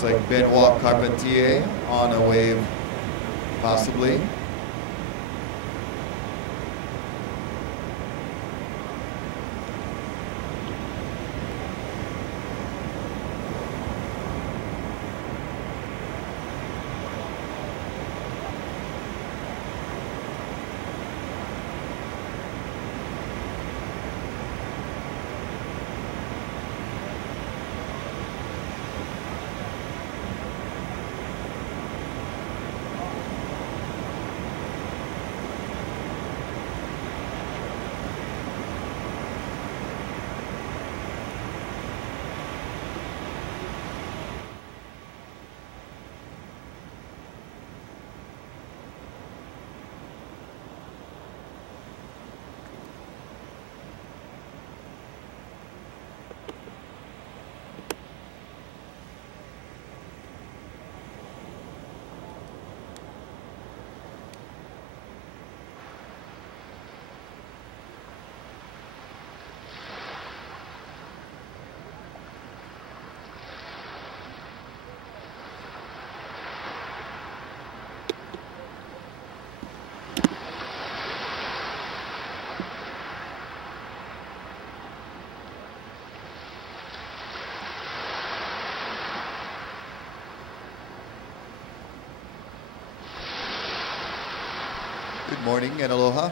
Looks like Benoit Carpentier on a wave, possibly. Good morning and aloha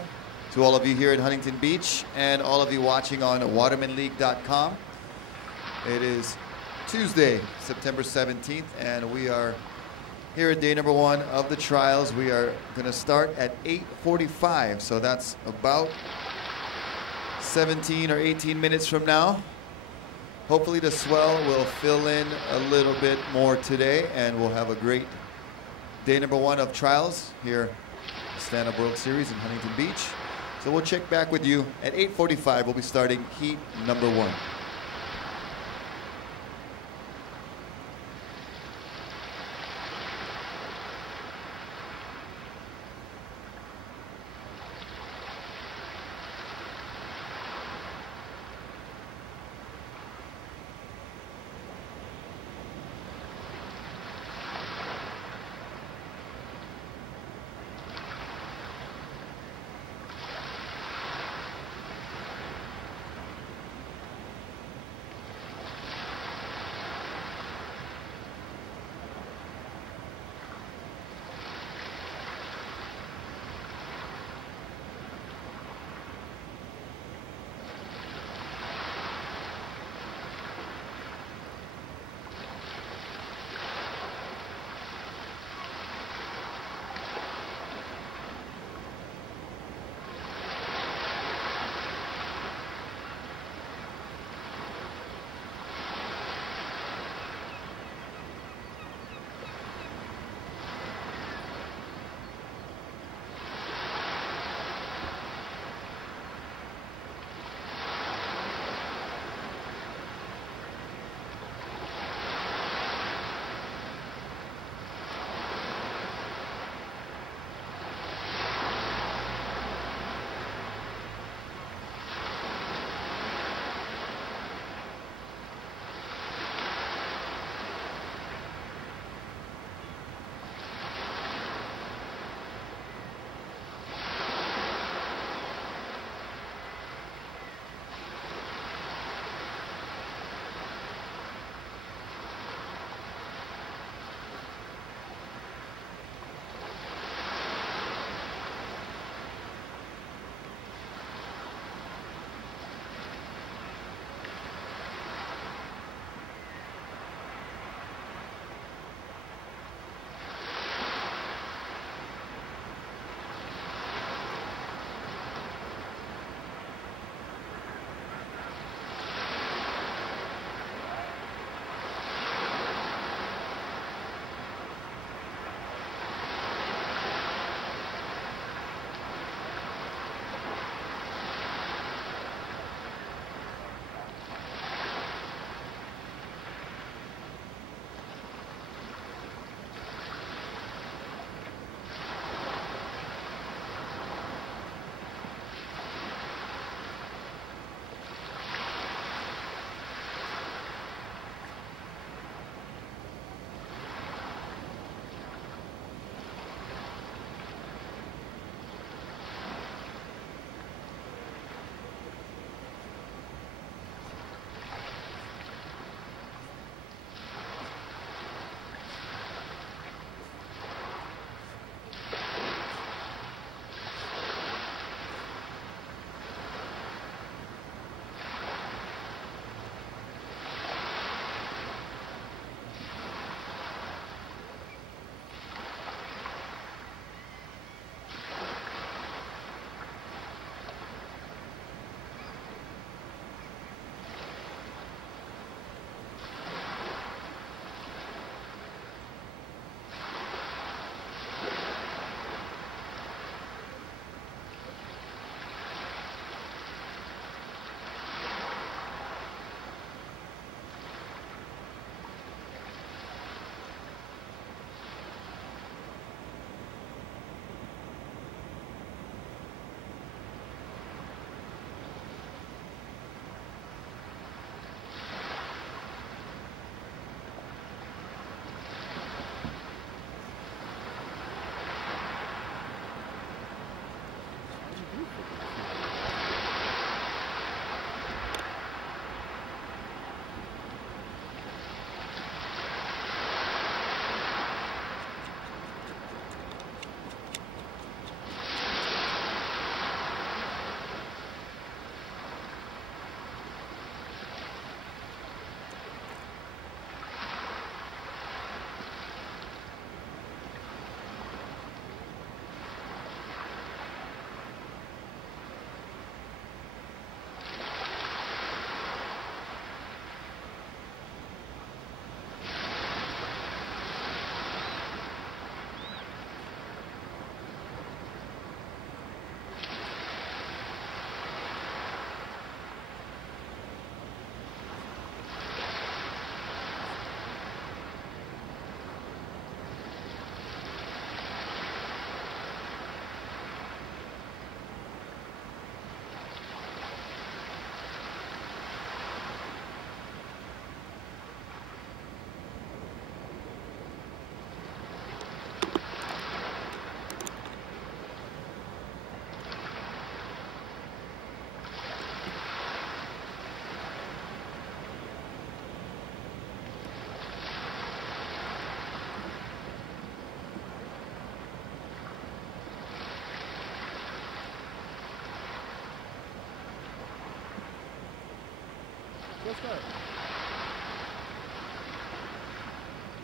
to all of you here in Huntington Beach and all of you watching on watermanleague.com. It is Tuesday, September 17th, and we are here at day number 1 of the trials. We are going to start at 8:45, so that's about 17 or 18 minutes from now. Hopefully the swell will fill in a little bit more today, and we'll have a great day number 1 of trials here. Stand-Up World Series in Huntington Beach. So we'll check back with you at 8:45. We'll be starting heat number 1. start.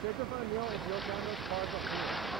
Take it from Neil if you'll down those bars up here.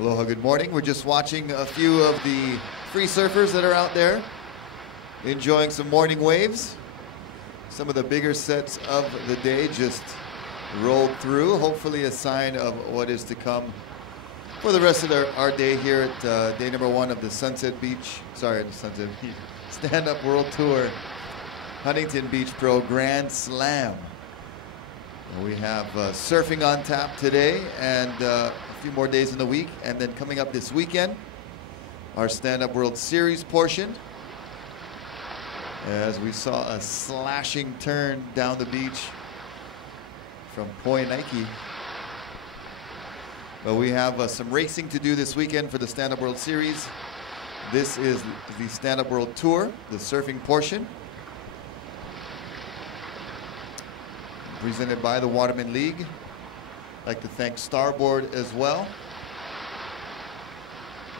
Aloha, good morning. We're just watching a few of the free surfers that are out there enjoying some morning waves. Some of the bigger sets of the day just rolled through. Hopefully a sign of what is to come for the rest of our day here at day number 1 of the Stand-Up World Tour Huntington Beach Pro Grand Slam. We have surfing on tap today and a few more days in the week, and then coming up this weekend, our Stand-Up World Series portion. As we saw a slashing turn down the beach from Poinaiki. But we have some racing to do this weekend for the Stand-Up World Series. This is the Stand-Up World Tour, the surfing portion. Presented by the Waterman League. I'd like to thank Starboard as well.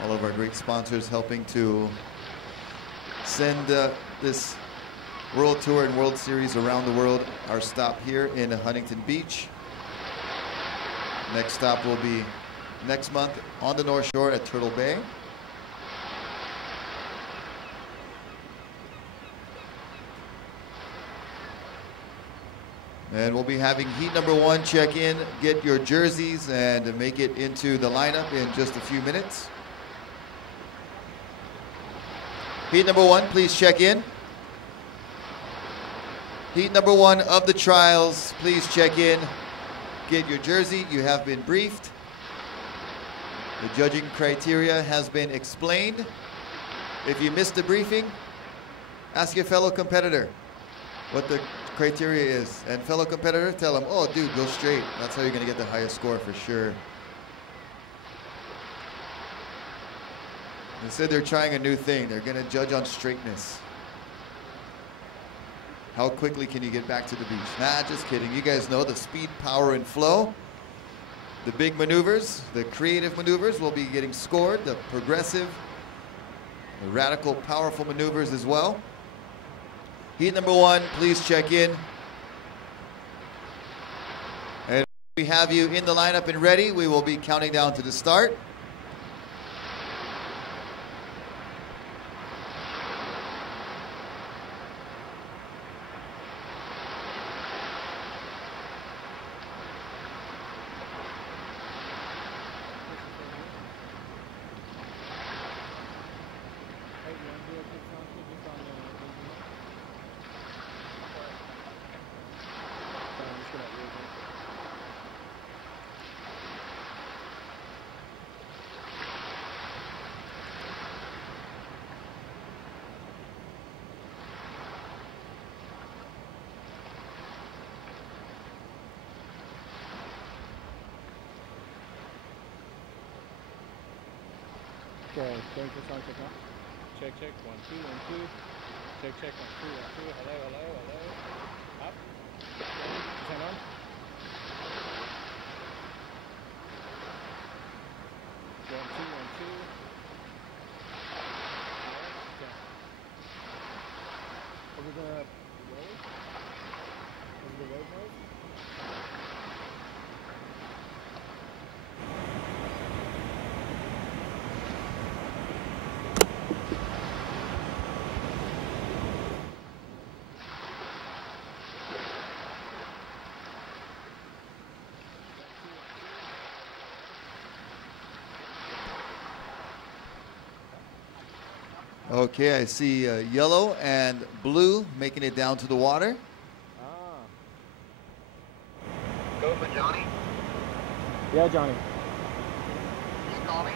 All of our great sponsors helping to send this World Tour and World Series around the world. Our stop here in Huntington Beach. Next stop will be next month on the North Shore at Turtle Bay. And we'll be having heat number 1 check in, get your jerseys, and make it into the lineup in just a few minutes. Heat number 1, please check in. Heat number 1 of the trials, please check in. Get your jersey, you have been briefed. The judging criteria has been explained. If you missed the briefing, ask your fellow competitor what the criteria is. And fellow competitor, tell them, oh dude, go straight. That's how you're gonna get the highest score for sure. They said they're trying a new thing. They're gonna judge on straightness. How quickly can you get back to the beach? Nah, just kidding. You guys know the speed, power, and flow. The big maneuvers, the creative maneuvers will be getting scored. The progressive, the radical, powerful maneuvers as well. Heat number 1, please check in. And we have you in the lineup and ready. We will be counting down to the start. Okay, thank you, sound check now. Check, check, 1, 2, 1, 2. Check, check, 1, 2, 1, 2. Hello, hello, hello. Up. Turn on. 1, 2, 1, 2. Okay. Is it the road? Is it the road noise? Okay, I see yellow and blue making it down to the water. Ah. Go for Johnny. Yeah, Johnny. You call me?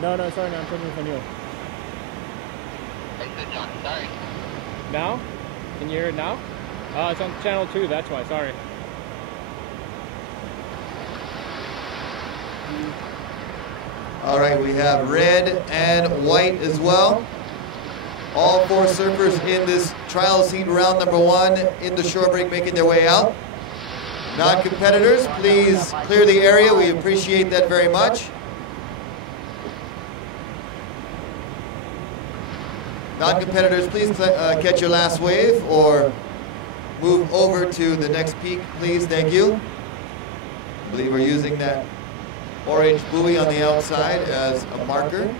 No, sorry, no, I'm talking with you. I said Johnny, sorry. Now? Can you hear it now? It's on channel 2, that's why, sorry. All right, we have red and white as well. All 4 surfers in this trials heat round number 1 in the shore break making their way out. Non-competitors, please clear the area. We appreciate that very much. Non-competitors, please catch your last wave or move over to the next peak, please. Thank you. I believe we're using that orange buoy on the outside as a marker.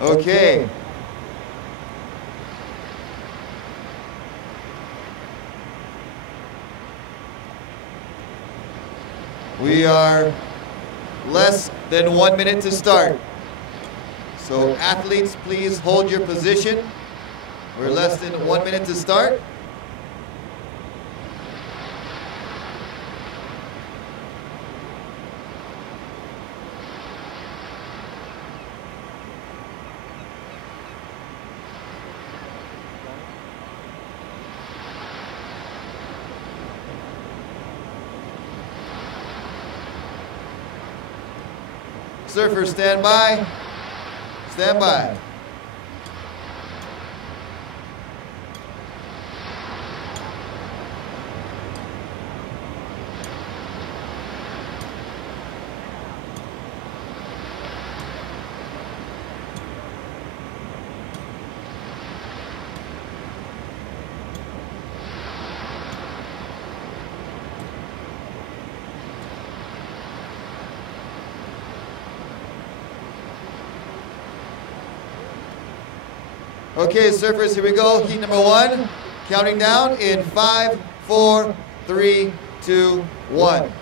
Okay. We are less than 1 minute to start. So athletes, please hold your position. We're less than 1 minute to start. Surfers, stand by. Stand by. Okay, surfers, here we go. Heat number 1. Counting down in 5, 4, 3, 2, 1.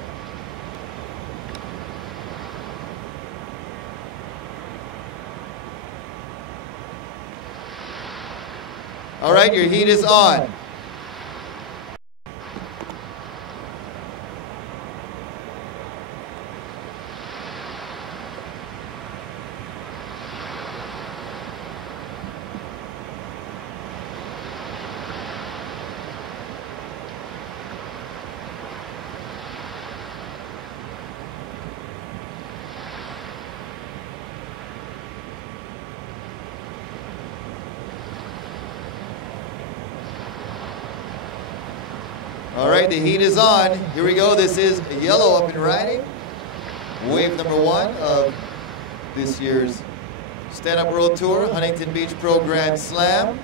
All right, your heat is on. All right, the heat is on. Here we go. This is yellow up and riding. Wave number 1 of this year's Stand-Up World Tour, Huntington Beach Pro Grand Slam.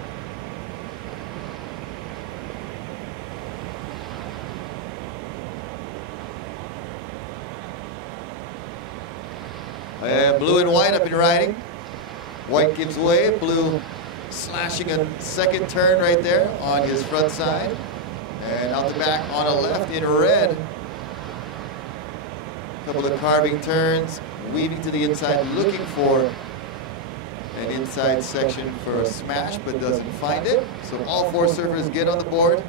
Blue and white up and riding. White gives way, blue slashing a second turn right there on his front side. And out the back on a left in red. A couple of carving turns, weaving to the inside, looking for an inside section for a smash, but doesn't find it. So all 4 surfers get on the board.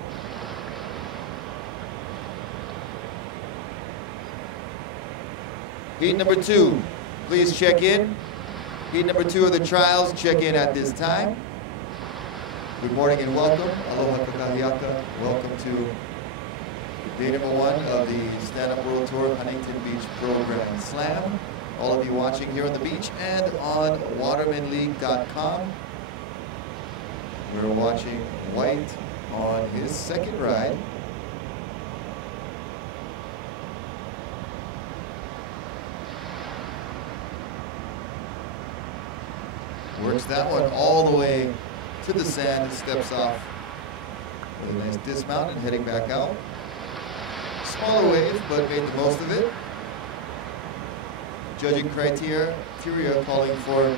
Heat number 2, please check in. Heat number 2 of the trials, check in at this time. Good morning and welcome. Aloha kakahiaka. Welcome to day number 1 of the Stand-Up World Tour Huntington Beach Pro Grand Slam. All of you watching here on the beach and on watermanleague.com. We're watching White on his second ride. Works that one all the way to the sand, steps off with a nice dismount and heading back out. Smaller wave, but made the most of it. Judging criteria calling for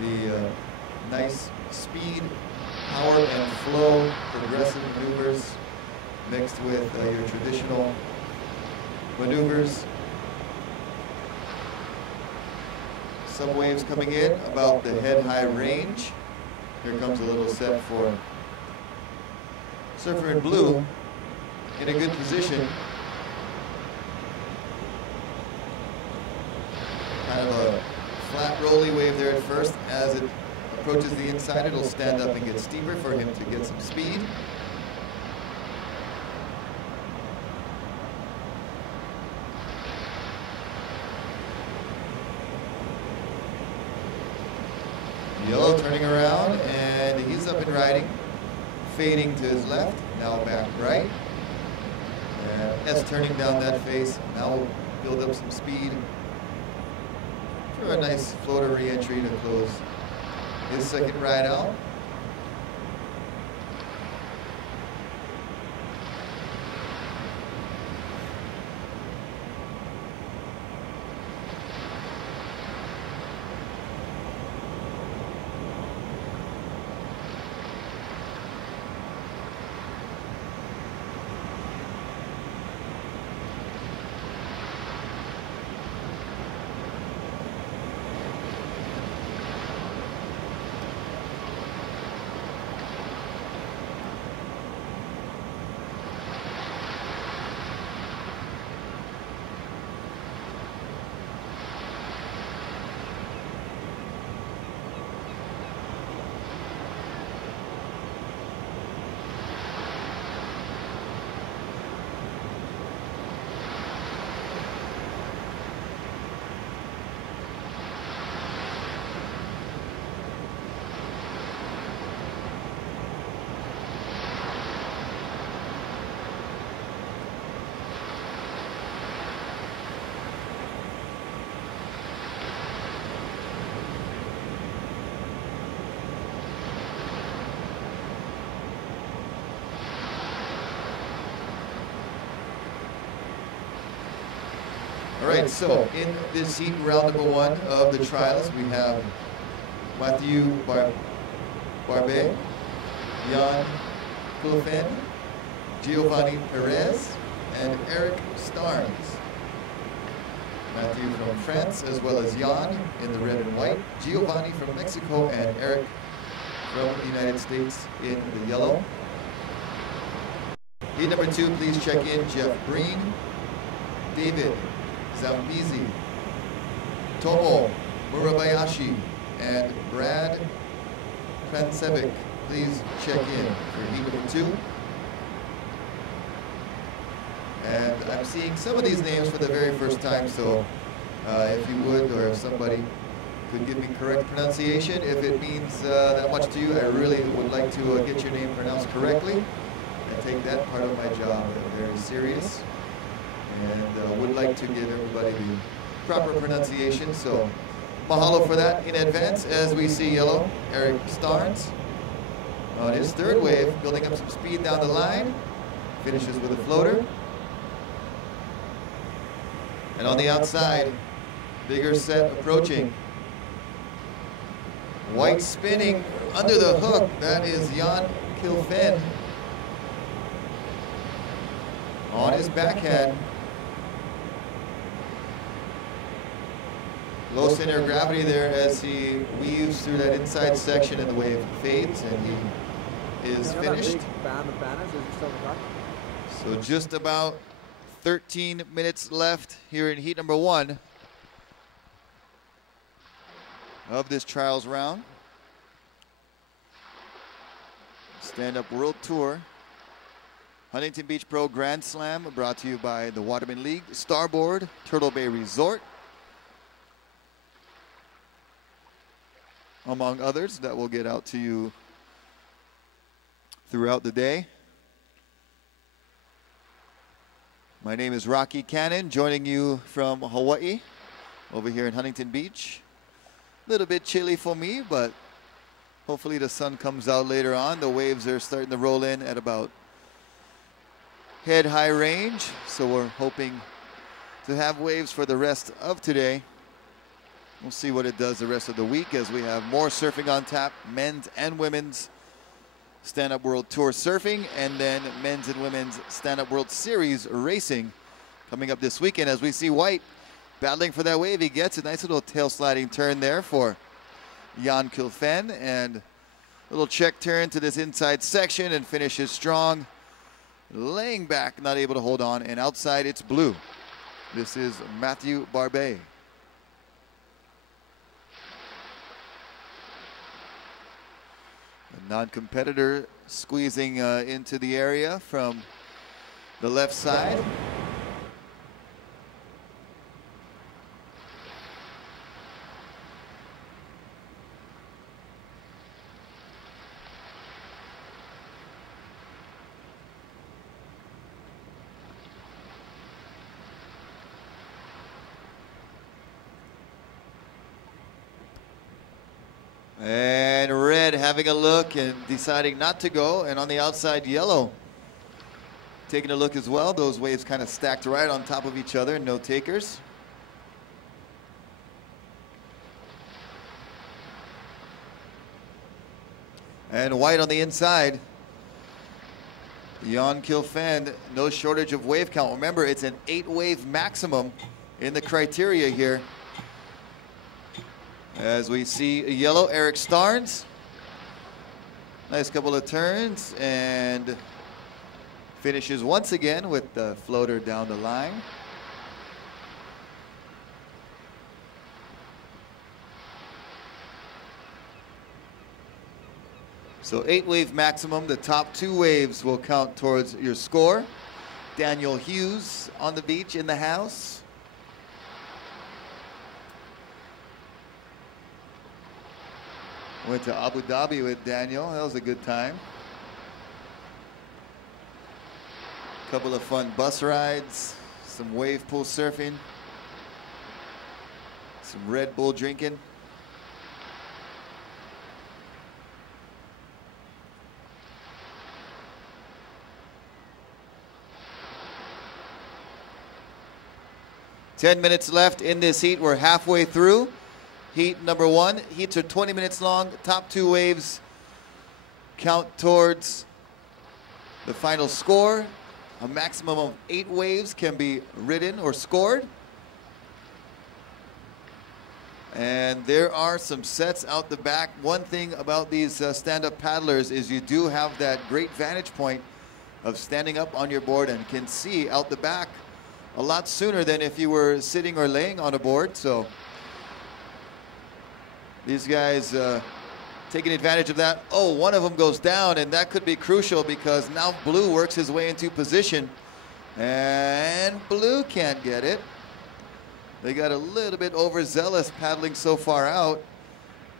the nice speed, power, and flow, progressive maneuvers mixed with your traditional maneuvers. Some waves coming in about the head-high range. Here comes a little set for Surfer in blue in a good position. Kind of a flat rolly wave there at first. As it approaches the inside, it'll stand up and get steeper for him to get some speed. Yellow turning around, and he's up and riding, fading to his left, now back right. And S turning down that face, now we'll build up some speed for a nice floater re-entry to close his second ride out. All right, so in this heat, round number one of the trials, we have Matthew Barbe, Jan Kulfen, Giovanni Perez, and Eric Starnes. Matthew from France, as well as Jan in the red and white, Giovanni from Mexico, and Eric from the United States in the yellow. Heat number two, please check in Jeff Breen, David Zambizi, Tomo Murabayashi, and Brad Krancevic. Please check in for heat number two. And I'm seeing some of these names for the very first time, so if you would, or if somebody could give me correct pronunciation, if it means that much to you, I really would like to get your name pronounced correctly. I take that part of my job very serious, and would like to give everybody the proper pronunciation. So mahalo for that in advance. As we see yellow, Eric Starnes on his third wave, building up some speed down the line, finishes with a floater. And on the outside, bigger set approaching. White spinning under the hook, that is Jan Kilfen. On his backhand. Low center of gravity there as he weaves through that inside section and the wave fades, and he is finished. So just about 13 minutes left here in heat number one of this trials round. Stand-Up World Tour Huntington Beach Pro Grand Slam, brought to you by the Waterman League, Starboard, Turtle Bay Resort, among others that will get out to you throughout the day. My name is Rocky Cannon, joining you from Hawaii, over here in Huntington Beach. A little bit chilly for me, but hopefully the sun comes out later on. The waves are starting to roll in at about head-high range, so we're hoping to have waves for the rest of today. We'll see what it does the rest of the week as we have more surfing on tap, men's and women's Stand-Up World Tour surfing, and then men's and women's Stand-Up World Series racing coming up this weekend as we see White battling for that wave. He gets a nice little tail sliding turn there for Jan Kilfen, and a little check turn to this inside section and finishes strong laying back, not able to hold on, and outside it's blue. This is Matthew Barbet. A non-competitor squeezing into the area from the left side. And red having a look and deciding not to go, and on the outside yellow taking a look as well. Those waves kind of stacked right on top of each other, no takers. And white on the inside. Jan Kilfan, no shortage of wave count. Remember, it's an 8-wave maximum in the criteria here. As we see yellow, Eric Starnes. Nice couple of turns and finishes once again with the floater down the line. So 8-wave maximum. The top 2 waves will count towards your score. Daniel Hughes on the beach in the house. Went to Abu Dhabi with Daniel. That was a good time. Couple of fun bus rides, some wave pool surfing, some Red Bull drinking. Ten minutes left in this heat. We're halfway through. Heat number 1. Heats are 20 minutes long. Top 2 waves count towards the final score. A maximum of 8 waves can be ridden or scored. And there are some sets out the back. One thing about these stand-up paddlers is you do have that great vantage point of standing up on your board and can see out the back a lot sooner than if you were sitting or laying on a board. So these guys taking advantage of that. Oh, one of them goes down, and that could be crucial because now blue works his way into position, and blue can't get it. They got a little bit overzealous paddling so far out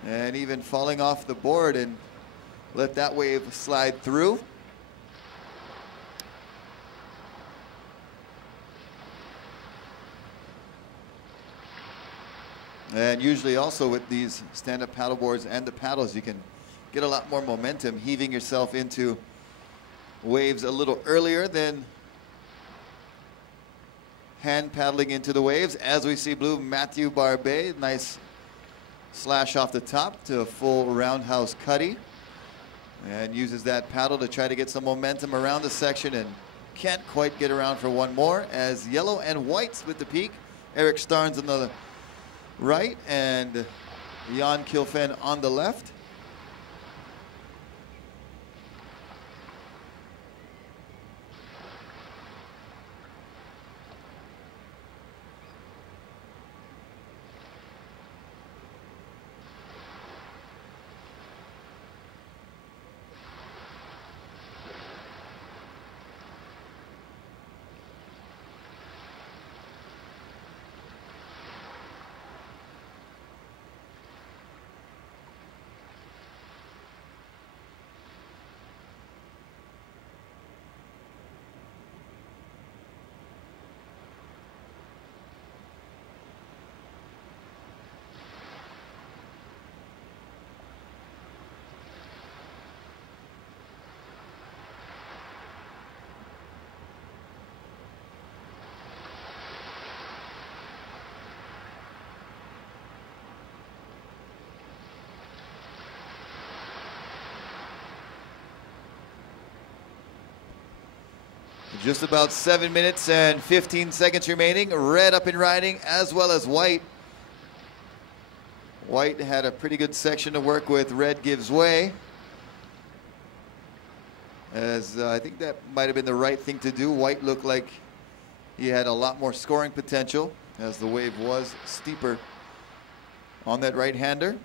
and even falling off the board and let that wave slide through. And usually also with these stand-up paddle boards and the paddles, you can get a lot more momentum heaving yourself into waves a little earlier than hand paddling into the waves. As we see blue, Matthew Barbet, nice slash off the top to a full roundhouse cutty, and uses that paddle to try to get some momentum around the section and can't quite get around for one more. As yellow and whites with the peak, Eric Starnes on the right and Jan Kilfan on the left. Just about 7 minutes and 15 seconds remaining. Red up and riding as well as white. White had a pretty good section to work with. Red gives way. as I think that might have been the right thing to do. White looked like he had a lot more scoring potential as the wave was steeper on that right-hander.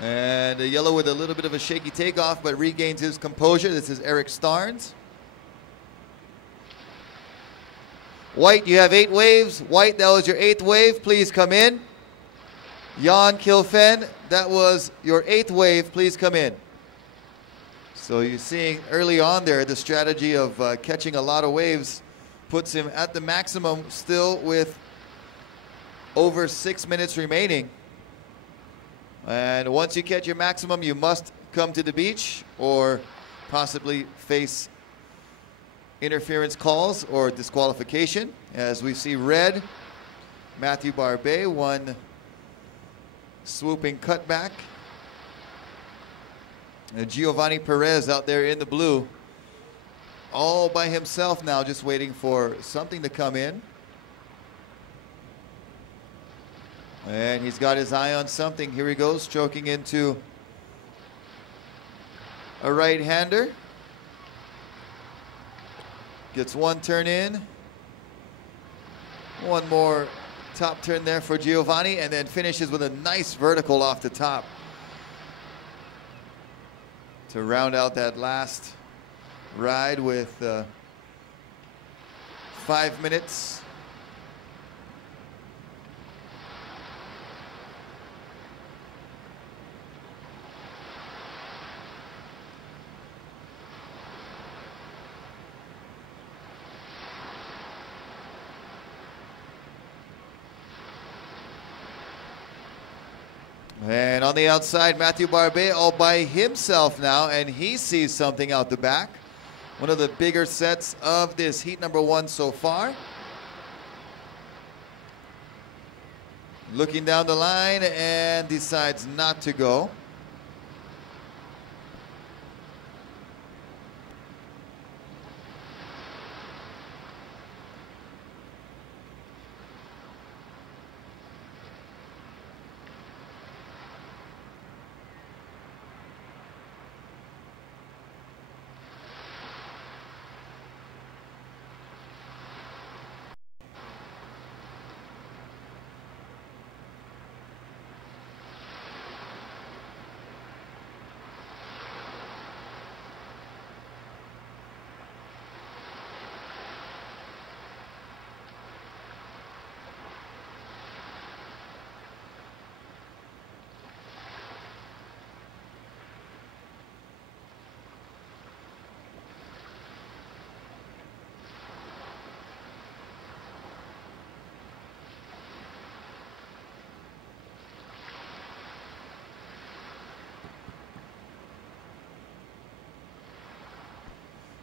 And a yellow with a little bit of a shaky takeoff, but regains his composure. This is Eric Starnes. White, you have 8 waves. White, that was your 8th wave. Please come in. Jan Kilfen, that was your 8th wave. Please come in. So you're seeing early on there the strategy of catching a lot of waves puts him at the maximum still with over 6 minutes remaining. And once you catch your maximum, you must come to the beach or possibly face interference calls or disqualification. As we see red, Matthew Barbet, one swooping cutback. And Giovanni Perez out there in the blue, all by himself now, just waiting for something to come in. And he's got his eye on something. Here he goes, stroking into a right-hander. Gets one turn in. One more top turn there for Giovanni, and then finishes with a nice vertical off the top to round out that last ride with 5 minutes. And on the outside, Matthew Barbet all by himself now, and he sees something out the back. One of the bigger sets of this heat number 1 so far. Looking down the line and decides not to go.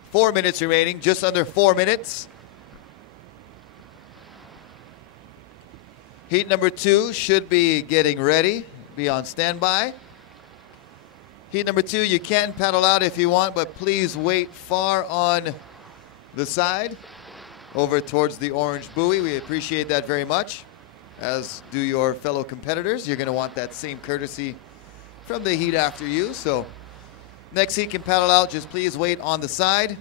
Four minutes remaining, just under 4 minutes. Heat number 2 should be getting ready, be on standby. Heat number 2, you can paddle out if you want, but please wait far on the side over towards the orange buoy. We appreciate that very much, as do your fellow competitors. You're going to want that same courtesy from the heat after you. So next heat can paddle out, just please wait on the side.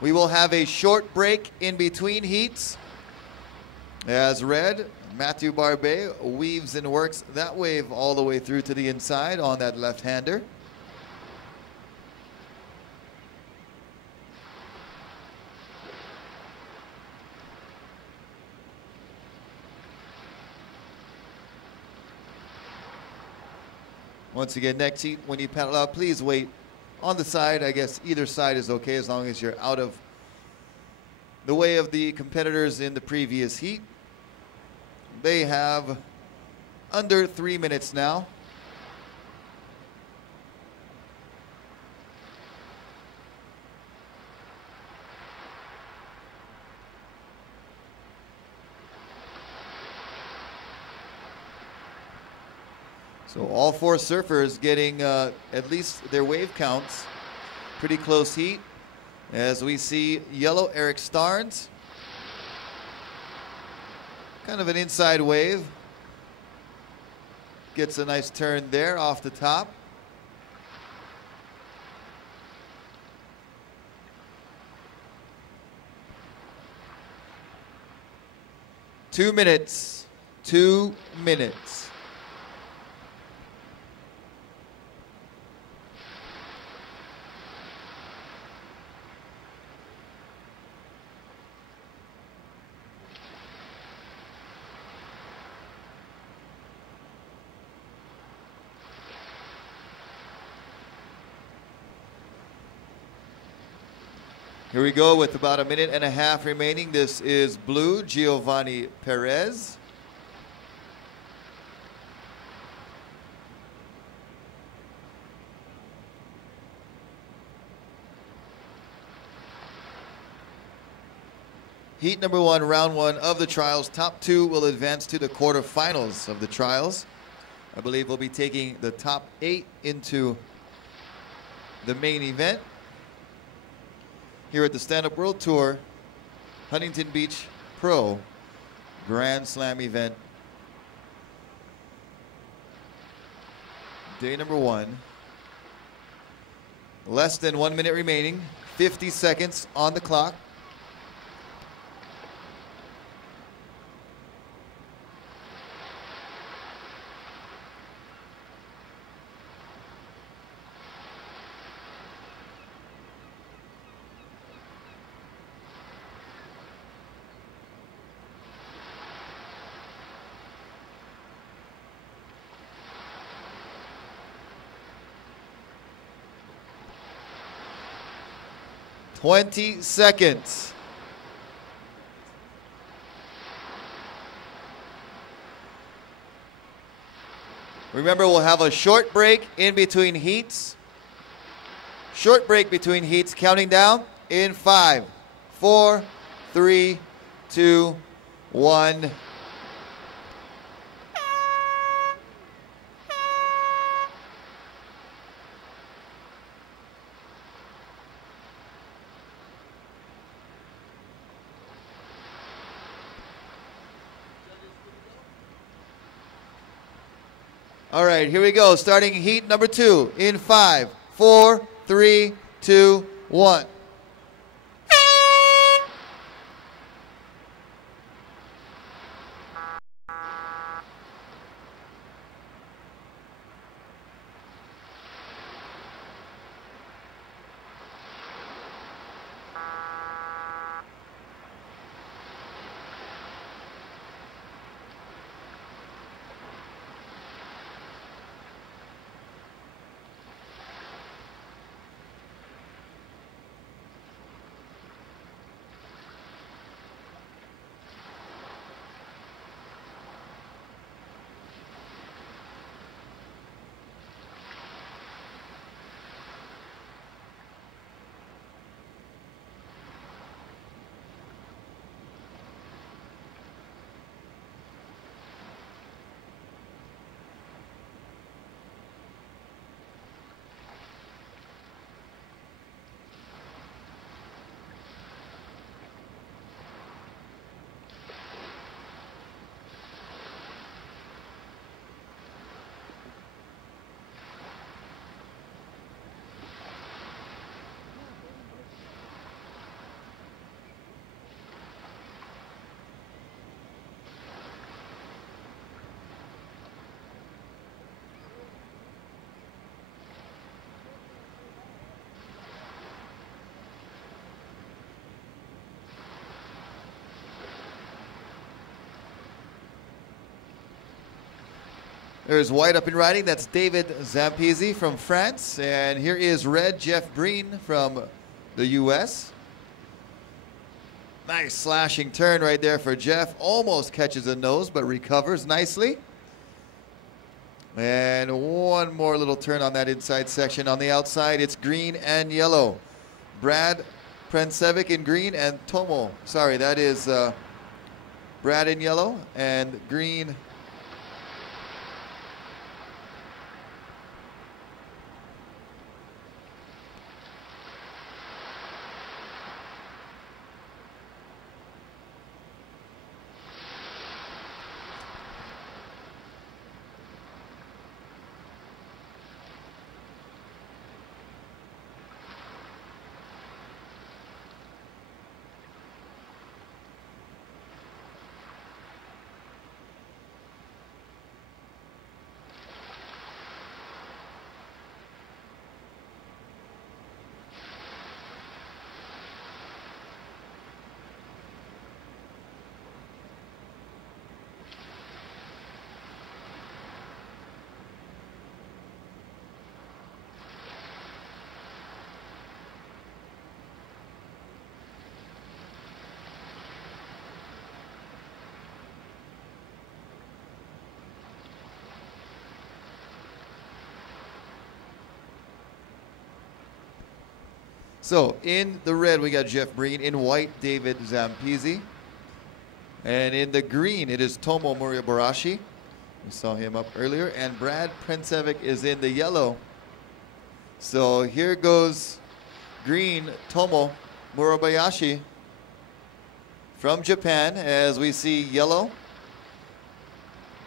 We will have a short break in between heats. As red, Matthew Barbet weaves and works that wave all the way through to the inside on that left-hander. Once again, next heat, when you paddle out, please wait on the side. I guess either side is okay as long as you're out of the way of the competitors in the previous heat. They have under 3 minutes now. So all 4 surfers getting at least their wave counts. Pretty close heat. As we see yellow Eric Starnes. Kind of an inside wave. Gets a nice turn there off the top. 2 minutes. 2 minutes. Here we go with about a minute and a half remaining. This is blue, Giovanni Perez. Heat number 1, round 1 of the trials. Top 2 will advance to the quarterfinals of the trials. I believe we'll be taking the top 8 into the main event here at the Stand-Up World Tour Huntington Beach Pro Grand Slam event. Day number 1. Less than 1 minute remaining. 50 seconds on the clock. Twenty seconds. Remember, we'll have a short break in between heats. Short break between heats, counting down in 5, 4, 3, 2, 1. All right, here we go. Starting heat number 2 in 5, 4, 3, 2, 1. There's white up and riding. That's David Zampisi from France. And here is red, Jeff Breen from the US. Nice slashing turn right there for Jeff. Almost catches a nose, but recovers nicely. And one more little turn on that inside section. On the outside, it's green and yellow. Brad Prensevic in green and Tomo. Sorry, that is Brad in yellow and green. So in the red, we got Jeff Breen. In white, David Zampisi. And in the green, it is Tomo Murabarashi. We saw him up earlier. And Brad Prencevic is in the yellow. So here goes green Tomo Murabayashi from Japan, as we see yellow.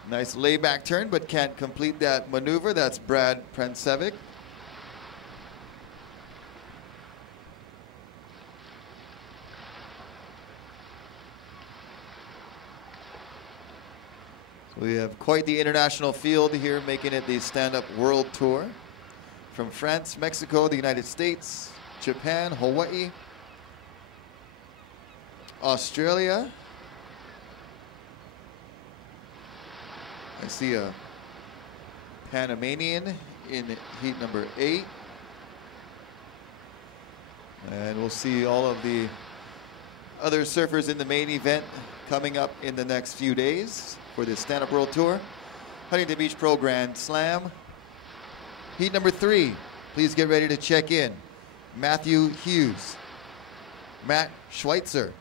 Nice layback turn, but can't complete that maneuver. That's Brad Prencevic. So we have quite the international field here, making it the stand-up world tour. From France, Mexico, the United States, Japan, Hawaii, Australia. I see a Panamanian in heat number 8. And we'll see all of the other surfers in the main event coming up in the next few days for the Stand-Up World Tour. Huntington Beach Pro Grand Slam. Heat number 3. Please get ready to check in. Matthew Hughes, Matt Schweitzer,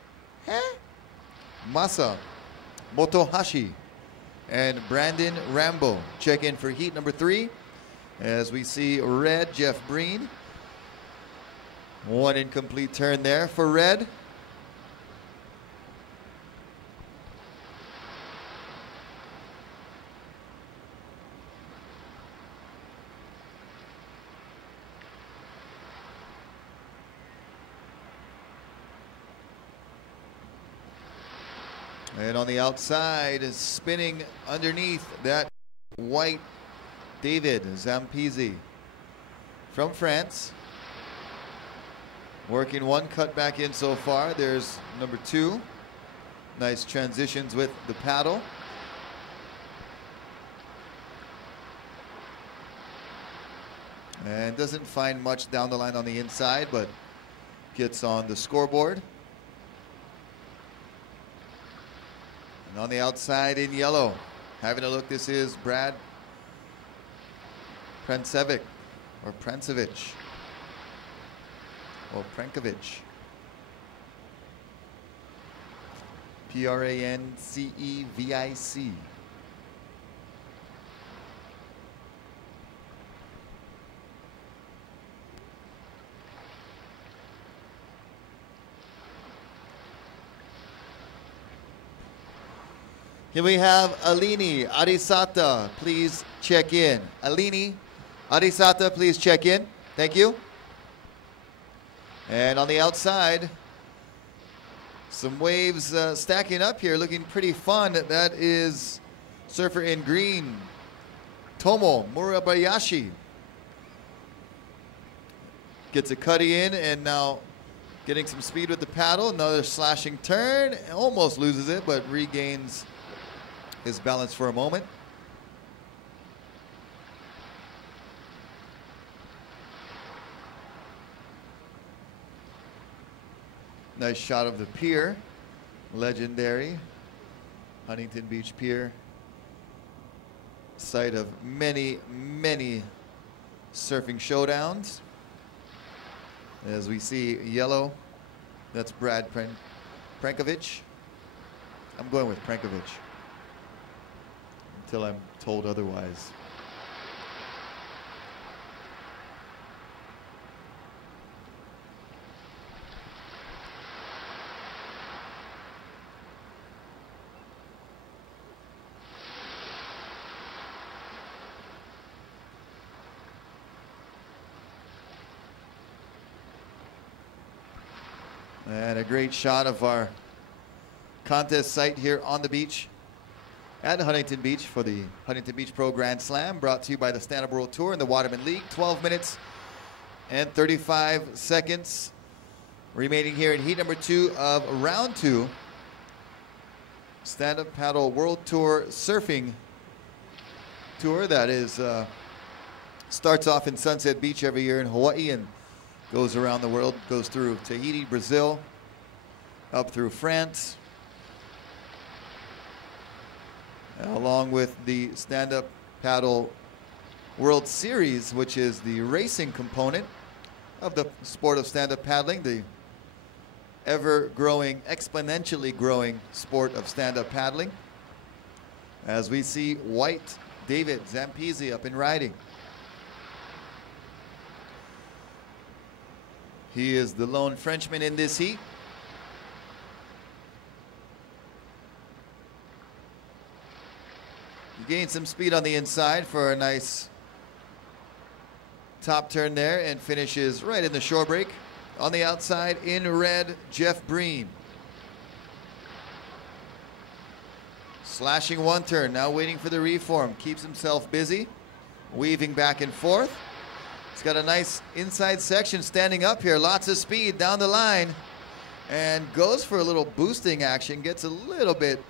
Masa Motohashi, and Brandon Rambo. Check in for heat number 3. As we see red, Jeff Breen. One incomplete turn there for red. And on the outside is spinning underneath that white David Zampisi from France. Working one cut back in so far. There's number 2. Nice transitions with the paddle. And doesn't find much down the line on the inside, but gets on the scoreboard. And on the outside in yellow, having a look, this is Brad Prencevic, or Prencevic, or Prenkovic. P-R-A-N-C-E-V-I-C. Here we have Alini Arisata. Please check in. Alini Arisata, please check in. Thank you. And on the outside, some waves stacking up here, looking pretty fun. That is surfer in green, Tomo Murabayashi. Gets a cutty in and now getting some speed with the paddle. Another slashing turn. Almost loses it, but regains his balance for a moment. Nice shot of the pier. Legendary Huntington Beach Pier. Site of many, many surfing showdowns. As we see yellow, that's Brad Prenkovic. I'm going with Prenkovic until I'm told otherwise. And a great shot of our contest site here on the beach at Huntington Beach for the Huntington Beach Pro Grand Slam, brought to you by the Stand-Up World Tour and the Waterman League. 12 minutes and 35 seconds remaining here in heat number 2 of round 2. Stand-Up Paddle World Tour Surfing Tour that is starts off in Sunset Beach every year in Hawaii and goes around the world, goes through Tahiti, Brazil, up through France, along with the Stand-Up Paddle World Series, which is the racing component of the sport of stand-up paddling, the ever-growing, exponentially growing sport of stand-up paddling. As we see white David Zampese up and riding. He is the lone Frenchman in this heat. He gained some speed on the inside for a nice top turn there and finishes right in the shore break. On the outside in red, Jeff Breen. Slashing one turn, now waiting for the reform. Keeps himself busy, weaving back and forth. He's got a nice inside section standing up here. Lots of speed down the line. And goes for a little boosting action. Gets a little bit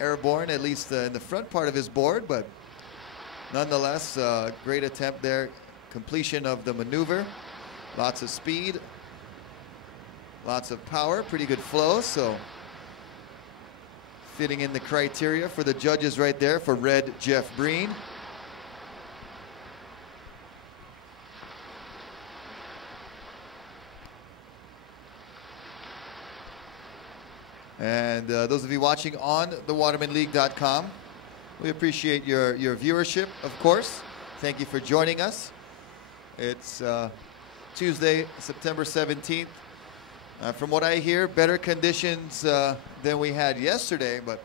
airborne, at least in the front part of his board. But nonetheless, great attempt there. Completion of the maneuver. Lots of speed. Lots of power. Pretty good flow. So fitting in the criteria for the judges right there for red Jeff Breen. And those of you watching on the watermanleague.com, we appreciate your viewership, of course. Thank you for joining us. It's Tuesday, September 17th. From what I hear, better conditions than we had yesterday, but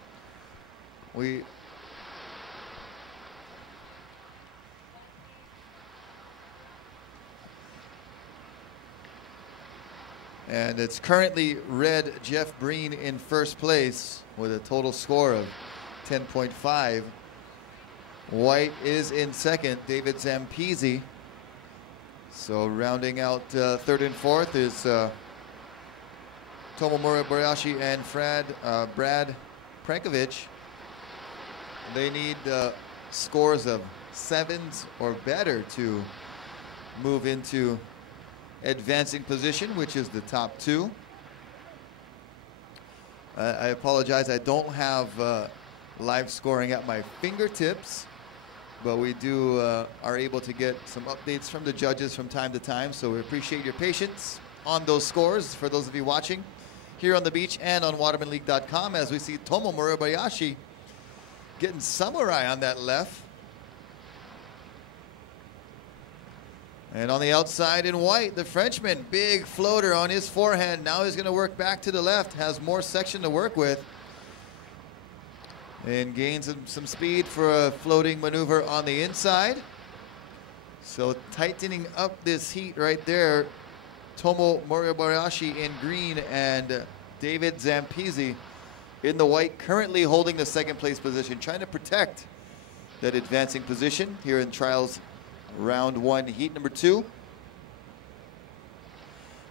and it's currently red Jeff Breen in first place with a total score of 10.5. White is in second, David Zampese. So rounding out third and fourth is Tomohiro Boyashi and Brad Prankovic. They need scores of 7s or better to move into advancing position, which is the top 2. I apologize, I don't have live scoring at my fingertips, but we are able to get some updates from the judges from time to time, so we appreciate your patience on those scores for those of you watching here on the beach and on watermanleague.com, as we see Tomohiro Boyashi getting samurai on that left. And on the outside in white, the Frenchman, big floater on his forehand. Now he's going to work back to the left, has more section to work with. And gains some speed for a floating maneuver on the inside. So tightening up this heat right there. Tomohiro Boyashi in green and David Zampese in the white, currently holding the second place position, trying to protect that advancing position here in trials round 1, heat number 2.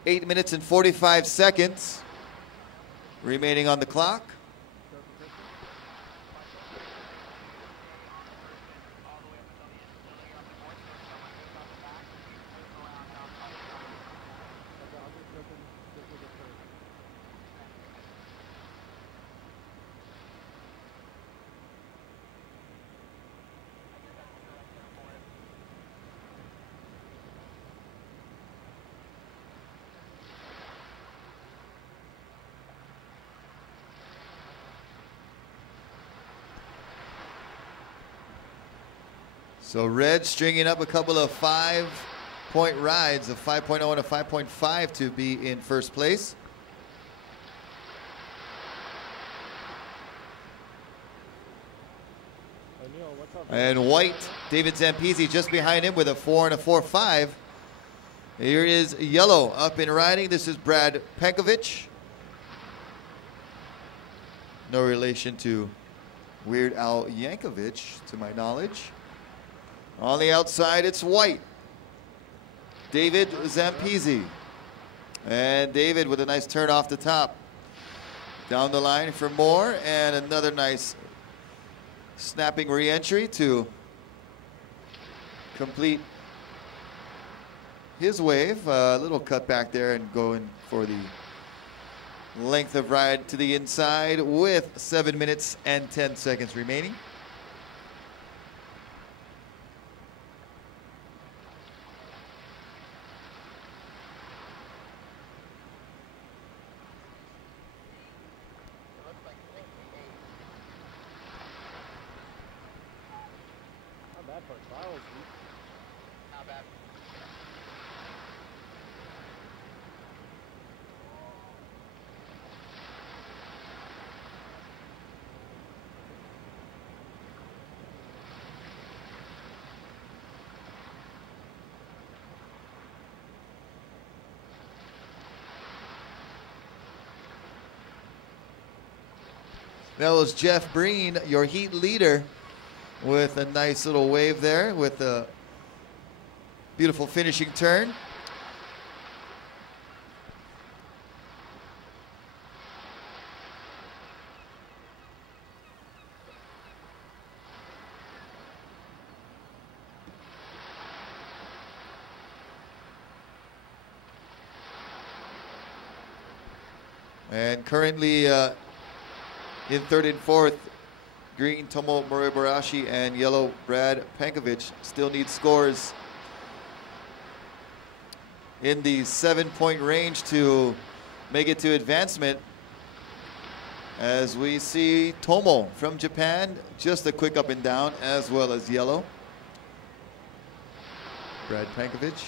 8 minutes and 45 seconds remaining on the clock. So red stringing up a couple of 5-point rides, a 5.0 and a 5.5 to be in first place. And white, David Zampese just behind him with a 4 and a 4.5. Here is yellow up and riding. This is Brad Prankovic. No relation to Weird Al Yankovic, to my knowledge. On the outside, it's white. David Zampese. And David with a nice turn off the top. Down the line for more, and another nice snapping re-entry to complete his wave. A little cut back there and going for the length of ride to the inside with 7 minutes and 10 seconds remaining. bad for trials. Not bad. That was Jeff Breen, your heat leader, with a nice little wave there with a beautiful finishing turn. And currently in third and fourth, green Tomo Moribarashi and yellow Brad Pankovic still need scores in the 7-point range to make it to advancement. As we see Tomo from Japan, just a quick up and down, as well as yellow. Brad Pankovic.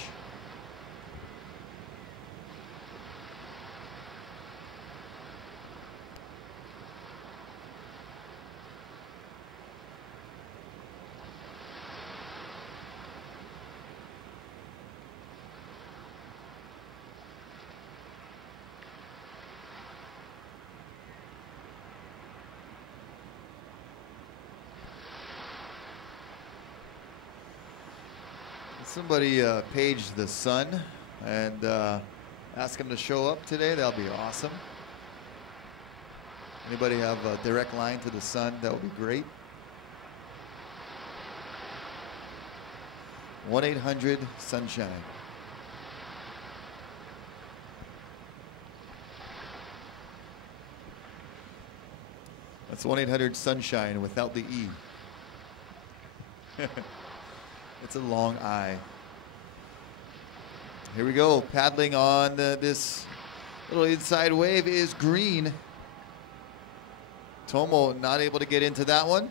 Somebody page the Sun and ask him to show up today. That'll be awesome. Anybody have a direct line to the Sun? That would be great. 1-800-SUNSHINE. That's 1-800-SUNSHINE without the E. It's a long I. Here we go. Paddling on this little inside wave is green. Tomo not able to get into that one.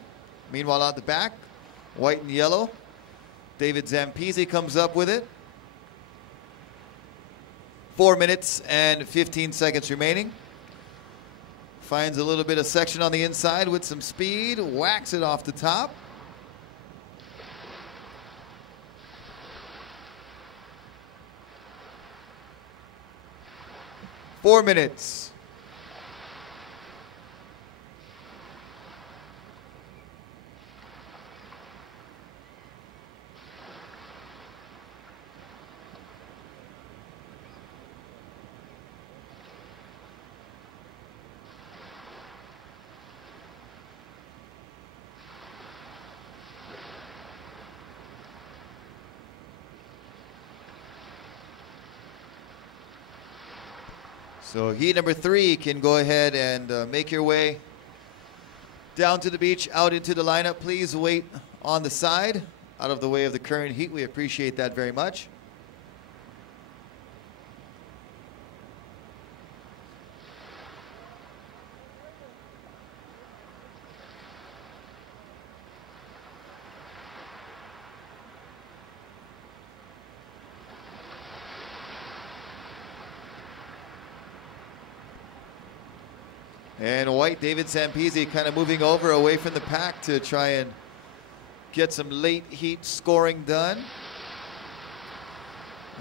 Meanwhile, out the back, white and yellow. David Zampisi comes up with it. 4 minutes and 15 seconds remaining. Finds a little bit of section on the inside with some speed. Whacks it off the top. Four minutes. So heat number 3 can go ahead and make your way down to the beach, out into the lineup. Please wait on the side, out of the way of the current heat. We appreciate that very much. And white, David Zampisi, kind of moving over away from the pack to try and get some late heat scoring done.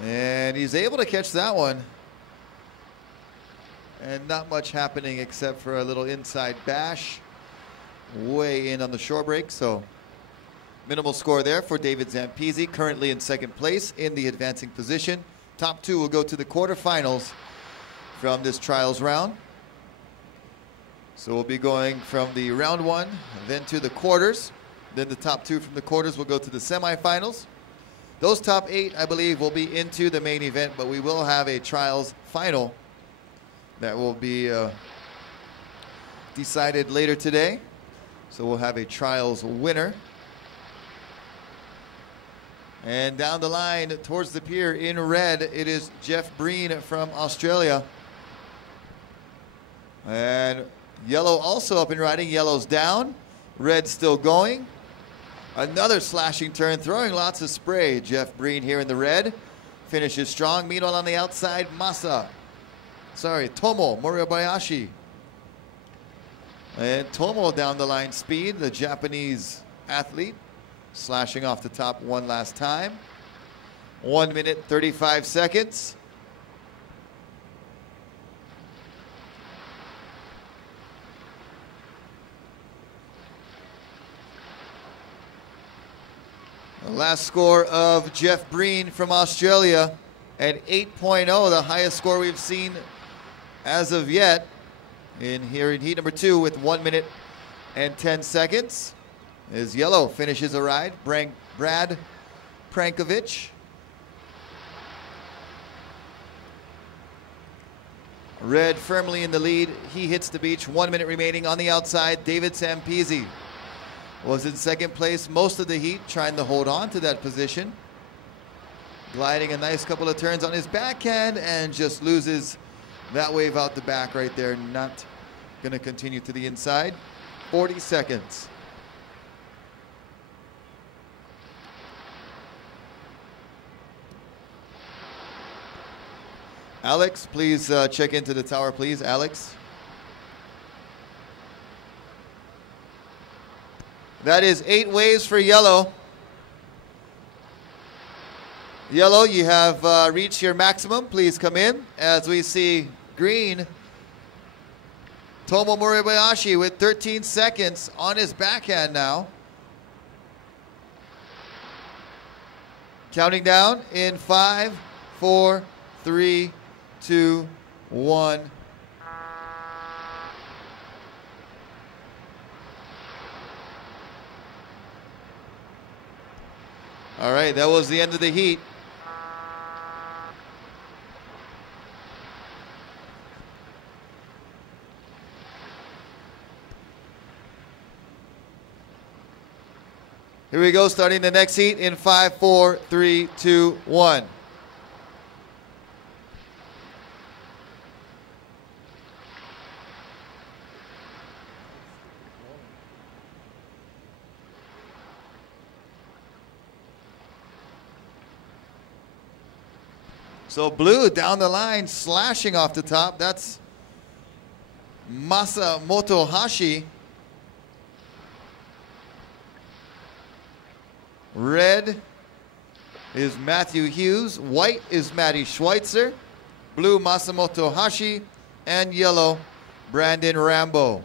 And he's able to catch that one. And not much happening except for a little inside bash way in on the shore break. So minimal score there for David Zampisi, currently in second place in the advancing position. Top 2 will go to the quarterfinals from this trials round. So we'll be going from the round 1, then to the quarters. Then the top 2 from the quarters will go to the semifinals. Those top 8, I believe, will be into the main event, but we will have a trials final that will be decided later today. So we'll have a trials winner. And down the line towards the pier in red, it is Jeff Breen from Australia. And yellow also up and riding. Yellow's down. Red still going. Another slashing turn, throwing lots of spray. Jeff Breen here in the red. Finishes strong. Meanwhile on the outside, Tomo Moribayashi. And Tomo down the line speed, the Japanese athlete. Slashing off the top one last time. 1 minute, 35 seconds. The last score of Jeff Breen from Australia at 8.0, the highest score we've seen as of yet here in heat number 2 with 1 minute and 10 seconds. As yellow finishes a ride, Brad Prankovic. Red firmly in the lead. He hits the beach. 1 minute remaining on the outside. David Sampisi was in second place most of the heat, trying to hold on to that position. Gliding a nice couple of turns on his backhand and just loses that wave out the back right there. Not going to continue to the inside. 40 seconds. Alex, please check into the tower, please. Alex. That is 8 waves for yellow. Yellow, you have reached your maximum. Please come in as we see green. Tomo Moribayashi with 13 seconds on his backhand now. Counting down in 5, 4, 3, 2, 1. All right, that was the end of the heat. Here we go, starting the next heat in 5, 4, 3, 2, 1. So blue down the line, slashing off the top. That's Masamoto Hashi. Red is Matthew Hughes. White is Matty Schweitzer. Blue, Masamoto Hashi. And yellow, Brandon Rambo.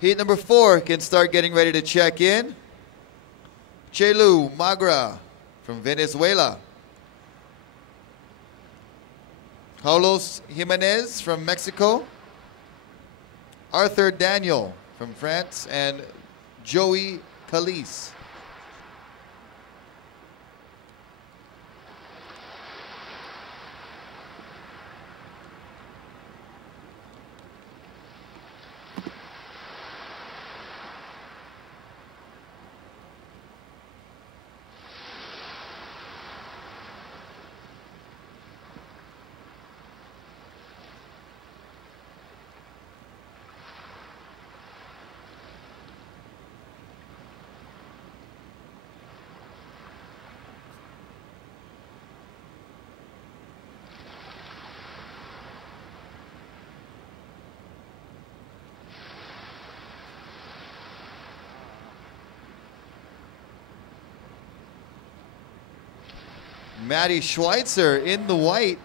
Heat number 4 can start getting ready to check in. Chelu Magra from Venezuela. Carlos Jimenez from Mexico. Arthur Daniel from France. And Joey Calise. Matty Schweitzer in the white,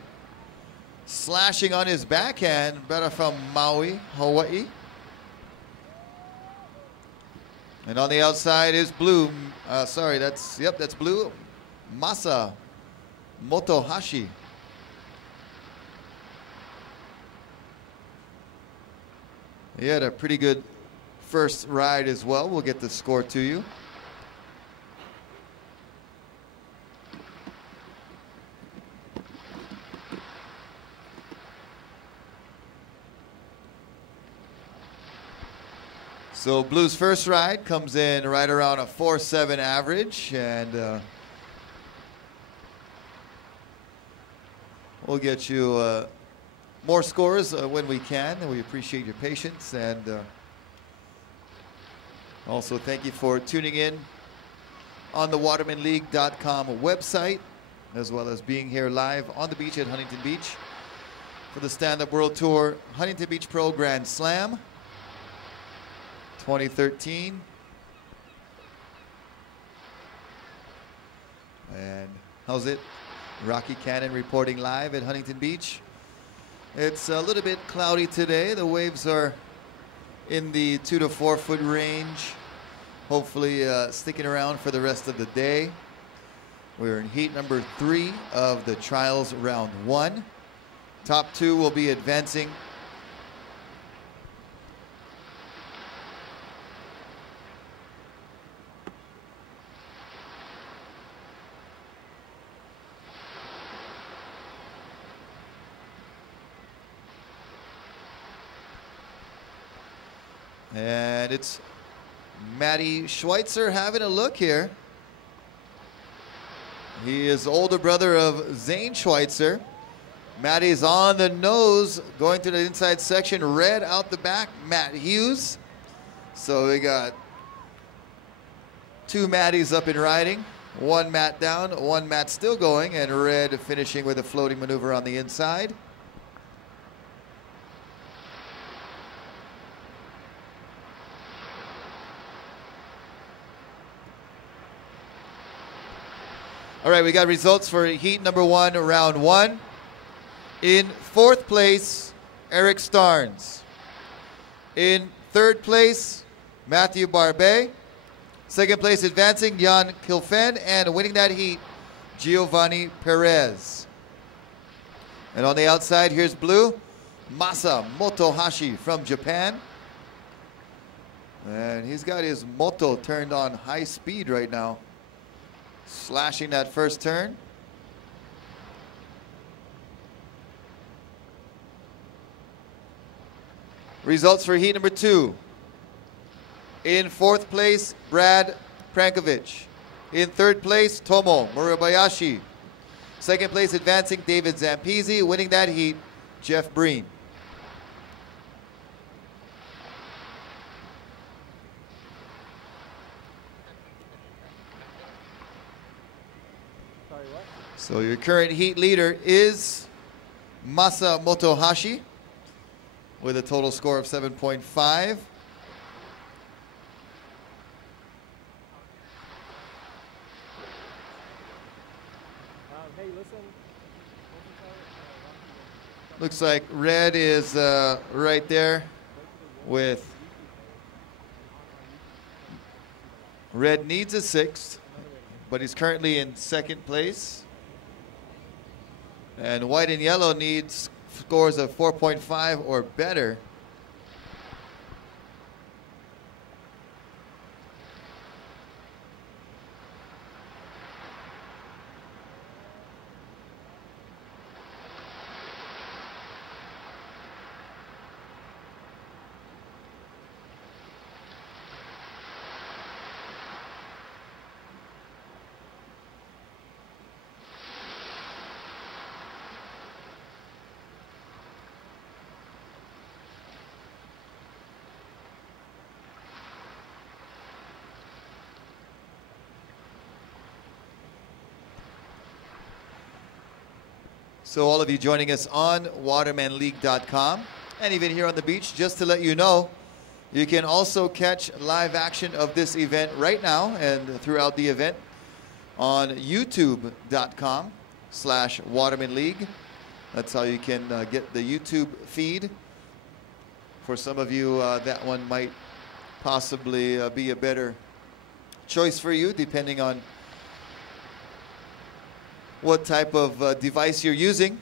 slashing on his backhand, better from Maui, Hawaii. And on the outside is blue. That's blue. Masa Motohashi. He had a pretty good first ride as well. We'll get the score to you. So Blue's first ride comes in right around a 4.7 average, and we'll get you more scores when we can, and we appreciate your patience. And also thank you for tuning in on the watermanleague.com website, as well as being here live on the beach at Huntington Beach for the Stand-Up World Tour Huntington Beach Pro Grand Slam 2013. And how's it? Rocky Cannon reporting live at Huntington Beach. It's a little bit cloudy today. The waves are in the 2 to 4 foot range. Hopefully sticking around for the rest of the day. We're in heat number 3 of the trials round 1. Top 2 will be advancing. And it's Matty Schweitzer having a look here. He is older brother of Zane Schweitzer. Matty's on the nose, going to the inside section. Red out the back, Matt Hughes. So we got 2 Matties up and riding. 1 Matt down, 1 Matt still going, and Red finishing with a floating maneuver on the inside. All right, we got results for heat number 1, round 1. In 4th place, Eric Starnes. In 3rd place, Matthew Barbet. 2nd place advancing, Jan Kilfen. And winning that heat, Giovanni Perez. And on the outside, here's Blue, Masa Motohashi from Japan. And he's got his moto turned on high speed right now. Slashing that first turn. Results for heat number 2. In 4th place, Brad Prankovic. In 3rd place, Tomo Murabayashi. 2nd place advancing, David Zampisi. Winning that heat, Jeff Breen. So your current heat leader is Masa Motohashi with a total score of 7.5. Hey, listen. Looks like Red is right there with Red needs a 6th, but he's currently in 2nd place. And White and Yellow needs scores of 4.5 or better. So all of you joining us on watermanleague.com and even here on the beach, just to let you know, you can also catch live action of this event right now and throughout the event on youtube.com/watermanleague. That's how you can get the YouTube feed. For some of you, that one might possibly be a better choice for you, depending on what type of device you're using.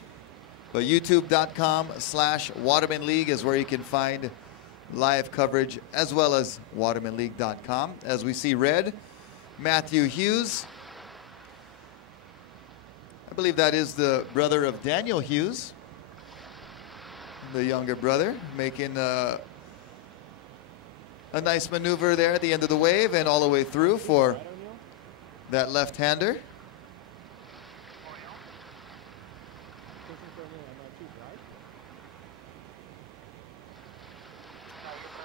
But youtube.com/watermanleague is where you can find live coverage as well as watermanleague.com. As we see red, Matthew Hughes. I believe that is the brother of Daniel Hughes, the younger brother, making a nice maneuver there at the end of the wave and all the way through for that left-hander. Pushing for me, I'm not too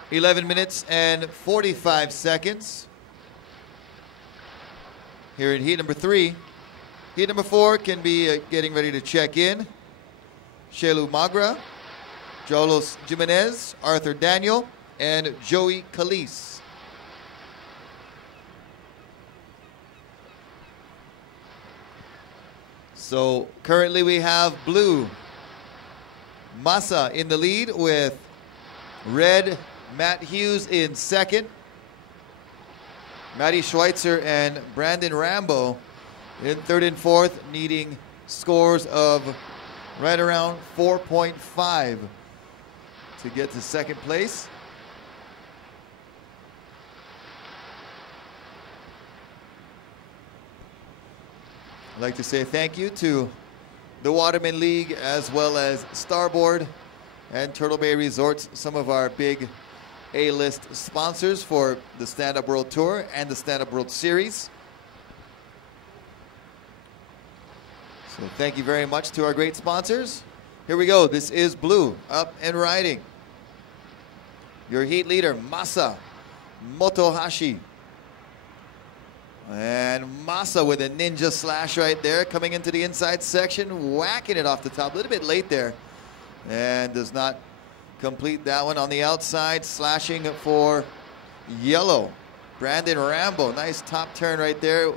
bright. 11 minutes and 45 seconds here in heat number 3. Heat number 4 can be getting ready to check in. Shelu Magra, Jolos Jimenez, Arthur Daniel, and Joey Calise. So currently we have blue Massa in the lead with red Matt Hughes in second. Matty Schweitzer and Brandon Rambo in third and fourth, needing scores of right around 4.5 to get to second place. I'd like to say thank you to the Waterman League as well as Starboard and Turtle Bay Resorts, some of our big A-list sponsors for the Stand-Up World Tour and the Stand-Up World Series. So thank you very much to our great sponsors. Here we go. This is blue, up and riding. Your heat leader, Masa Motohashi. And Masa with a ninja slash right there, coming into the inside section, whacking it off the top. A little bit late there. And does not complete that one on the outside, slashing for yellow. Brandon Rambo, nice top turn right there.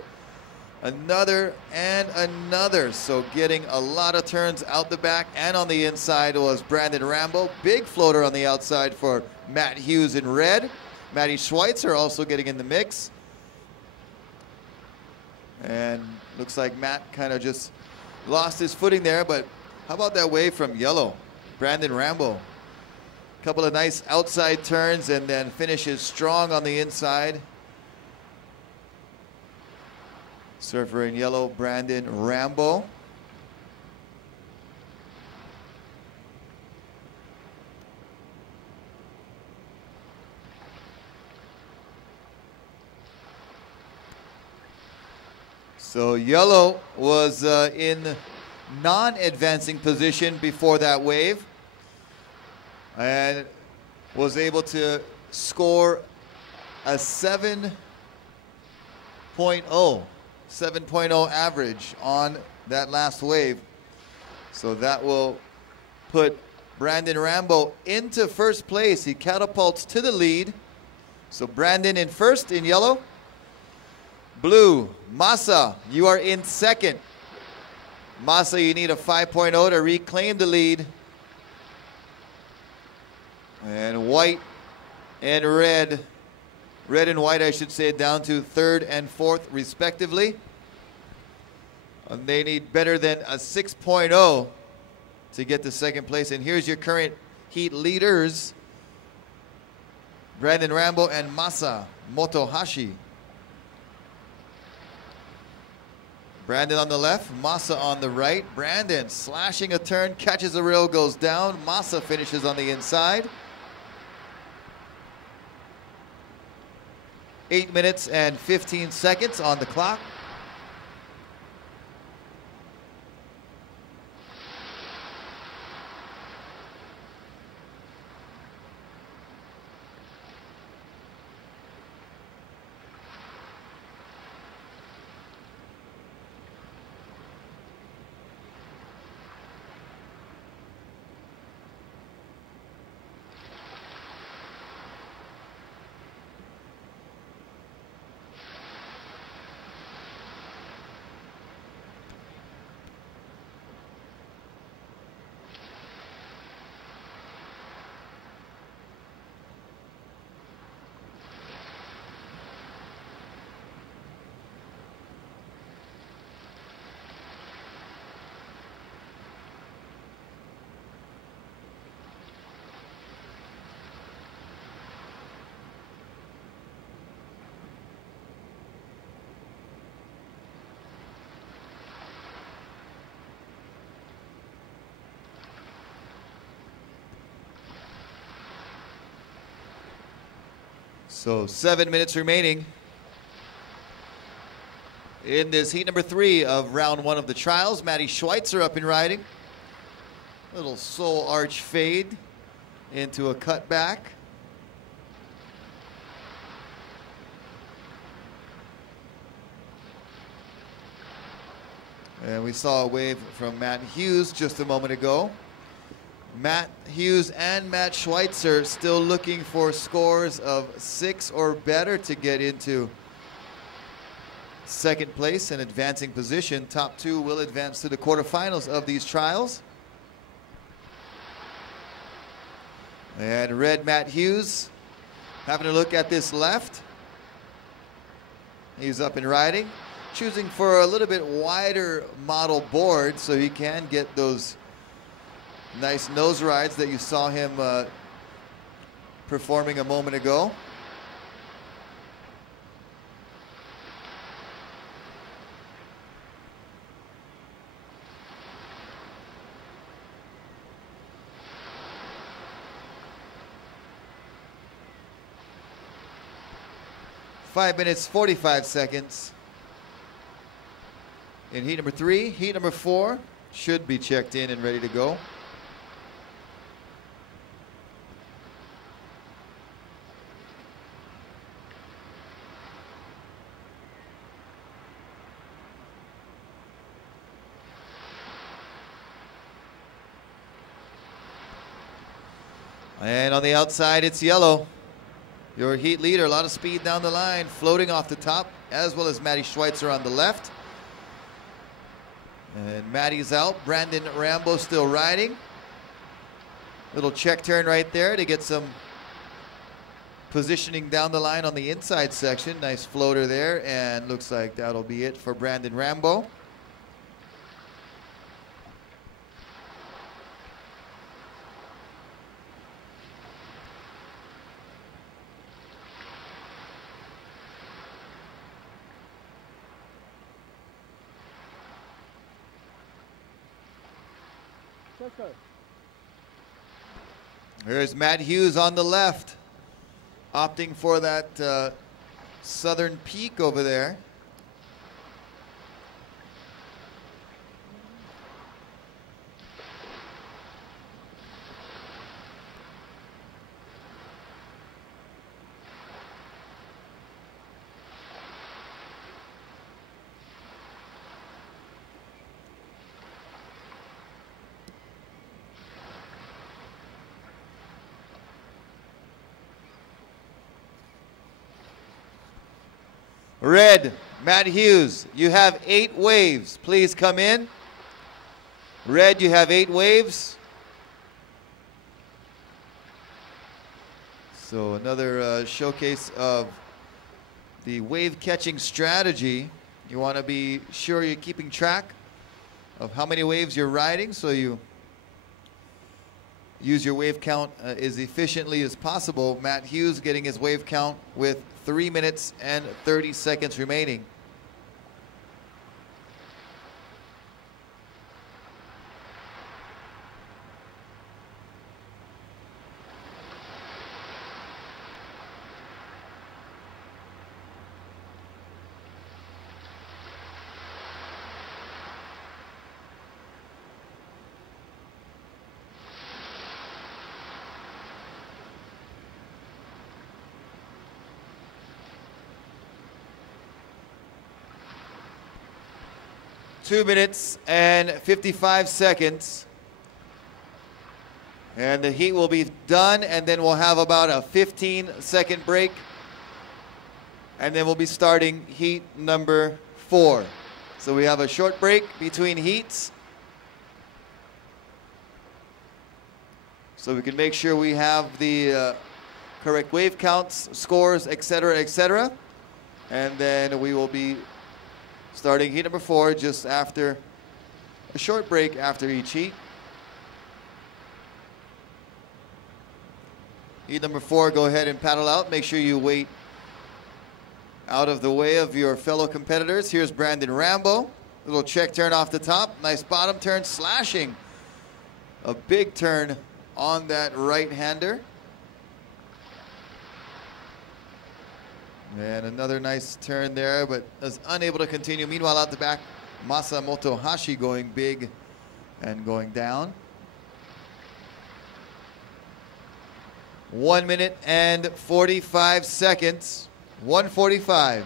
Another and another. So getting a lot of turns out the back and on the inside was Brandon Rambo. Big floater on the outside for Matt Hughes in red. Matty Schweitzer also getting in the mix. And looks like Matt kind of just lost his footing there, but how about that wave from yellow? Brandon Rambo. Couple of nice outside turns and then finishes strong on the inside. Surfer in yellow, Brandon Rambo. So yellow was in non-advancing position before that wave and was able to score a 7.0 average on that last wave. So that will put Brandon Rambo into first place. He catapults to the lead. So Brandon in first in yellow. Blue, Masa, you are in second. Masa, you need a 5.0 to reclaim the lead. And white and red and white, I should say, down to third and fourth respectively. And they need better than a 6.0 to get to second place. And here's your current heat leaders, Brandon Rambo and Masa Motohashi. Brandon on the left, Masa on the right. Brandon slashing a turn, catches a rail, goes down. Masa finishes on the inside. 8 minutes and 15 seconds on the clock. So 7 minutes remaining in this heat number 3 of round 1 of the trials. Matty Schweitzer up and riding. Little soul arch fade into a cutback. And we saw a wave from Matt Hughes just a moment ago. Matt Hughes and Matt Schweitzer still looking for scores of 6 or better to get into second place and advancing position. Top 2 will advance to the quarterfinals of these trials. And red Matt Hughes having a look at this left. He's up and riding, choosing for a little bit wider model board so he can get those nice nose rides that you saw him performing a moment ago. Five minutes, 45 seconds in heat number 3. Heat number 4 should be checked in and ready to go. And on the outside, it's yellow. Your heat leader, a lot of speed down the line, floating off the top, as well as Matty Schweitzer on the left. And Matty's out. Brandon Rambo still riding. Little check turn right there to get some positioning down the line on the inside section. Nice floater there, and looks like that'll be it for Brandon Rambo. There's Matt Hughes on the left, opting for that southern peak over there. Red, Matt Hughes, you have 8 waves. Please come in. Red, you have 8 waves. So another showcase of the wave catching strategy. You want to be sure you're keeping track of how many waves you're riding so you use your wave count as efficiently as possible. Matt Hughes getting his wave count with 3 minutes and 30 seconds remaining. Two minutes and 55 seconds. And the heat will be done, and then we'll have about a 15-second break. And then we'll be starting heat number 4. So we have a short break between heats, so we can make sure we have the correct wave counts, scores, etc., etc. And then we will be starting heat number 4 just after a short break after each heat. Heat number 4, go ahead and paddle out. Make sure you wait out of the way of your fellow competitors. Here's Brandon Rambo. Little check turn off the top. Nice bottom turn, slashing. A big turn on that right-hander. And another nice turn there, but is unable to continue. Meanwhile, out the back, Masa Motohashi going big and going down. 1 minute and 45 seconds. 1:45.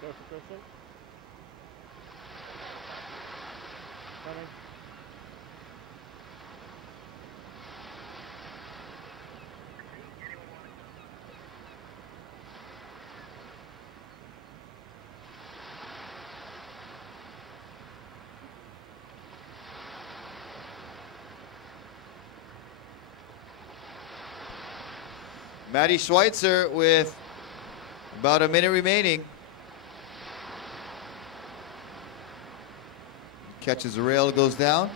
Go for Christian. Coming. Matty Schweitzer with about a minute remaining. Catches the rail, goes down.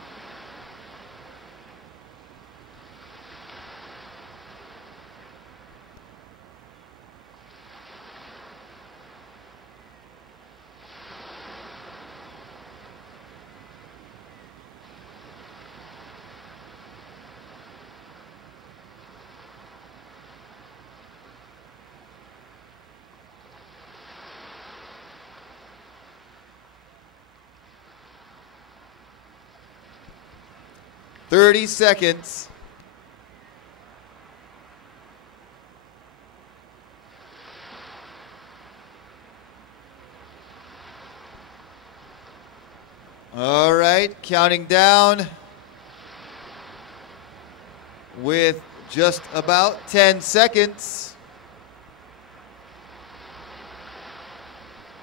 Thirty seconds. All right, counting down with just about 10 seconds.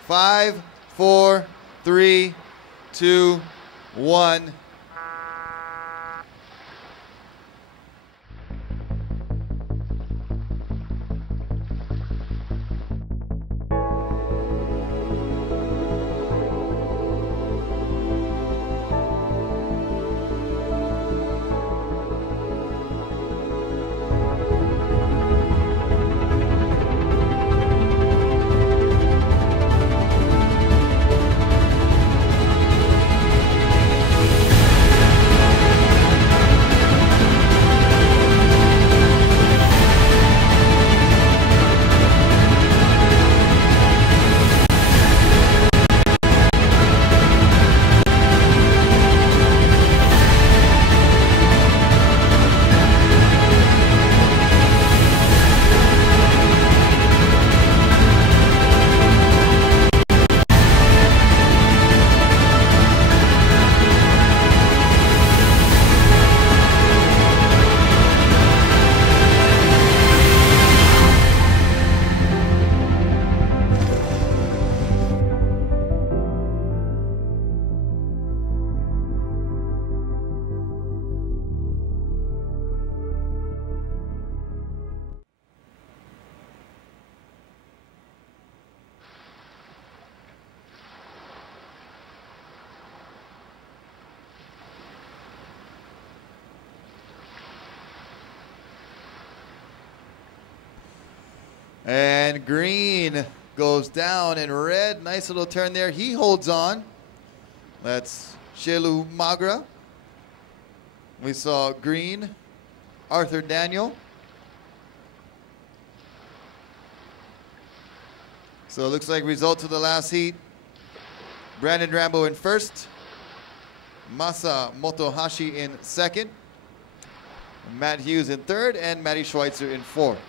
5, 4, 3, 2, 1. And green goes down in red. Nice little turn there. He holds on. That's Shelu Magra. We saw green, Arthur Daniel. So it looks like results of the last heat. Brandon Rambo in first. Masa Motohashi in second. Matt Hughes in third, and Matty Schweitzer in fourth.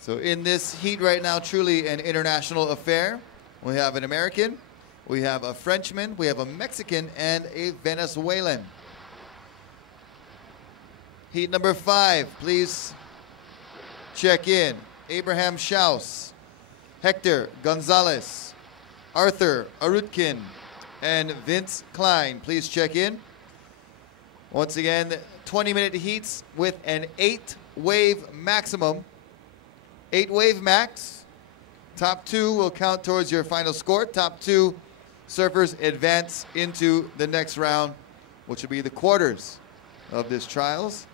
So in this heat right now, truly an international affair. We have an American, we have a Frenchman, we have a Mexican, and a Venezuelan. Heat number 5, please check in. Abraham Schaus, Hector Gonzalez, Arthur Arutkin, and Vince Klein. Please check in. Once again, 20-minute heats with an 8-wave maximum. 8-wave max. Top 2 will count towards your final score. Top 2 surfers advance into the next round, which will be the quarters of this trials.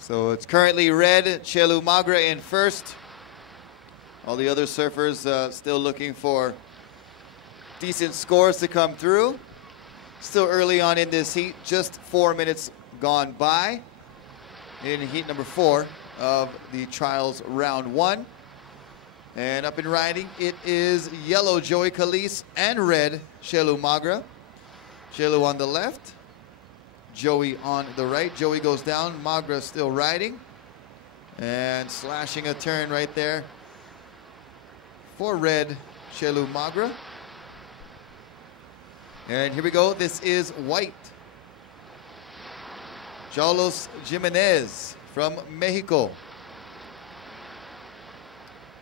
So it's currently red, Chelu Magra in first. All the other surfers still looking for decent scores to come through. Still early on in this heat, just 4 minutes gone by in heat number 4 of the trials round 1. And up and riding, it is yellow Joey Calise and red Chelu Magra. Chelu on the left, Joey on the right. Joey goes down, Magra still riding. And slashing a turn right there for red Chelu Magra. And here we go, this is white. Carlos Jimenez from Mexico.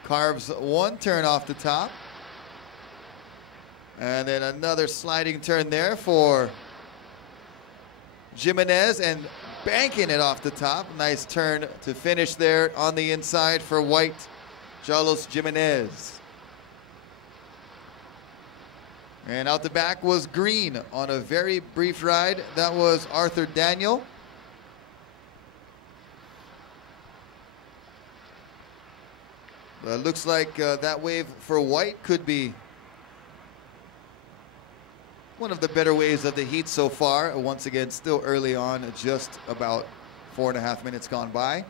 Carves one turn off the top. And then another sliding turn there for Jimenez and banking it off the top. Nice turn to finish there on the inside for white, Carlos Jimenez. And out the back was green on a very brief ride. That was Arthur Daniel. Looks like that wave for white could be one of the better waves of the heat so far. Once again, still early on, just about 4.5 minutes gone by.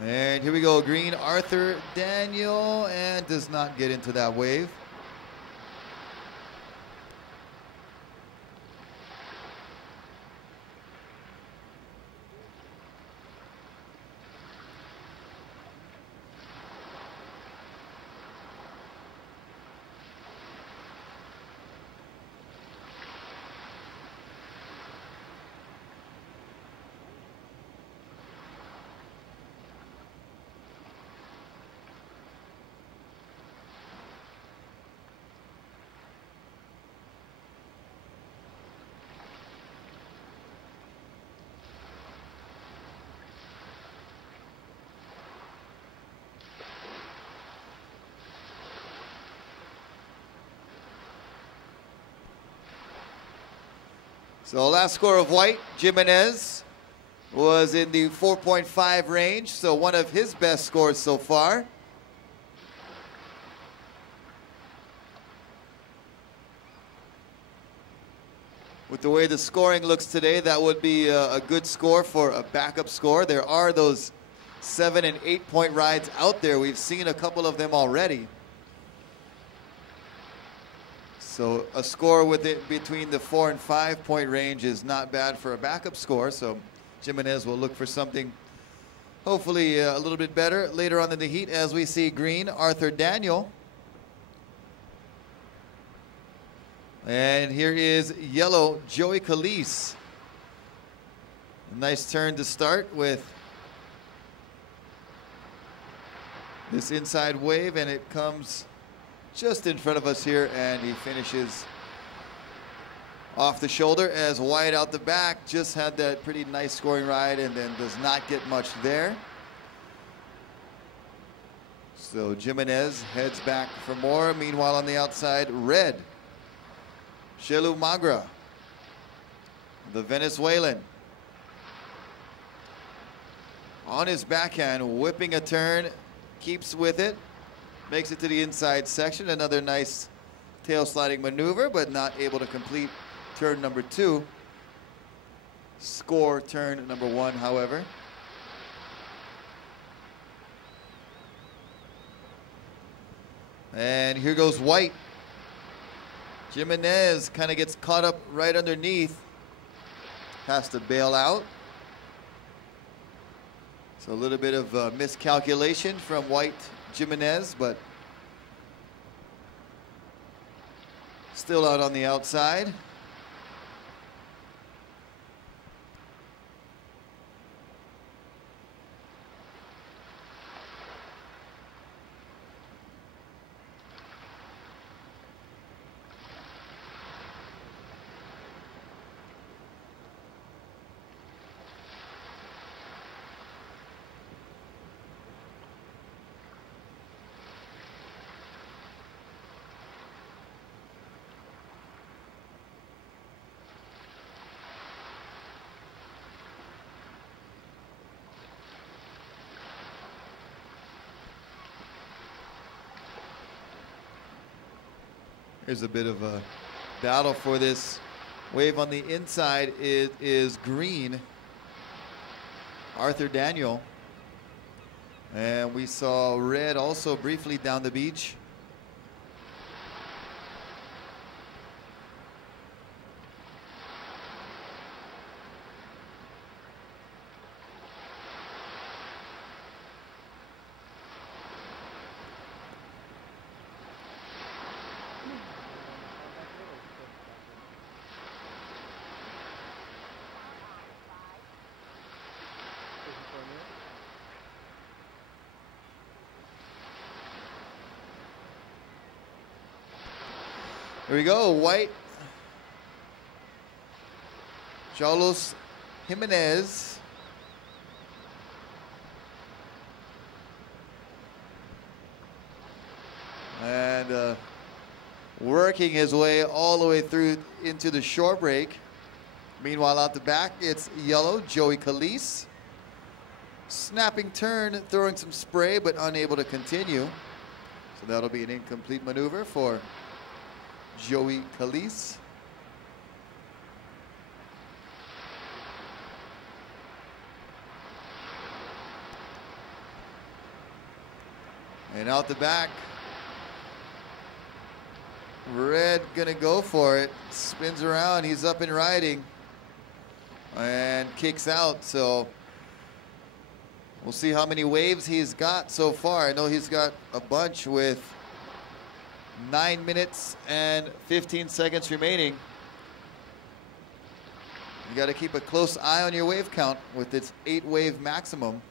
And here we go, green, Arthur Daniel, and does not get into that wave. So last score of white, Jimenez, was in the 4.5 range, so one of his best scores so far. With the way the scoring looks today, that would be a good score for a backup score. There are those 7- and 8-point rides out there. We've seen a couple of them already. So a score with it between the 4- and 5-point range is not bad for a backup score. So Jimenez will look for something hopefully a little bit better later on in the heat as we see green, Arthur Daniel. And here is yellow, Joey Calise. A nice turn to start with this inside wave, and it comes just in front of us here, and he finishes off the shoulder as white out the back just had that pretty nice scoring ride and then does not get much there. So Jimenez heads back for more. Meanwhile on the outside, red, Chelu Magra, the Venezuelan. On his backhand, whipping a turn, keeps with it. Makes it to the inside section. Another nice tail sliding maneuver, but not able to complete turn number 2. Score turn number 1, however. And here goes white. Jimenez kind of gets caught up right underneath. Has to bail out. So a little bit of miscalculation from white Jimenez, but still out on the outside. Here's a bit of a battle for this wave. On the inside is green, Arthur Daniel. And we saw red also briefly down the beach. Here we go, white. Carlos Jimenez. And working his way all the way through into the shore break. Meanwhile, out the back, it's yellow, Joey Calise. Snapping turn, throwing some spray, but unable to continue. So that'll be an incomplete maneuver for Joey Calise. And out the back, red gonna go for it. Spins around, he's up and riding. And kicks out, so we'll see how many waves he's got so far. I know he's got a bunch with 9 minutes and 15 seconds remaining. You got to keep a close eye on your wave count with its 8 wave maximum.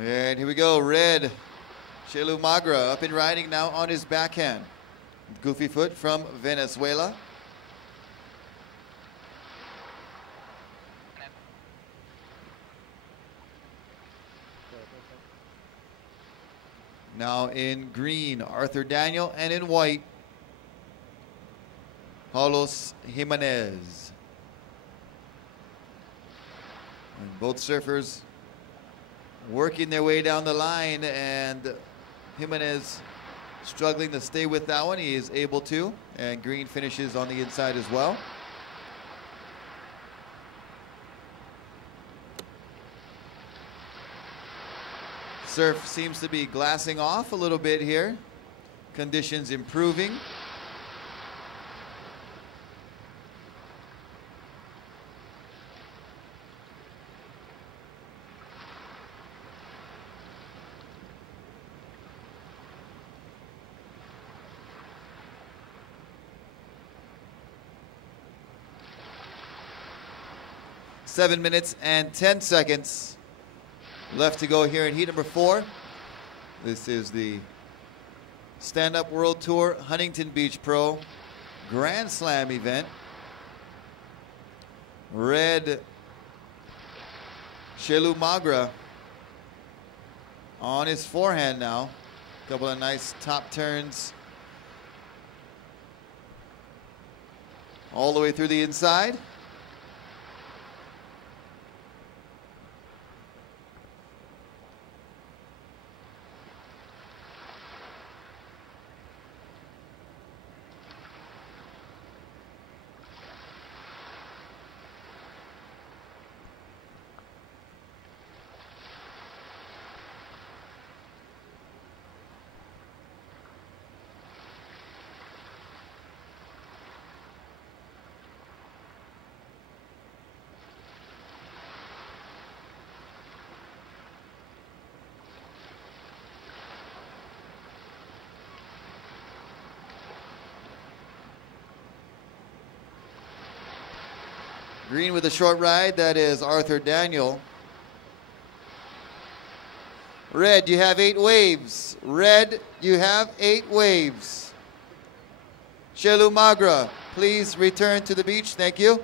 And here we go, red, Shelu Magra up and riding now on his backhand. Goofy foot from Venezuela. Now in green, Arthur Daniel, and in white, Carlos Jimenez. And both surfers working their way down the line, and Jimenez struggling to stay with that one. He is able to, and green finishes on the inside as well. Surf seems to be glassing off a little bit here. Conditions improving. Seven minutes and 10 seconds left to go here in heat number 4. This is the Stand Up World Tour Huntington Beach Pro Grand Slam event. Red Shelu Magra on his forehand now. Couple of nice top turns all the way through the inside. Green with a short ride, that is Arthur Daniel. Red, you have 8 waves. Red, you have 8 waves. Shelu Magra, please return to the beach. Thank you.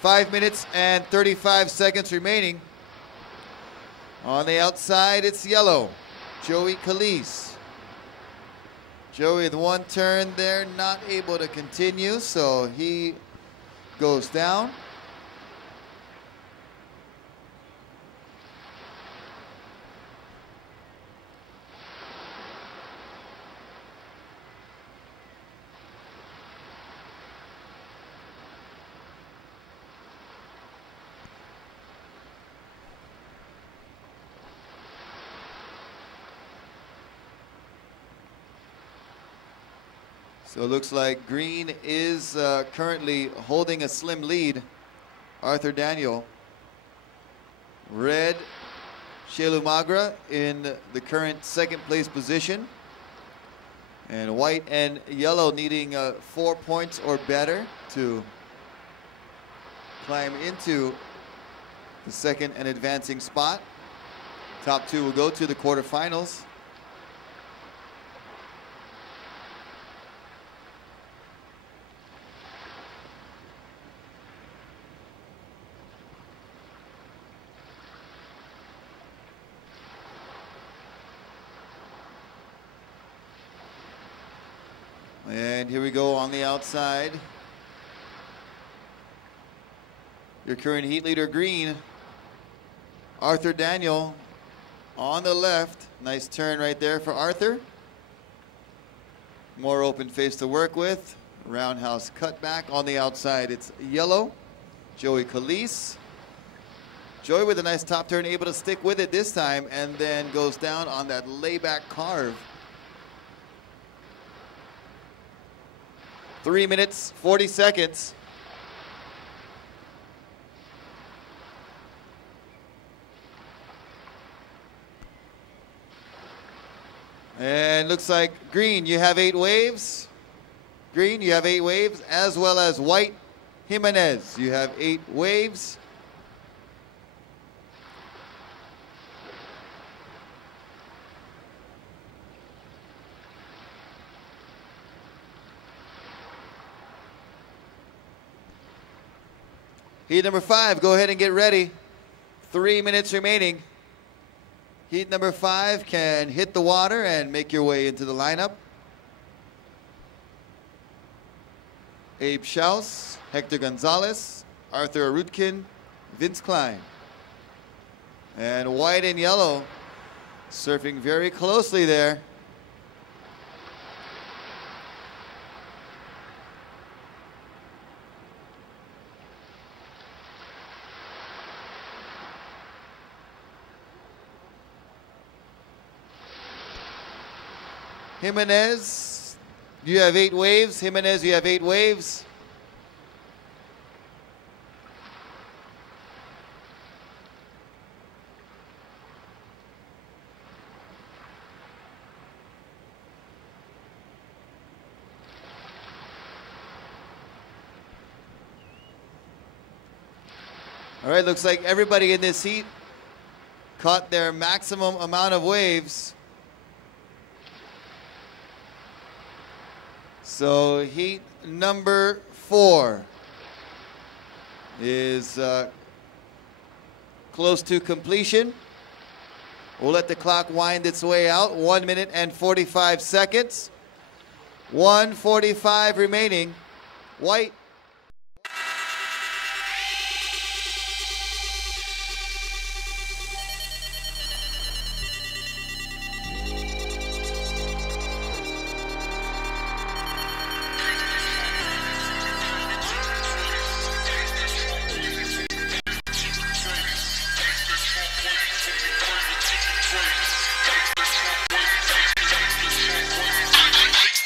Five minutes and 35 seconds remaining. On the outside, it's yellow. Joey Calise. Joey with one turn there, not able to continue, so he goes down. So it looks like Green is currently holding a slim lead. Arthur Daniel. Red, Shelu Magra in the current second place position. And white and yellow needing 4 points or better to climb into the second and advancing spot. Top 2 will go to the quarterfinals. And here we go on the outside. Your current heat leader, Green. Arthur Daniel on the left. Nice turn right there for Arthur. More open face to work with. Roundhouse cutback on the outside. It's yellow. Joey Calise. Joey with a nice top turn, able to stick with it this time, and then goes down on that layback carve. 3 minutes, 40 seconds. And looks like Green, you have 8 waves. Green, you have 8 waves, as well as White Jimenez. You have 8 waves. Heat number 5, go ahead and get ready. 3 minutes remaining. Heat number 5 can hit the water and make your way into the lineup. Abe Schaus, Hector Gonzalez, Arthur Arutkin, Vince Klein. And white and yellow surfing very closely there. Jimenez, you have 8 waves. Jimenez, you have 8 waves. All right, looks like everybody in this heat caught their maximum amount of waves. So heat number 4 is close to completion. We'll let the clock wind its way out. 1 minute and 45 seconds. 1:45 remaining. White.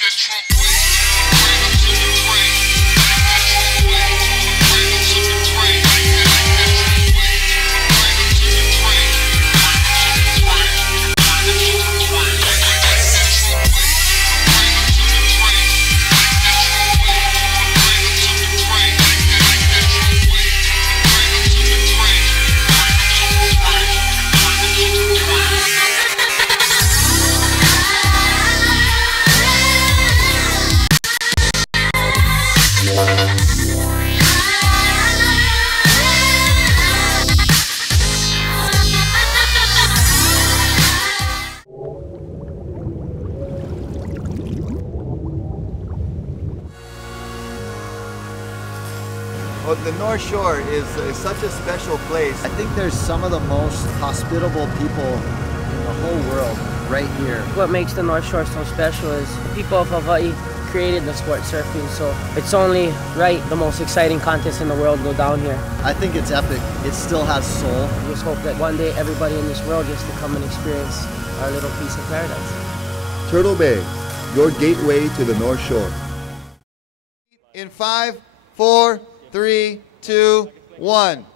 This trunk, bring up to the brain. Well, the North Shore is such a special place. I think there's some of the most hospitable people in the whole world right here. What makes the North Shore so special is the people of Hawaii created the sport surfing, so it's only right the most exciting contests in the world go down here. I think it's epic. It still has soul. We just hope that one day everybody in this world gets to come and experience our little piece of paradise. Turtle Bay, your gateway to the North Shore. In 5, 4, 3, 2, 1.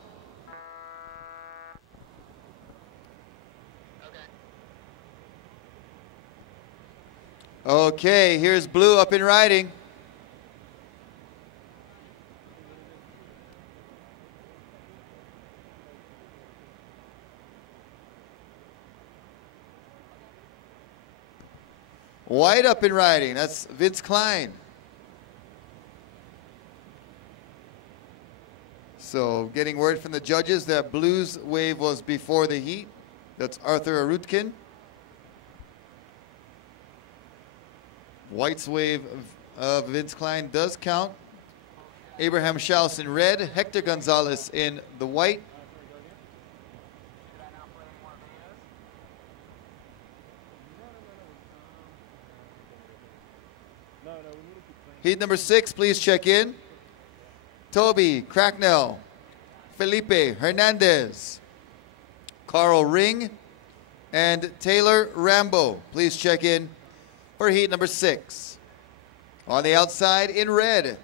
Okay, here's Blue up and riding. White up and riding. That's Vince Klein. So getting word from the judges that Blue's wave was before the heat. That's Arthur Arutkin. White's wave of Vince Klein does count. Abraham Schaus in red. Hector Gonzalez in the white. Heat number 6, please check in. Toby Cracknell, Felipe Hernandez, Carl Ring, and Taylor Rambo. Please check in for heat number 6. On the outside in red,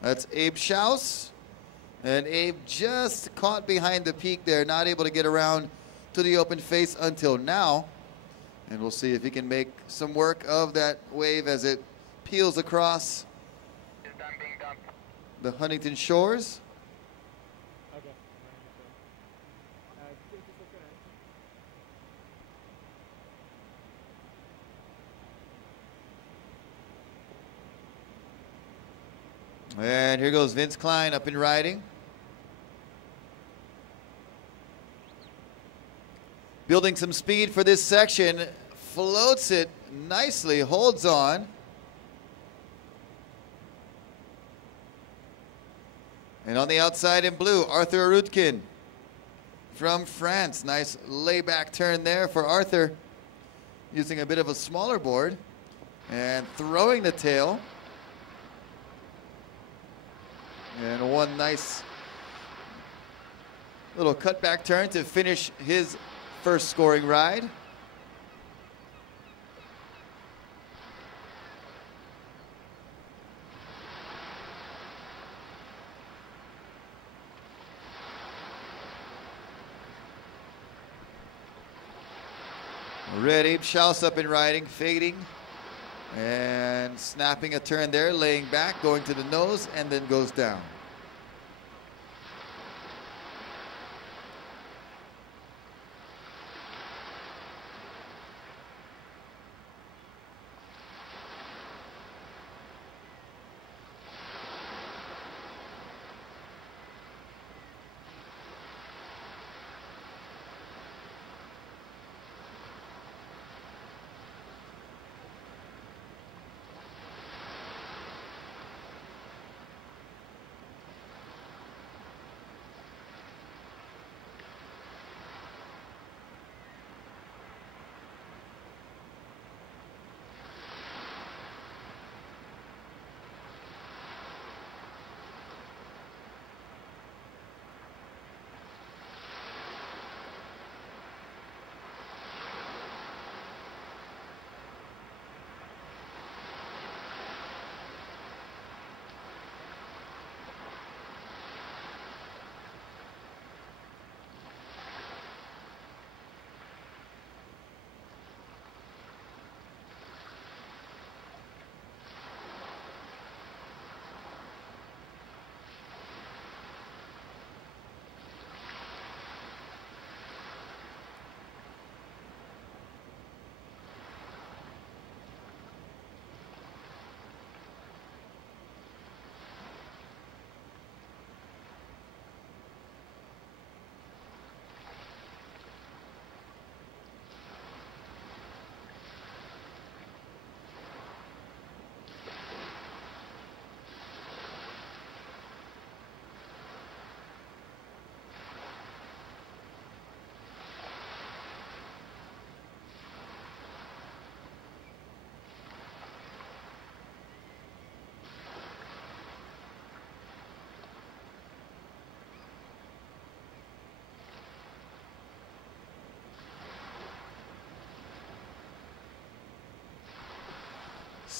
that's Abe Schaus. And Abe just caught behind the peak there, not able to get around to the open face until now. And we'll see if he can make some work of that wave as it peels across the Huntington shores. And here goes Vince Klein up and riding. Building some speed for this section. Floats it nicely, holds on. And on the outside in blue, Arthur Arutkin from France. Nice layback turn there for Arthur, using a bit of a smaller board and throwing the tail. And one nice little cutback turn to finish his first scoring ride. Red Abe Schaus up and riding, fading, and snapping a turn there, laying back, going to the nose, and then goes down.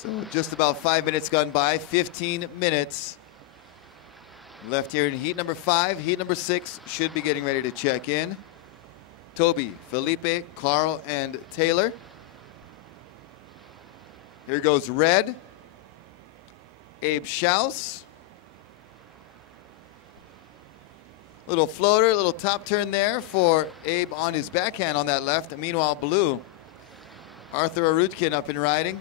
So just about 5 minutes gone by, 15 minutes left here in heat number 5. Heat number 6 should be getting ready to check in. Toby, Felipe, Carl, and Taylor. Here goes red. Abe Schaus. Little floater, little top turn there for Abe on his backhand on that left. Meanwhile, blue, Arthur Arutkin up and riding.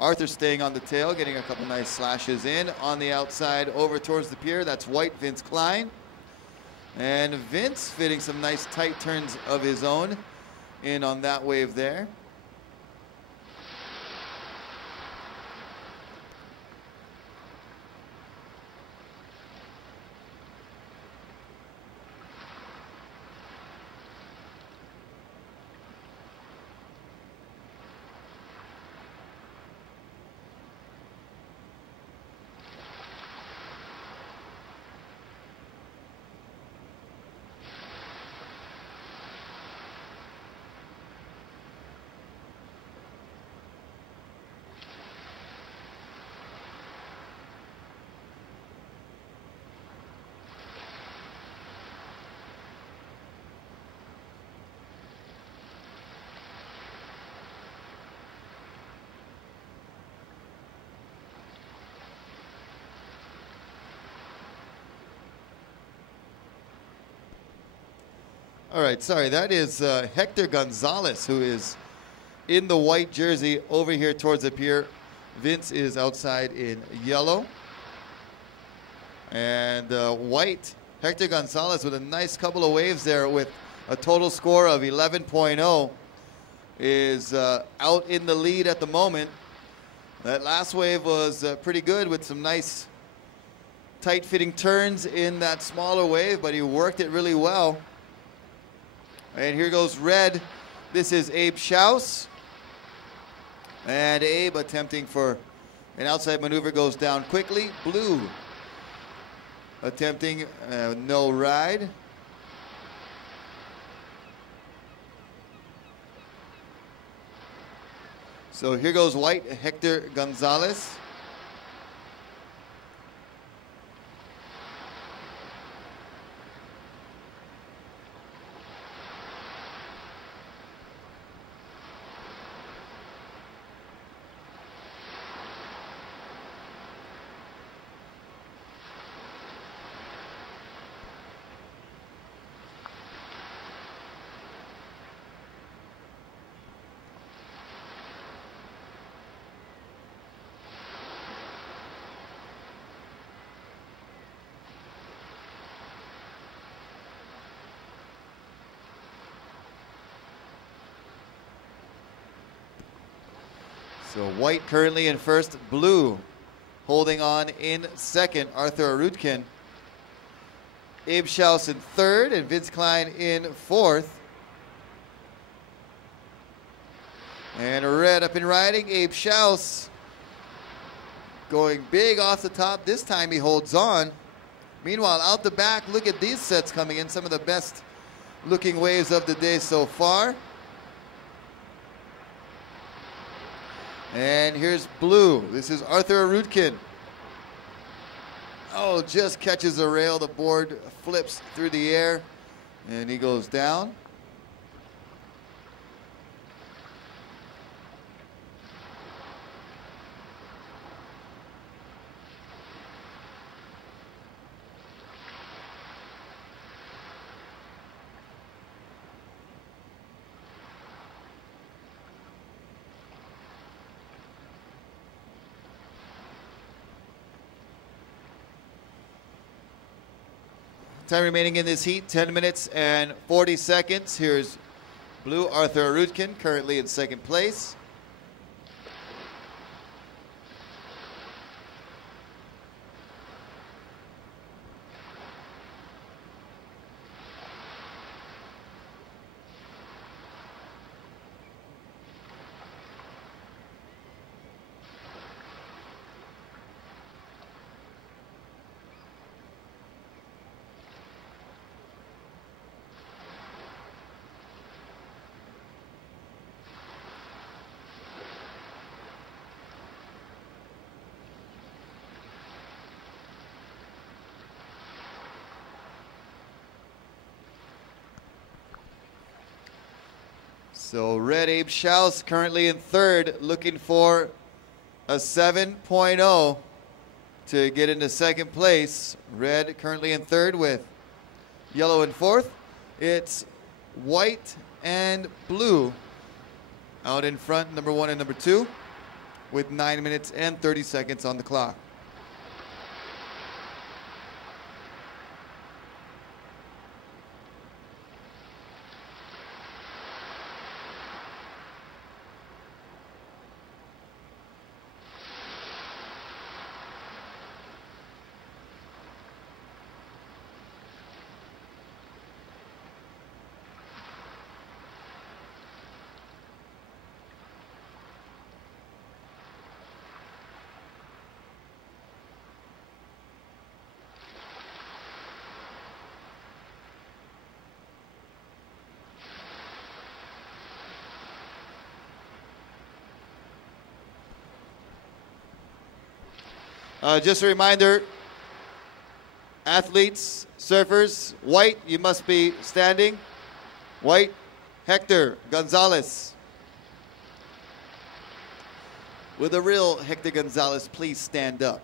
Arthur staying on the tail, getting a couple nice slashes in. On the outside, over towards the pier, that's white, Vince Klein. And Vince fitting some nice tight turns of his own in on that wave there. All right, sorry, that is Hector Gonzalez, who is in the white jersey over here towards the pier. Vince is outside in yellow. And white, Hector Gonzalez with a nice couple of waves there with a total score of 11.0 is out in the lead at the moment. That last wave was pretty good with some nice tight-fitting turns in that smaller wave, but he worked it really well. And here goes red. This is Abe Schaus. And Abe attempting for an outside maneuver, goes down quickly. Blue attempting no ride. So here goes white, Hector Gonzalez. So white currently in first, blue holding on in second, Arthur Arutkin. Abe Schaus in third, and Vince Klein in fourth. And red up and riding, Abe Schaus going big off the top. This time he holds on. Meanwhile, out the back, look at these sets coming in. Some of the best looking waves of the day so far. And here's blue. This is Arthur Arutkin. Oh, just catches a rail. The board flips through the air, and he goes down. Time remaining in this heat, 10 minutes and 40 seconds. Here's blue, Arthur Arutkin, currently in second place. So Red Abe Schaus currently in third, looking for a 7.0 to get into second place. Red currently in third with yellow in fourth. It's white and blue out in front, number 1 and number 2, with 9 minutes and 30 seconds on the clock. Just a reminder, athletes, surfers, white, you must be standing. White, Hector Gonzalez. With a real Hector Gonzalez, please stand up.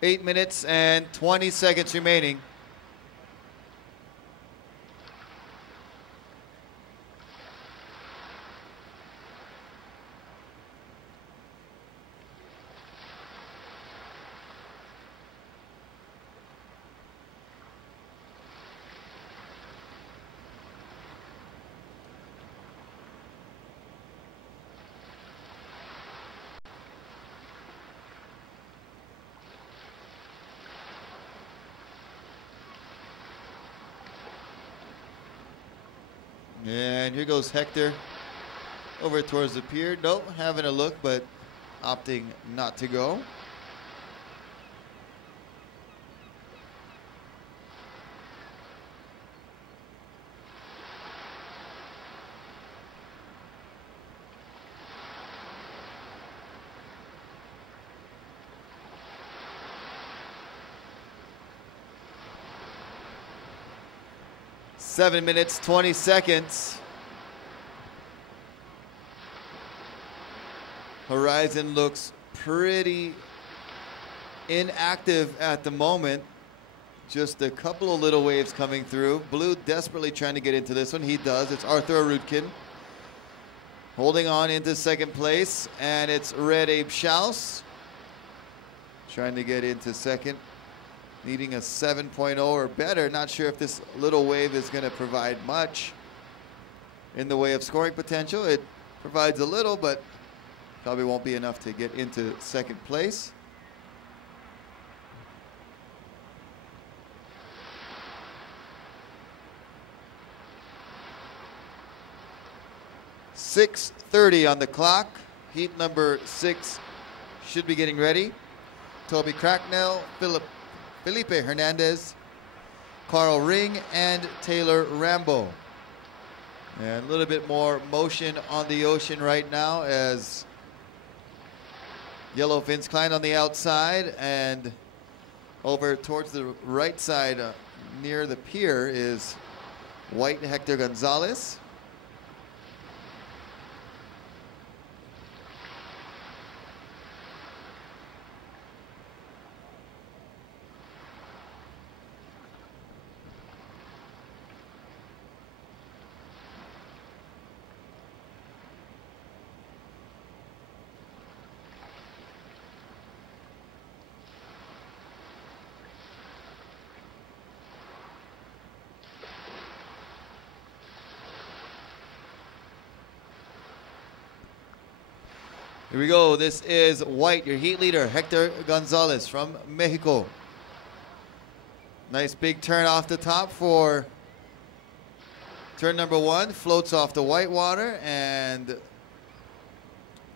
Eight minutes and 20 seconds remaining. And here goes Hector over towards the pier. Nope, having a look, but opting not to go. Seven minutes, 20 seconds. Horizon looks pretty inactive at the moment. Just a couple of little waves coming through. Blue desperately trying to get into this one. He does. It's Arthur Arutkin holding on into second place. And it's Red Abe Schaus trying to get into second. Needing a 7.0 or better. Not sure if this little wave is going to provide much in the way of scoring potential. It provides a little, but probably won't be enough to get into second place. .6:30 on the clock. Heat number 6 should be getting ready. Toby Cracknell, Felipe Hernandez, Carl Ring, and Taylor Rambo. And a little bit more motion on the ocean right now as yellow Vince Klein on the outside, and over towards the right side near the pier is white Hector Gonzalez. Here we go. This is white, your heat leader, Hector Gonzalez from Mexico. Nice big turn off the top for turn number 1. Floats off the white water and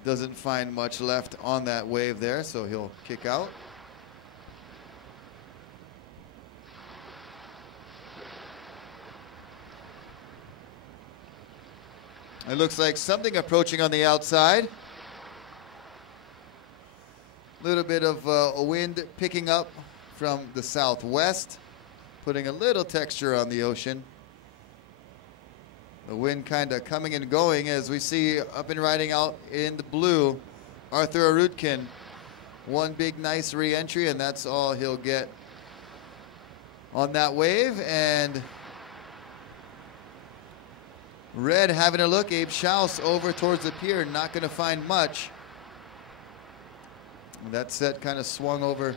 doesn't find much left on that wave there, so he'll kick out. It looks like something approaching on the outside. Little bit of a wind picking up from the southwest, putting a little texture on the ocean. The wind kind of coming and going as we see up and riding out in the blue, Arthur Arutkin. One big nice re-entry, and that's all he'll get on that wave. And red having a look, Abe Schaus over towards the pier, not going to find much. That set kind of swung over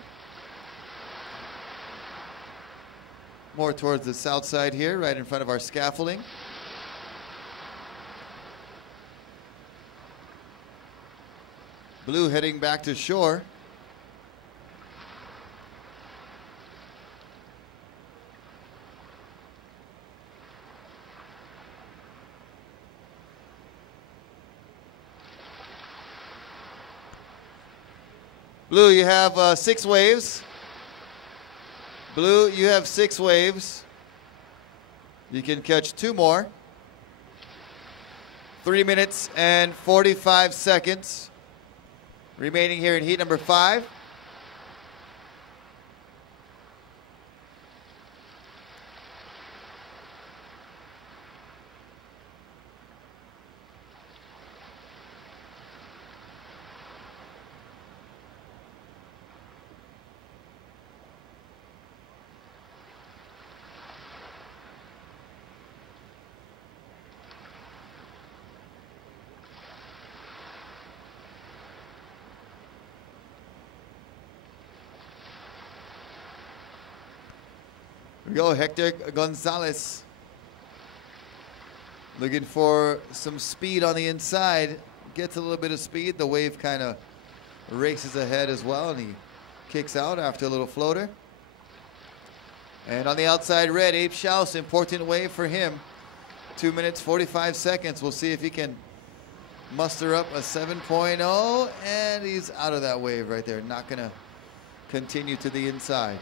more towards the south side here, right in front of our scaffolding. Blue heading back to shore. Blue, you have 6 waves. Blue, you have 6 waves. You can catch 2 more. 3 minutes and 45 seconds remaining here in heat number 5. Here we go, Hector Gonzalez. Looking for some speed on the inside. Gets a little bit of speed. The wave kind of races ahead as well, and he kicks out after a little floater. And on the outside, red, Abe Schaus, important wave for him. 2 minutes, 45 seconds. We'll see if he can muster up a 7.0, and he's out of that wave right there. Not going to continue to the inside.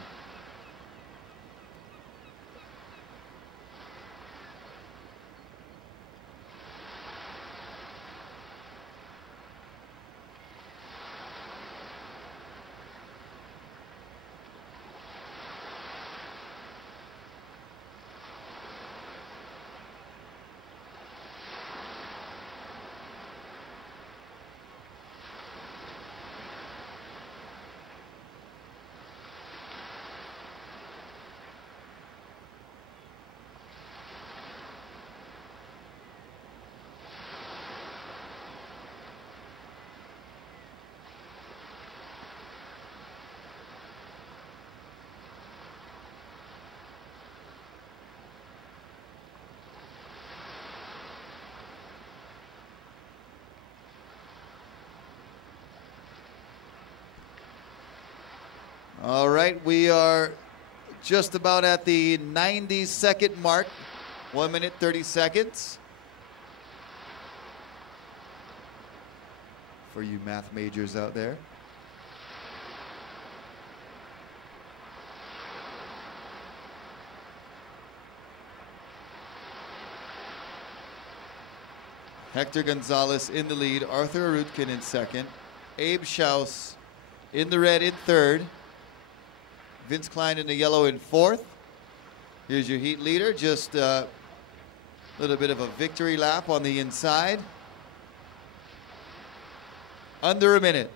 All right, we are just about at the 90-second mark. 1 minute, 30 seconds. For you math majors out there. Hector Gonzalez in the lead, Arthur Arutkin in second, Abe Schaus in the red in third, Vince Klein in the yellow in fourth. Here's your heat leader, just a little bit of a victory lap on the inside. Under a minute.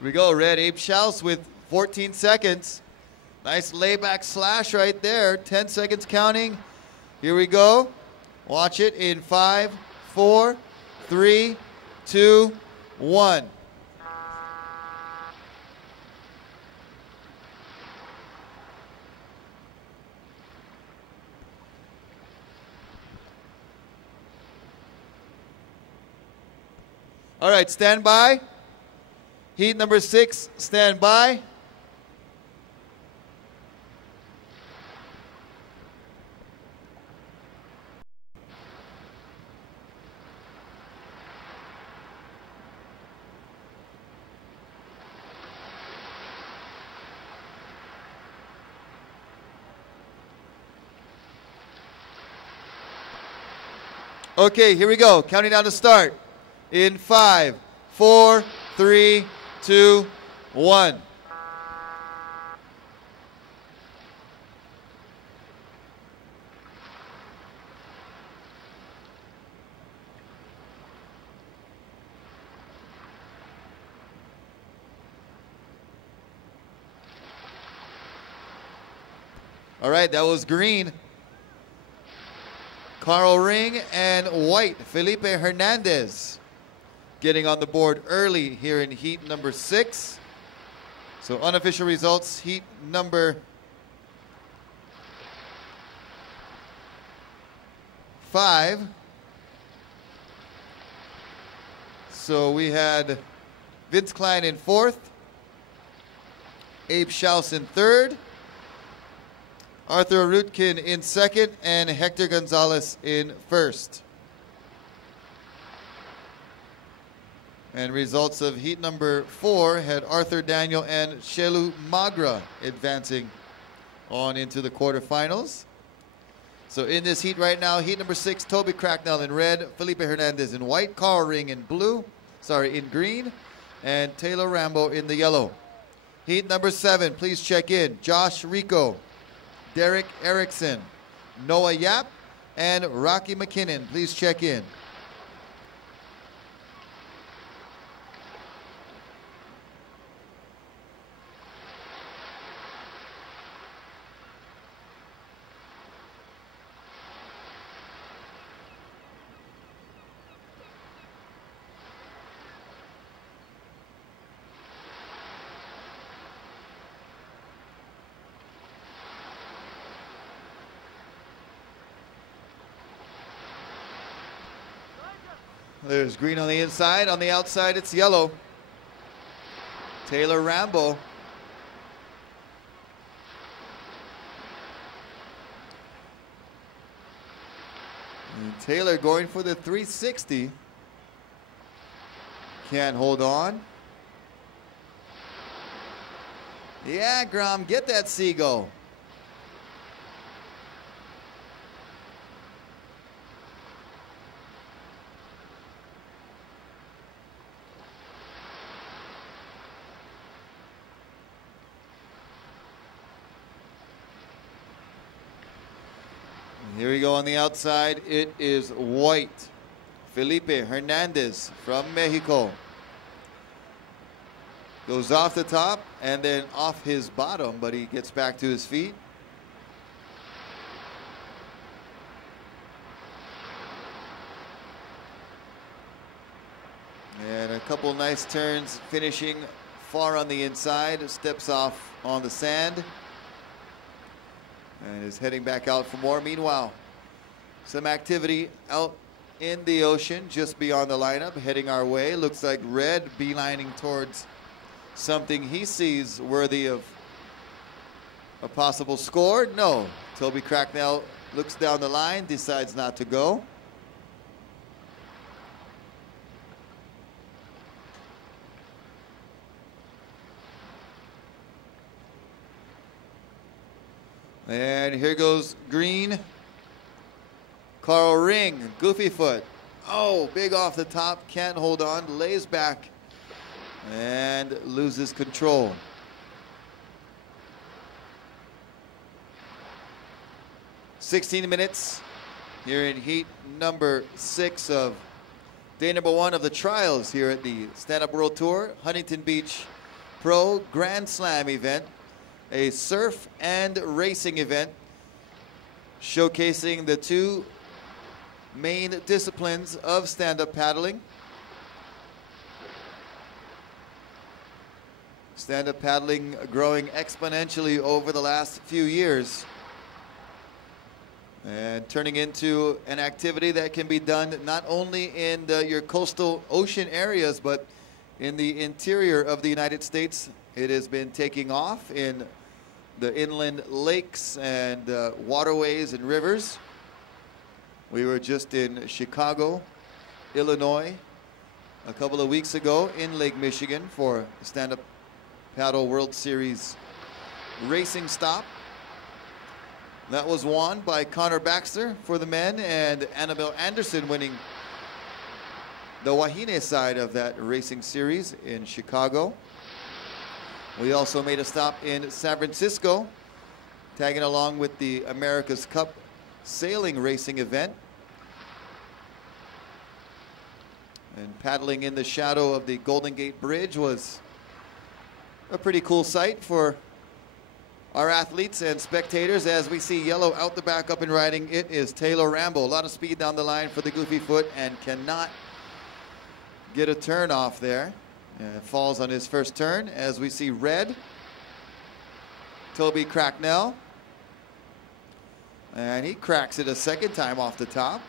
Here we go, red, Abe Schaus with 14 seconds. Nice layback slash right there. 10 seconds counting. Here we go. Watch it in 5, 4, 3, 2, 1. All right, stand by. Heat number 6, stand by. Okay, here we go. Counting down to start. In 5, 4, 3, 2, 1. All right, that was green. Carl Ring and white, Felipe Hernandez, getting on the board early here in heat number 6. So unofficial results, heat number 5. So we had Vince Klein in 4th, Abe Schaus in 3rd, Arthur Rutkin in 2nd, and Hector Gonzalez in 1st. And results of heat number 4 had Arthur Daniel and Shelu Magra advancing on into the quarterfinals. So in this heat right now, heat number 6, Toby Cracknell in red, Felipe Hernandez in white, Carl Ring in in green, and Taylor Rambo in the yellow. Heat number 7, please check in. Josh Rico, Derek Erickson, Noah Yap, and Rocky McKinnon. Please check in. There's green on the inside. On the outside, it's yellow. Taylor Rambo. And Taylor going for the 360. Can't hold on. Yeah, Grom, get that seagull. Here we go on the outside. It is white. Felipe Hernandez from Mexico. Goes off the top and then off his bottom, but he gets back to his feet. And a couple nice turns, finishing far on the inside. Steps off on the sand and is heading back out for more. Meanwhile, some activity out in the ocean just beyond the lineup, heading our way. Looks like Red beelining towards something he sees worthy of a possible score. No, Toby Cracknell looks down the line, decides not to go. And here goes green. Carl Ring, goofy foot. Oh, big off the top, can't hold on, lays back and loses control. "16 minutes here in heat number 6 of day number 1 of the trials here at the Stand Up World Tour Huntington Beach Pro Grand Slam event, a surf and racing event showcasing the 2 main disciplines of stand-up paddling. Stand-up paddling growing exponentially over the last few years. And turning into an activity that can be done not only in your coastal ocean areas, but in the interior of the United States. It has been taking off in the inland lakes and waterways and rivers. We were just in Chicago, Illinois, a couple of weeks ago in Lake Michigan for the Stand-Up Paddle World Series racing stop. That was won by Connor Baxter for the men and Annabelle Anderson winning the Wahine side of that racing series in Chicago. We also made a stop in San Francisco, tagging along with the America's Cup sailing racing event. And paddling in the shadow of the Golden Gate Bridge was a pretty cool sight for our athletes and spectators. As we see yellow out the back up and riding, it is Taylor Rambo. A lot of speed down the line for the Goofy Foot and cannot get a turn off there. And falls on his first turn. As we see red, Toby Cracknell. And he cracks it a second time off the top.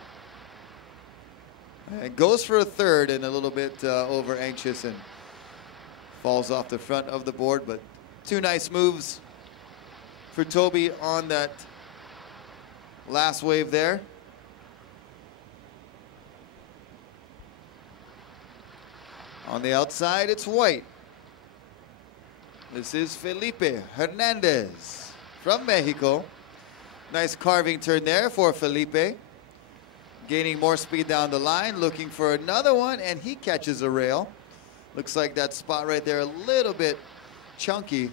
And goes for a third and a little bit over anxious and falls off the front of the board. But two nice moves for Toby on that last wave there. On the outside, it's white. This is Felipe Hernandez from Mexico. Nice carving turn there for Felipe. Gaining more speed down the line, looking for another one, and he catches a rail. Looks like that spot right there a little bit chunky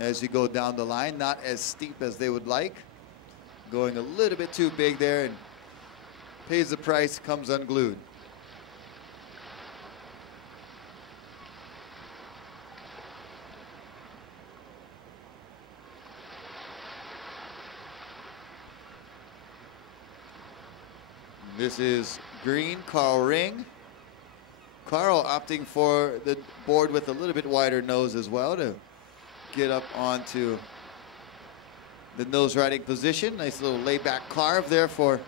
as you go down the line, not as steep as they would like. Going a little bit too big there and pays the price, comes unglued. This is green, Carl Ring. Carl opting for the board with a little bit wider nose as well to get up onto the nose riding position. Nice little layback carve there for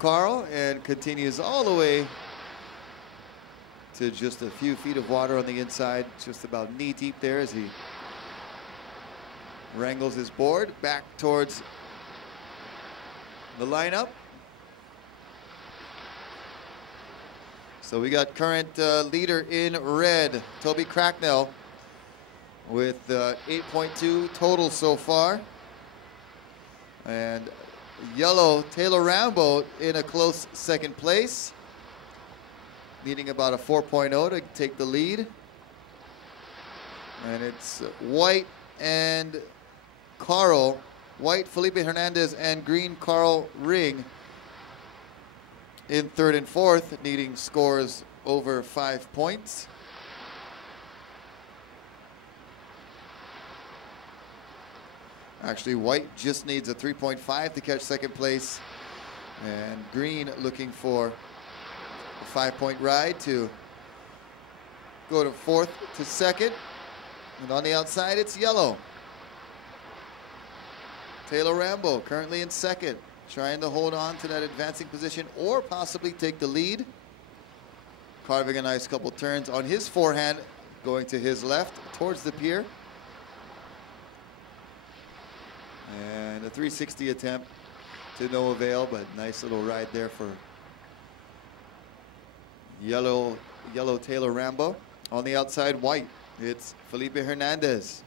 Carl, and continues all the way to just a few feet of water on the inside, just about knee deep there as he wrangles his board back towards the lineup. So we got current leader in red, Toby Cracknell, with 8.2 total so far. And yellow, Taylor Rambo in a close second place, needing about a 4.0 to take the lead. And it's white and Carl, white Felipe Hernandez and green Carl Ring in third and fourth, needing scores over 5 points. Actually, white just needs a 3.5 to catch second place, and green looking for a 5-point ride to go to fourth to second. And on the outside, it's yellow. Taylor Rambo currently in second, trying to hold on to that advancing position or possibly take the lead. Carving a nice couple turns on his forehand, going to his left towards the pier. And a 360 attempt to no avail, but nice little ride there for yellow Taylor Rambo. On the outside, white, it's Felipe Hernandez.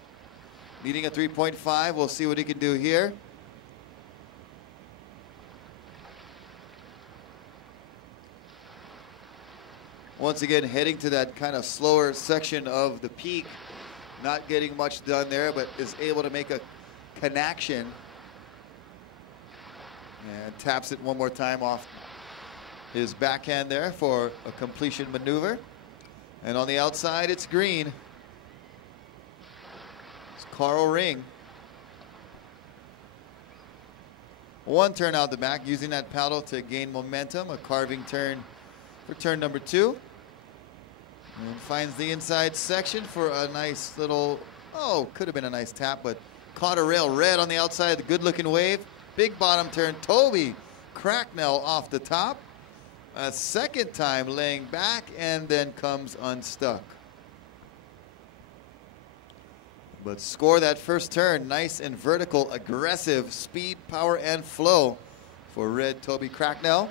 Needing a 3.5, we'll see what he can do here. Once again, heading to that kind of slower section of the peak. Not getting much done there, but is able to make a connection. And taps it one more time off his backhand there for a completion maneuver. And on the outside, it's green. It's Carl Ring. One turn out the back, using that paddle to gain momentum. A carving turn for turn number 2. And finds the inside section for a nice little, oh, could have been a nice tap, but caught a rail red on the outside, the good looking wave. big bottom turn. Toby Cracknell off the top. A second time laying back and then comes unstuck. But score that first turn. Nice and vertical, aggressive speed, power, and flow for red Toby Cracknell.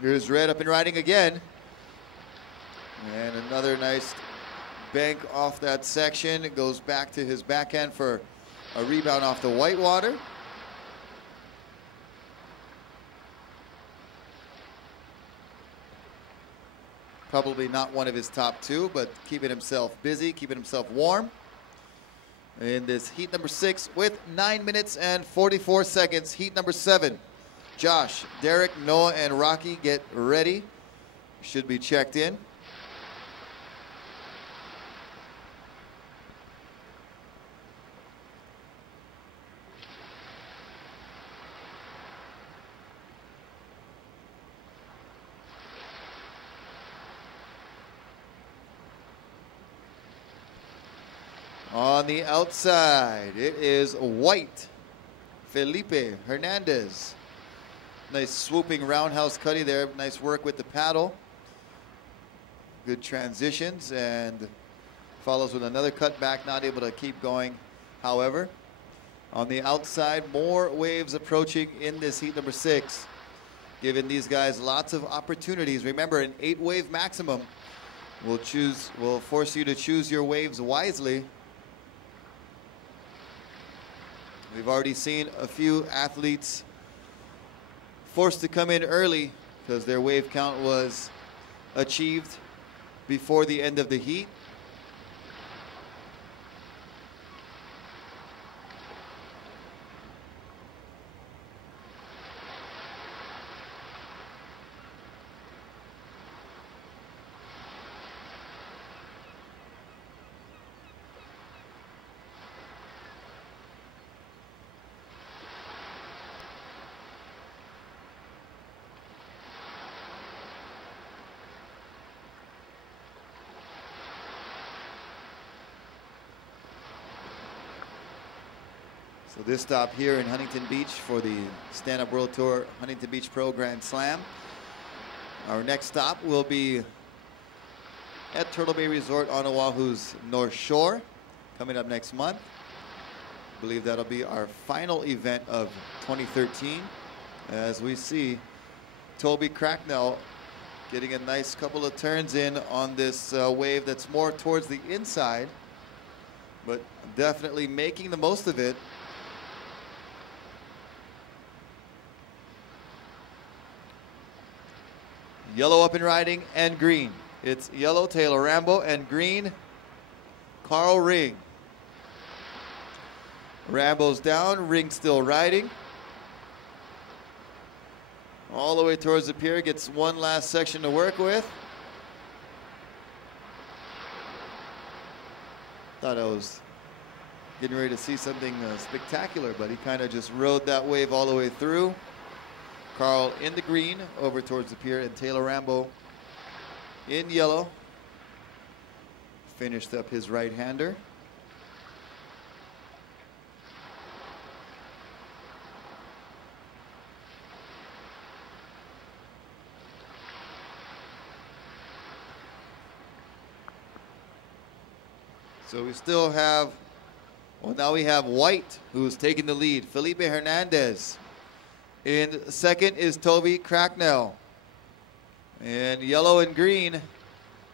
Here's red up and riding again. And another nice bank off that section. It goes back to his backhand for a rebound off the white water. Probably not one of his top two, but keeping himself busy, keeping himself warm. In this heat number 6 with 9 minutes and 44 seconds. Heat number 7. Josh, Derek, Noah, and Rocky get ready. Should be checked in. On the outside, it is white Felipe Hernandez. Nice swooping roundhouse cutty there. Nice work with the paddle. Good transitions and follows with another cut back. Not able to keep going, however. On the outside, more waves approaching in this heat number 6. Giving these guys lots of opportunities. Remember, an 8-wave maximum will force you to choose your waves wisely. We've already seen a few athletes forced to come in early because their wave count was achieved before the end of the heat. So this stop here in Huntington Beach for the Stand-Up World Tour Huntington Beach Pro Grand Slam. Our next stop will be at Turtle Bay Resort on Oahu's North Shore coming up next month. I believe that'll be our final event of 2013 as we see Toby Cracknell getting a nice couple of turns in on this wave that's more towards the inside, but definitely making the most of it. Yellow up and riding and green. It's yellow Taylor Rambo and green Carl Ring. Rambo's down, Ring still riding. All the way towards the pier, gets one last section to work with. Thought I was getting ready to see something spectacular, but he kind of just rode that wave all the way through. Carl in the green over towards the pier, and Taylor Rambo in yellow finished up his right-hander. So we still have, well, now we have white who's taking the lead. Felipe Hernandez. In second is Toby Cracknell. And yellow and green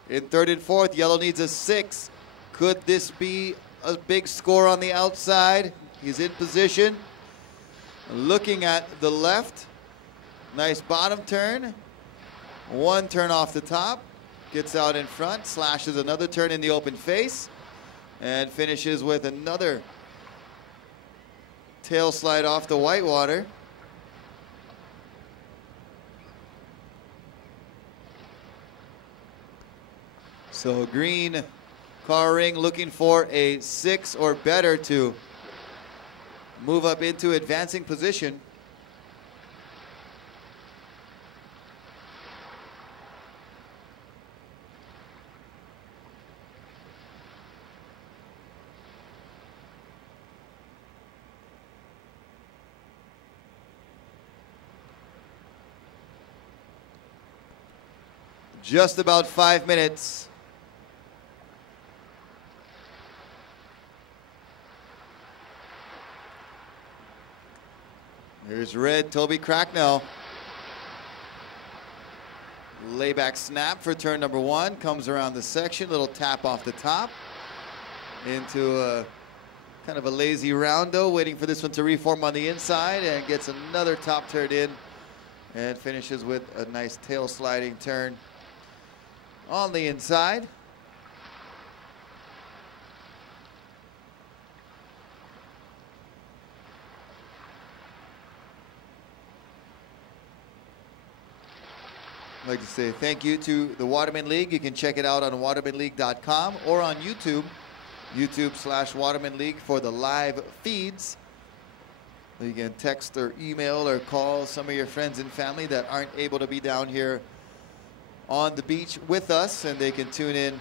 in third and fourth. Yellow needs a 6. Could this be a big score on the outside? He's in position. Looking at the left. Nice bottom turn. One turn off the top. Gets out in front. Slashes another turn in the open face. And finishes with another tail slide off the whitewater. So green Carl Ring looking for a 6 or better to move up into advancing position. Just about 5 minutes. Here's red, Toby Cracknell. Layback snap for turn number 1. Comes around the section, little tap off the top. Into a kind of a lazy roundo, waiting for this one to reform on the inside, and gets another top turn in and finishes with a nice tail sliding turn on the inside. I'd like to say thank you to the Waterman League. You can check it out on watermanleague.com or on YouTube, YouTube/Waterman League for the live feeds. You can text or email or call some of your friends and family that aren't able to be down here on the beach with us, and they can tune in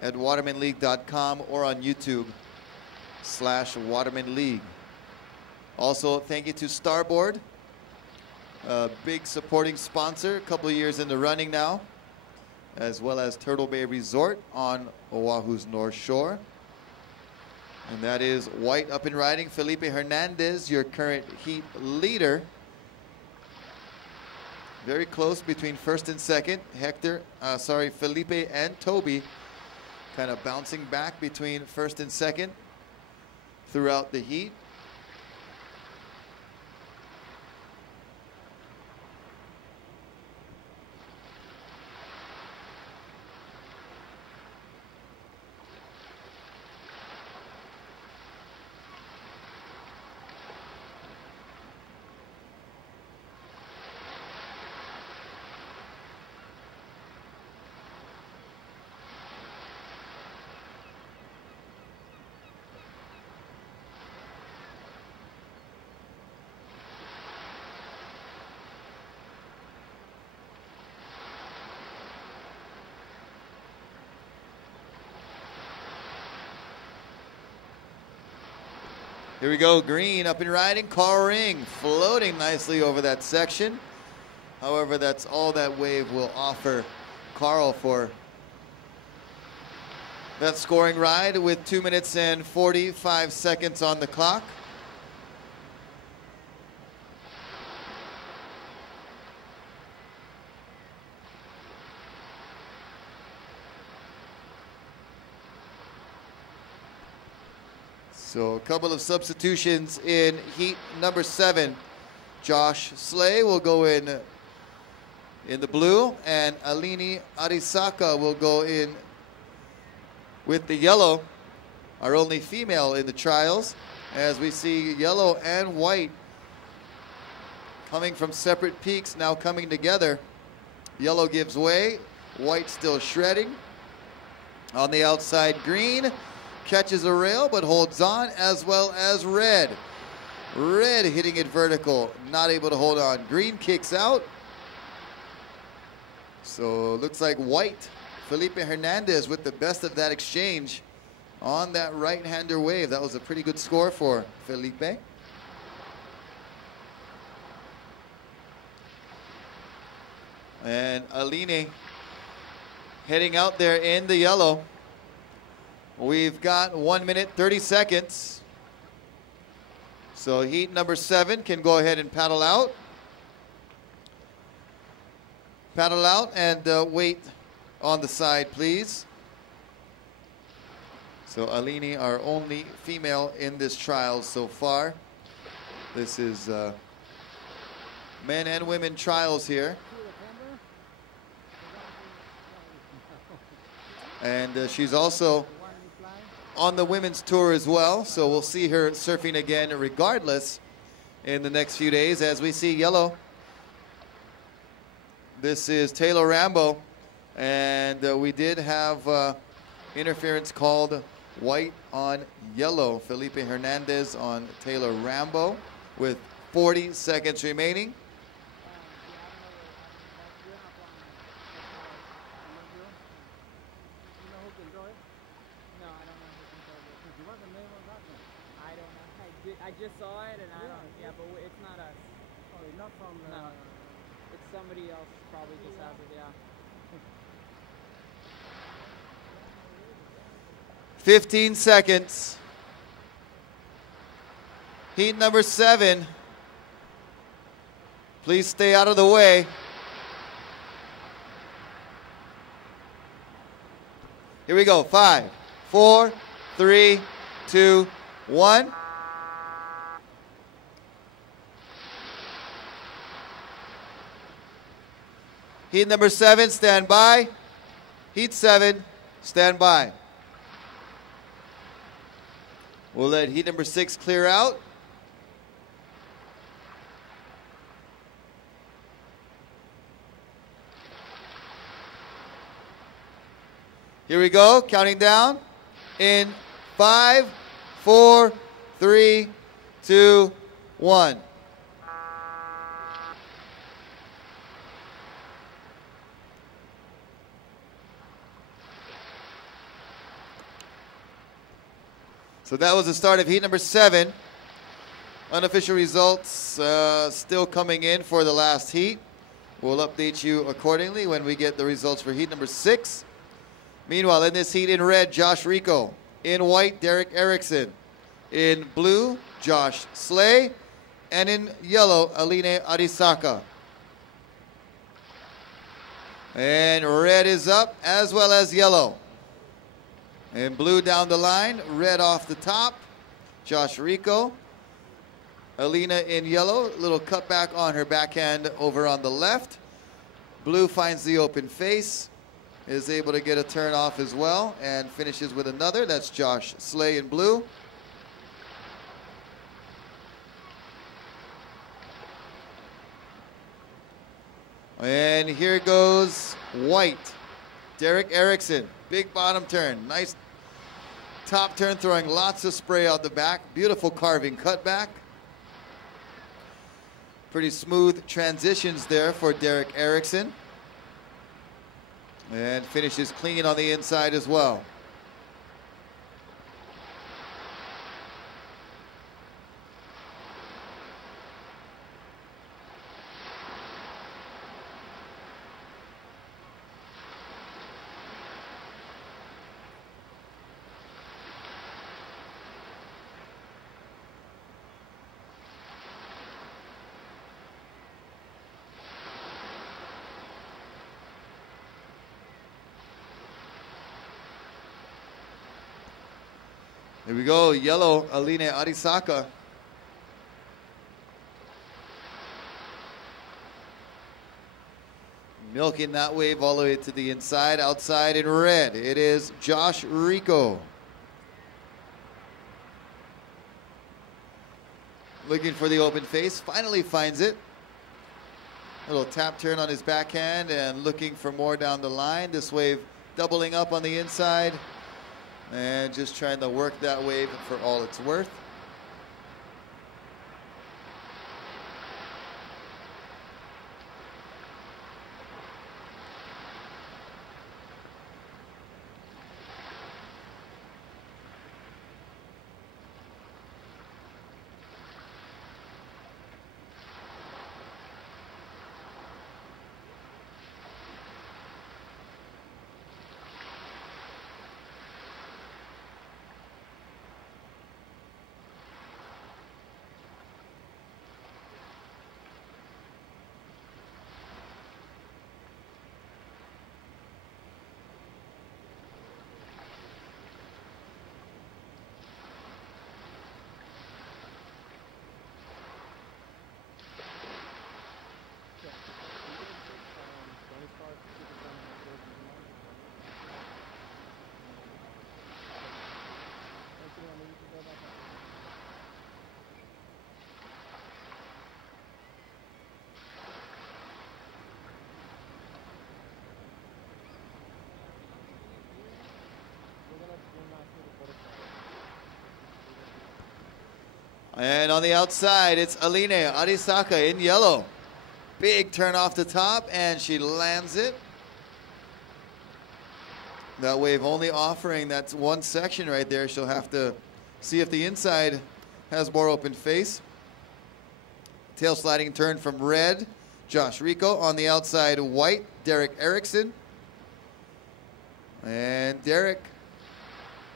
at watermanleague.com or on YouTube/Waterman League. Also, thank you to Starboard, a big supporting sponsor, a couple of years in the running now, as well as Turtle Bay Resort on Oahu's North Shore. And that is white up and riding, Felipe Hernandez, your current heat leader. Very close between first and second. Felipe and Toby kind of bouncing back between first and second throughout the heat. Here we go, green up and riding, Carl Ring floating nicely over that section. However, that's all that wave will offer Carl for that scoring ride with 2 minutes and 45 seconds on the clock. So a couple of substitutions in heat number 7. Josh Slay will go in the blue, and Alini Arisaka will go in with the yellow, our only female in the trials, as we see yellow and white coming from separate peaks now coming together. Yellow gives way, white still shredding. On the outside, green catches a rail but holds on, as well as red. Red hitting it vertical, not able to hold on. Green kicks out. So looks like white, Felipe Hernandez with the best of that exchange on that right-hander wave. That was a pretty good score for Felipe. And Aline heading out there in the yellow. We've got 1 minute, 30 seconds. So heat number 7 can go ahead and paddle out. Paddle out and wait on the side, please. So Aline, our only female in this trial so far. This is men and women trials here. And she's also on the women's tour as well, so we'll see her surfing again regardless in the next few days. As we see yellow, this is Taylor Rambo, and we did have interference called white on yellow. Felipe Hernandez on Taylor Rambo with 40 seconds remaining. I just saw it, and I don't. Yeah, but it's not us. Oh, not from. No. It's somebody else probably just happened, yeah. 15 seconds. Heat number 7. Please stay out of the way. Here we go. 5, 4, 3, 2, 1. Heat number 7, stand by. Heat 7, stand by. We'll let heat number 6 clear out. Here we go, counting down in 5, 4, 3, 2, 1. So that was the start of heat number 7. Unofficial results still coming in for the last heat. We'll update you accordingly when we get the results for heat number 6. Meanwhile, in this heat in red, Josh Rico. In white, Derek Erickson. In blue, Josh Slay. And in yellow, Aline Arisaka. And red is up as well as yellow. And blue down the line, red off the top, Josh Rico. Alina in yellow, little cutback on her backhand over on the left. Blue finds the open face, is able to get a turn off as well, and finishes with another. That's Josh Slay in blue. And here goes white. Derek Erickson, big bottom turn, nice top turn, throwing lots of spray out the back. Beautiful carving cutback. Pretty smooth transitions there for Derek Erickson. And finishes clean on the inside as well. Here we go, yellow, Aline Arisaka. Milking that wave all the way to the inside. Outside in red, it is Josh Rico. Looking for the open face, finally finds it. Little tap turn on his backhand and looking for more down the line. This wave doubling up on the inside. And just trying to work that wave for all it's worth. And on the outside, it's Aline Arisaka in yellow. Big turn off the top, and she lands it. That wave only offering that one section right there. She'll have to see if the inside has more open face. Tail sliding turn from red Josh Rico. On the outside, white, Derek Erickson. And Derek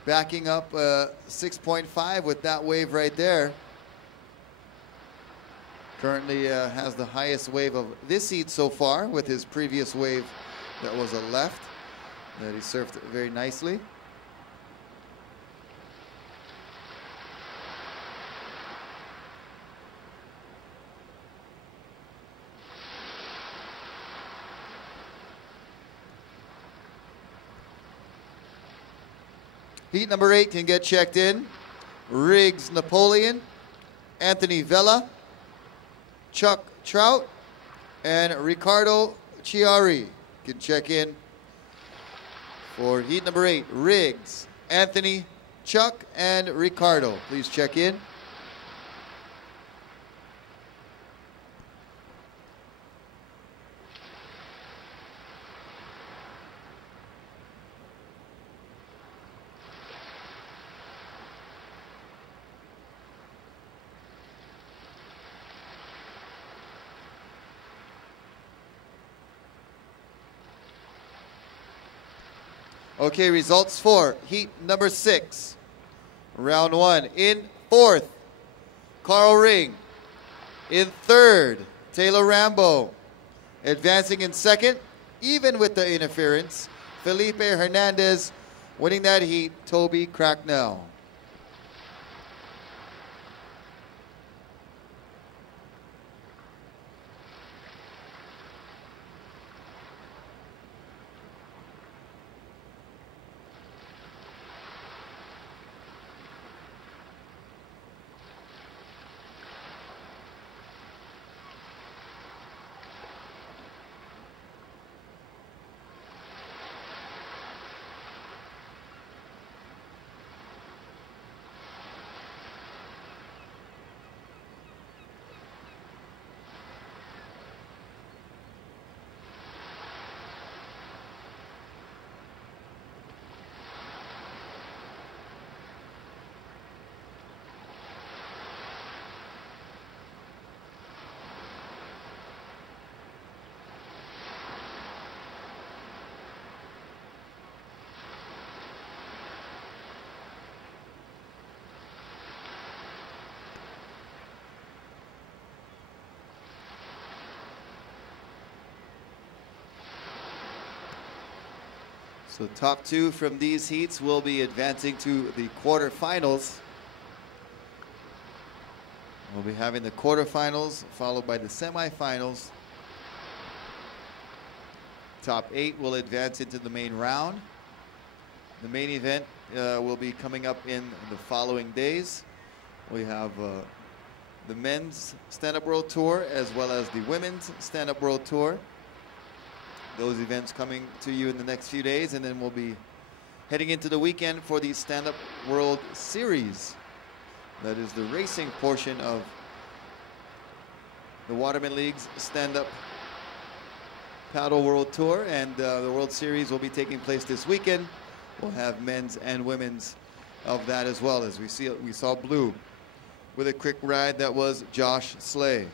backing up 6.5 with that wave right there. Currently has the highest wave of this heat so far with his previous wave that was a left that he surfed very nicely. Heat number 8 can get checked in. Riggs Napoleon, Anthony Vella, Chuck Trout, and Ricardo Chiari can check in for heat number 8. Riggs, Anthony, Chuck, and Ricardo. Please check in. Okay, results for heat number 6. Round 1. In 4th, Carl Ring. In 3rd, Taylor Rambo. Advancing in 2nd, even with the interference, Felipe Hernandez. Winning that heat, Toby Cracknell. So top 2 from these heats will be advancing to the quarterfinals. We'll be having the quarterfinals followed by the semifinals. Top 8 will advance into the main round. The main event will be coming up in the following days. We have the men's stand-up world tour as well as the women's stand-up world tour. Those events coming to you in the next few days, and then we'll be heading into the weekend for the Stand-Up World Series. That is the racing portion of the Waterman League's Stand-Up Paddle World Tour, and the World Series will be taking place this weekend. We'll have men's and women's of that as well. As we saw blue with a quick ride that was Josh Slay.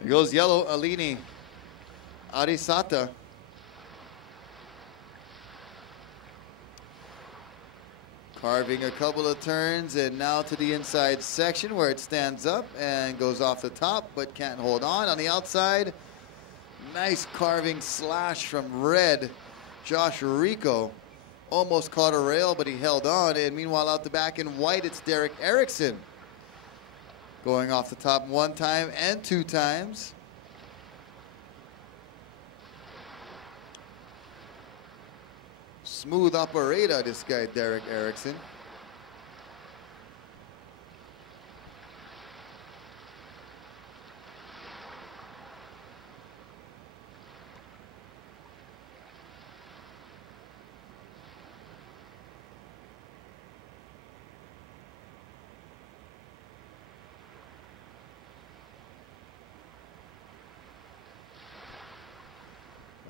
Here goes yellow, Alini Arisata. Carving a couple of turns, and now to the inside section where it stands up and goes off the top, but can't hold on. On the outside, nice carving slash from red. Josh Rico almost caught a rail, but he held on. And meanwhile, out the back in white, it's Derek Erickson. Going off the top 1 time and 2 times. Smooth operator, this guy, Derek Erickson.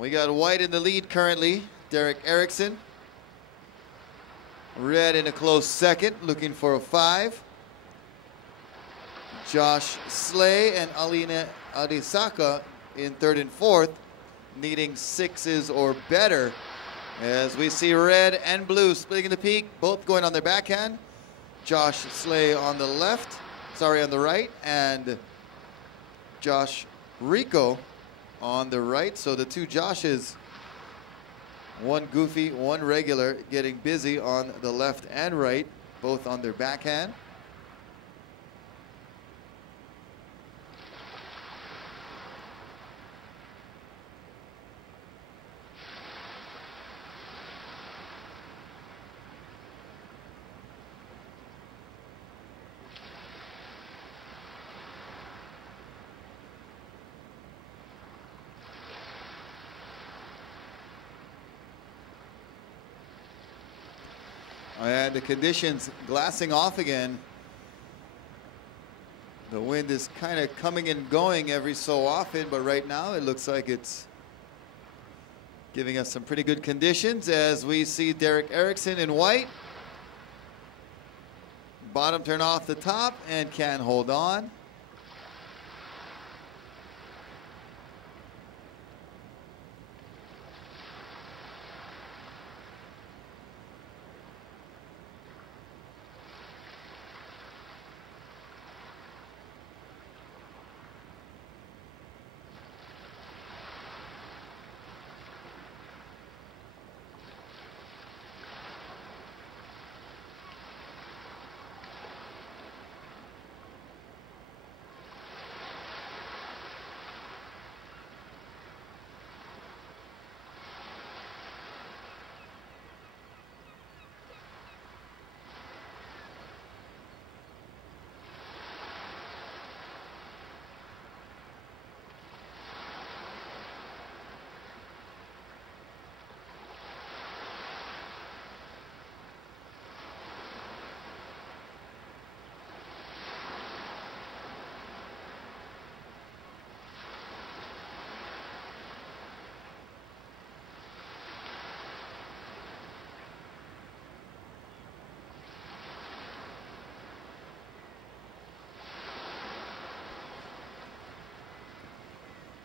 We got white in the lead currently, Derek Erickson. Red in a close second, looking for a 5. Josh Slay and Alina Adesaka in 3rd and 4th, needing 6s or better. As we see red and blue splitting the peak, both going on their backhand. Josh Slay on the left, on the right, and Josh Rico on the right. So the two Joshes, one goofy, one regular, getting busy on the left and right, both on their backhand. And the conditions glassing off again. The wind is kind of coming and going every so often, but right now it looks like it's giving us some pretty good conditions as we see Derek Erickson in white. Bottom turn off the top and can hold on.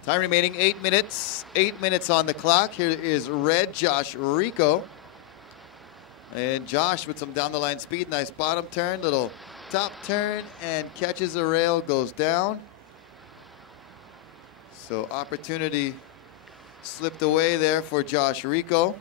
Time remaining 8 minutes. 8 minutes on the clock. Here is red Josh Rico. And Josh with some down the line speed. Nice bottom turn, little top turn, and catches the rail, goes down. So opportunity slipped away there for Josh Rico.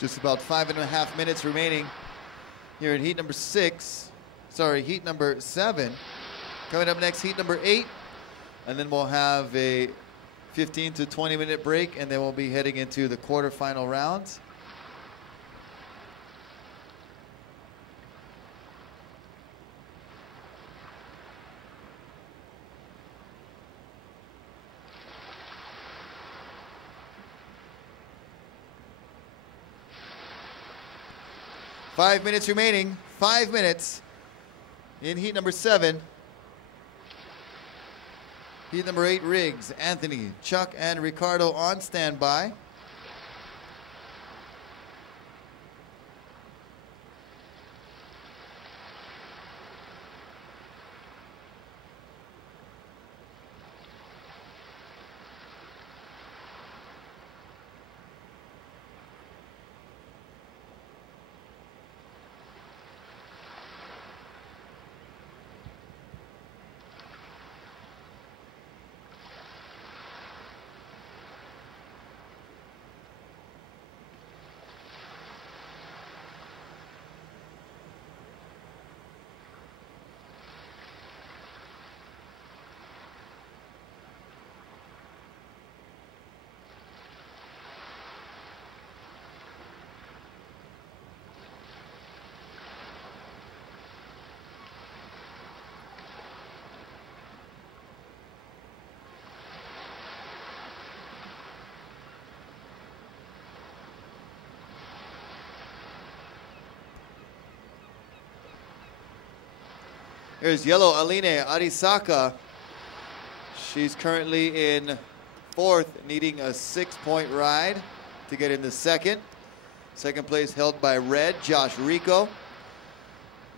Just about 5.5 minutes remaining here in heat number 7. Coming up next, heat number 8. And then we'll have a 15 to 20 minute break, and then we'll be heading into the quarterfinal rounds. Five minutes remaining. 5 minutes in heat number 7. Heat number 8, Riggs, Anthony, Chuck, and Ricardo on standby. Here's yellow Aline Arisaka. She's currently in 4th, needing a 6-point ride to get into 2nd. 2nd place held by red, Josh Rico.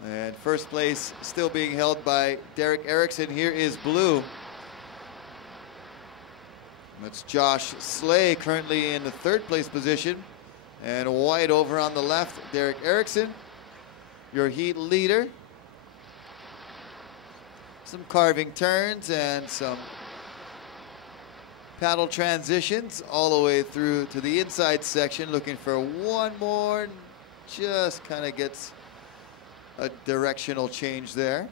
And 1st place still being held by Derek Erickson. Here is blue. That's Josh Slay, currently in the 3rd place position. And white over on the left, Derek Erickson, your heat leader. Some carving turns and some paddle transitions all the way through to the inside section, looking for one more. Just kind of gets a directional change there.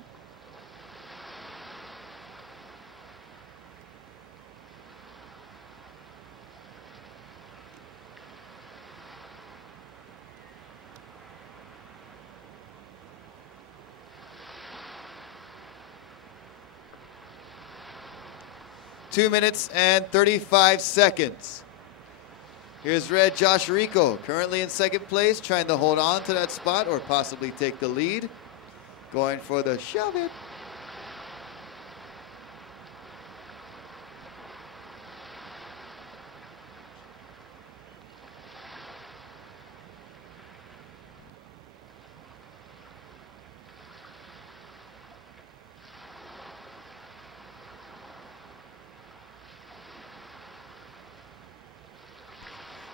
Two minutes and 35 seconds. Here's red Josh Rico, currently in 2nd place, trying to hold on to that spot or possibly take the lead. Going for the shove it.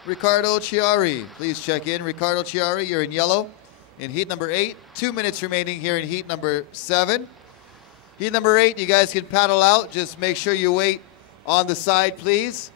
Ricardo Chiari, please check in. Ricardo Chiari, you're in yellow in heat number 8. 2 minutes remaining here in heat number 7. Heat number 8, you guys can paddle out. Just make sure you wait on the side, please.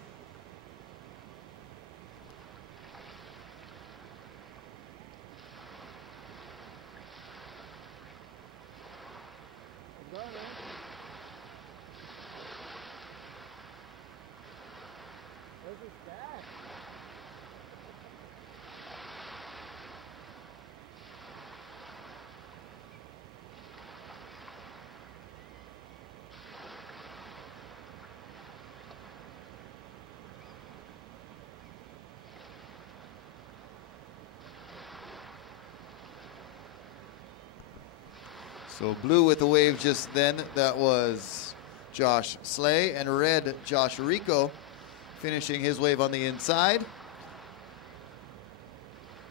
So blue with the wave just then, that was Josh Slay, and red Josh Rico finishing his wave on the inside.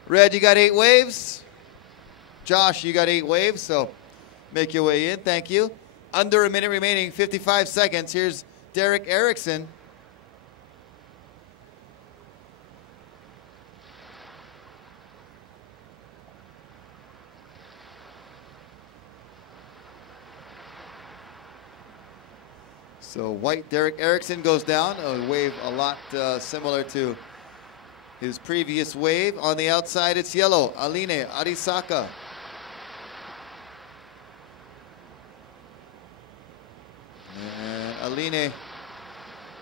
Red, you got 8 waves. Josh, you got 8 waves, so make your way in, thank you. Under a minute remaining, 55 seconds. Here's Derek Erickson. So white Derek Erickson goes down, a wave a lot similar to His previous wave. On the outside, it's yellow, Aline Arisaka. And Aline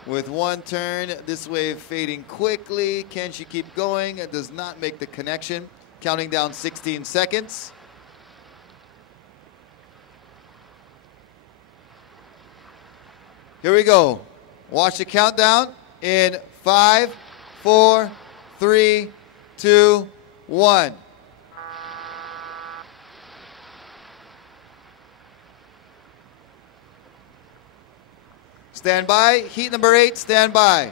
with one turn, this wave fading quickly. Can she keep going? It does not make the connection. Counting down 16 seconds. Here we go. Watch the countdown in 5, 4, 3, 2, 1. Stand by. Heat number 8, stand by.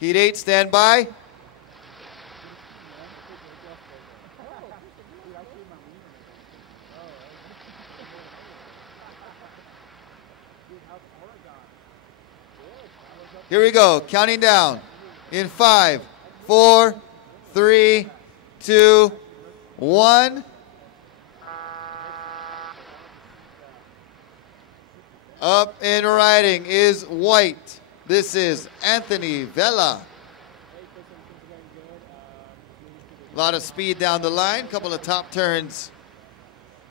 Heat 8, stand by. Here we go, counting down in 5, 4, 3, 2, 1. Up and riding is white. This is Anthony Vela. A lot of speed down the line. Couple of top turns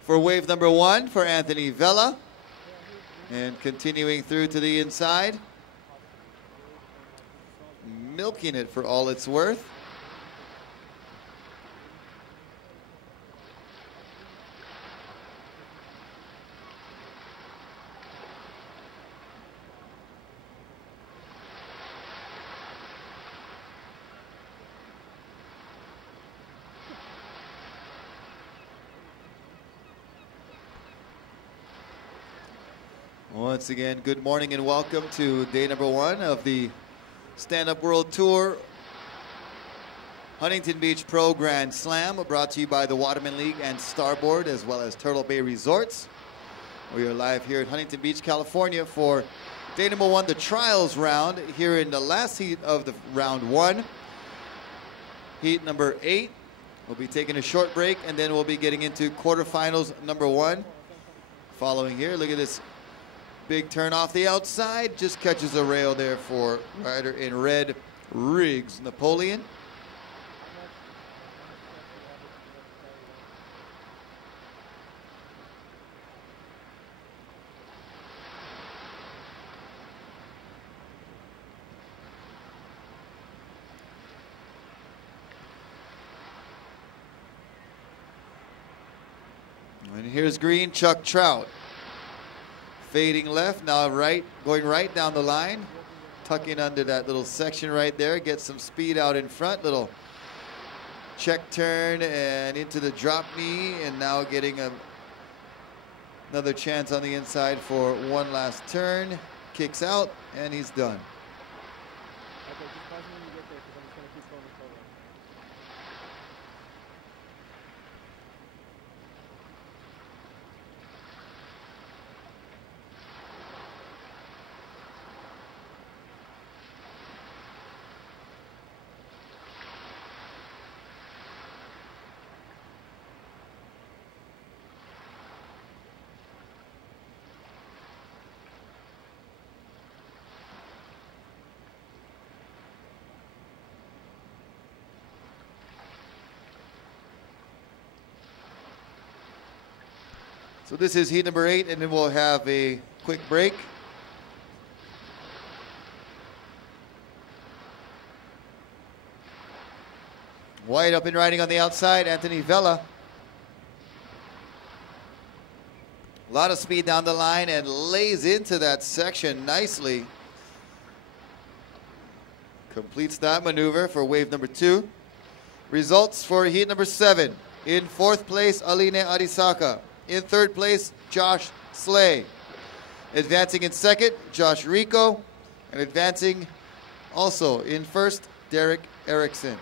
for wave number 1 for Anthony Vela. And continuing through to the inside. Milking it for all it's worth. Once again, good morning and welcome to day number 1 of the Stand-Up World Tour Huntington Beach Pro Grand Slam, brought to you by the Waterman League and Starboard, as well as Turtle Bay Resorts. We are live here at Huntington Beach, California for day number 1, the trials round, here in the last heat of the round 1. Heat number 8. We'll be taking a short break, and then we'll be getting into quarterfinals number 1. Following here, look at this big turn off the outside, just catches a rail there for rider in red, Riggs Napoleon. And here's green, Chuck Trout. Fading left, now right, going right down the line. Tucking under that little section right there. Get some speed out in front. Little check turn and into the drop knee. And now getting another chance on the inside for one last turn. Kicks out, and he's done. Okay, just pause me when you get there because I'm just going to keep going with forward. So this is heat number 8, and then we'll have a quick break. White up and riding on the outside, Anthony Vela. A lot of speed down the line and lays into that section nicely. Completes that maneuver for wave number 2. Results for heat number 7. In 4th place, Aline Arisaka. In 3rd place, Josh Slay. Advancing in 2nd, Josh Rico. And advancing also in 1st, Derek Erickson.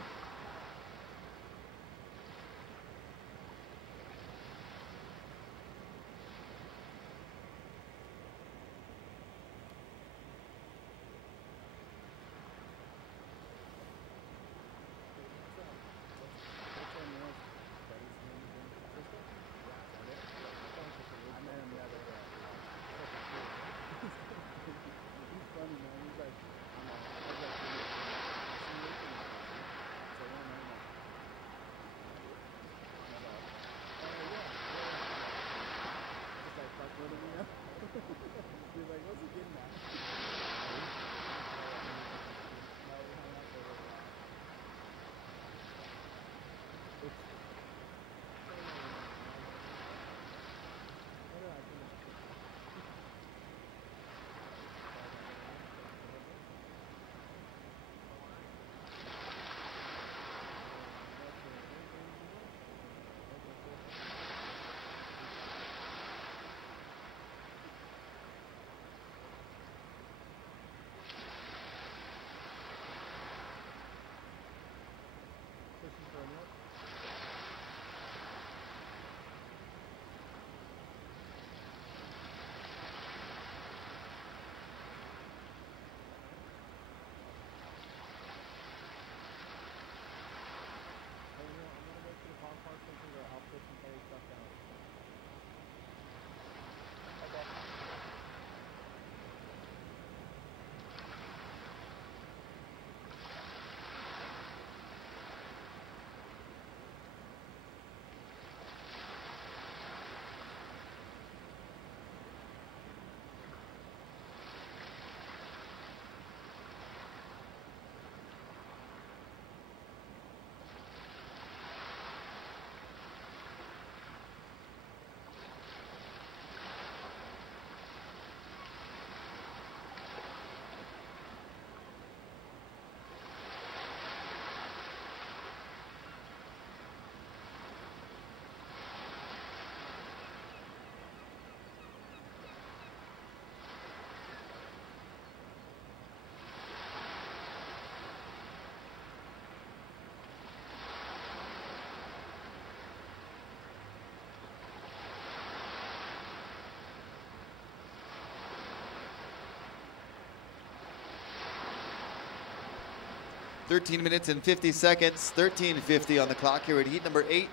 13 minutes and 50 seconds, 13:50 on the clock here at heat number 8.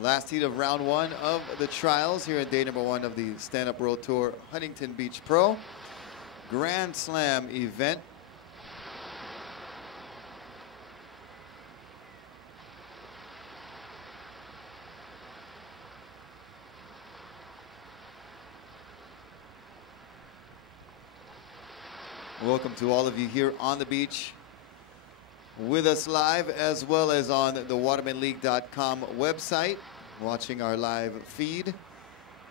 Last heat of round 1 of the trials here at day number 1 of the Stand-Up World Tour Huntington Beach Pro Grand Slam event. Welcome to all of you here on the beach with us live, as well as on the watermanleague.com website, watching our live feed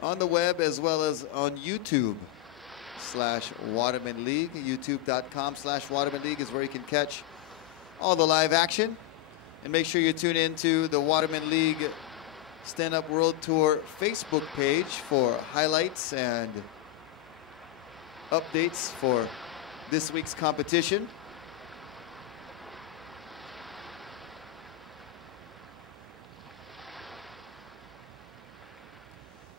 on the web, as well as on YouTube/Waterman League. YouTube.com/Waterman League is where you can catch all the live action. And make sure you tune in to the Waterman League Stand-Up World Tour Facebook page for highlights and updates for this week's competition.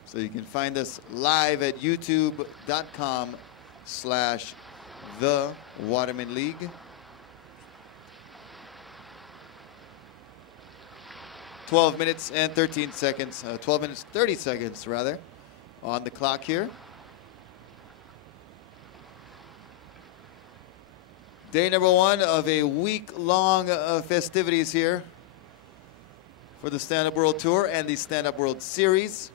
So you can find us live at youtube.com/The Waterman League. 12 minutes and 13 seconds, 12 minutes, 30 seconds rather, on the clock here. Day number 1 of a week-long festivities here for the Stand-Up World Tour and the Stand-Up World Series,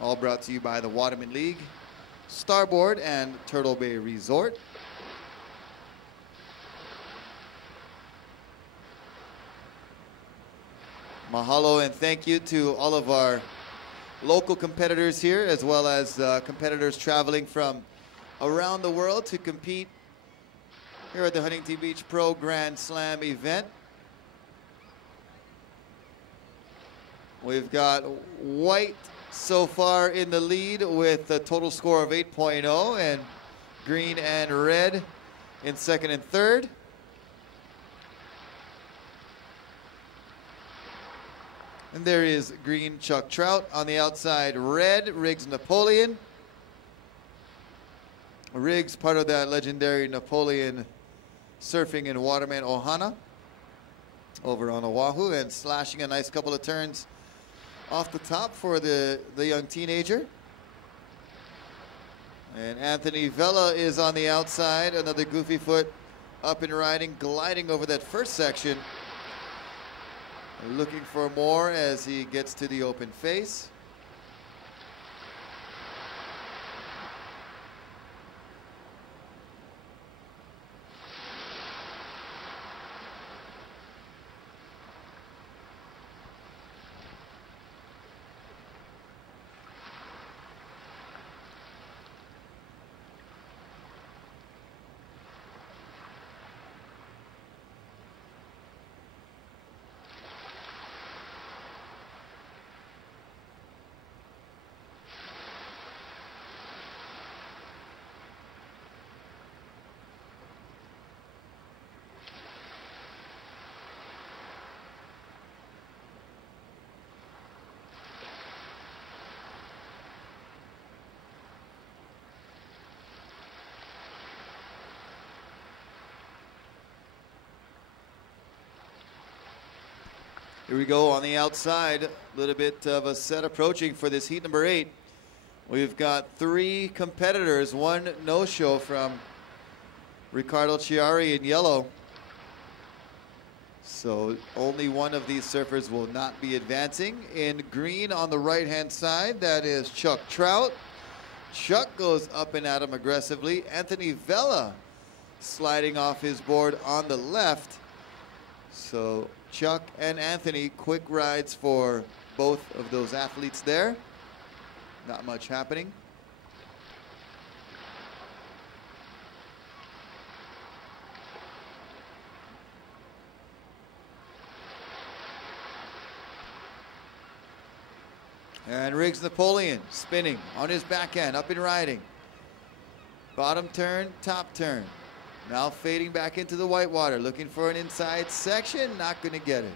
all brought to you by the Waterman League, Starboard, and Turtle Bay Resort. Mahalo and thank you to all of our local competitors here, as well as competitors traveling from around the world to compete here at the Huntington Beach Pro Grand Slam event. We've got white so far in the lead with a total score of 8.0, and green and red in second and third. And there is green Chuck Trout. On the outside, red Riggs Napoleon. Riggs, part of that legendary Napoleon surfing in Waterman, Ohana, over on Oahu, and slashing a nice couple of turns off the top for the young teenager. And Anthony Vella is on the outside, another goofy foot up and riding, gliding over that first section, looking for more as he gets to the open face. Here we go on the outside, a little bit of a set approaching for this heat number 8. We've got 3 competitors, 1 no-show from Ricardo Chiari in yellow. So only one of these surfers will not be advancing. In green on the right-hand side, that is Chuck Trout. Chuck goes up and at him aggressively. Anthony Vella sliding off his board on the left. So Chuck and Anthony, quick rides for both of those athletes there. Not much happening. And Riggs Napoleon spinning on his backhand, up and riding. Bottom turn, top turn. Now fading back into the whitewater, looking for an inside section, not going to get it.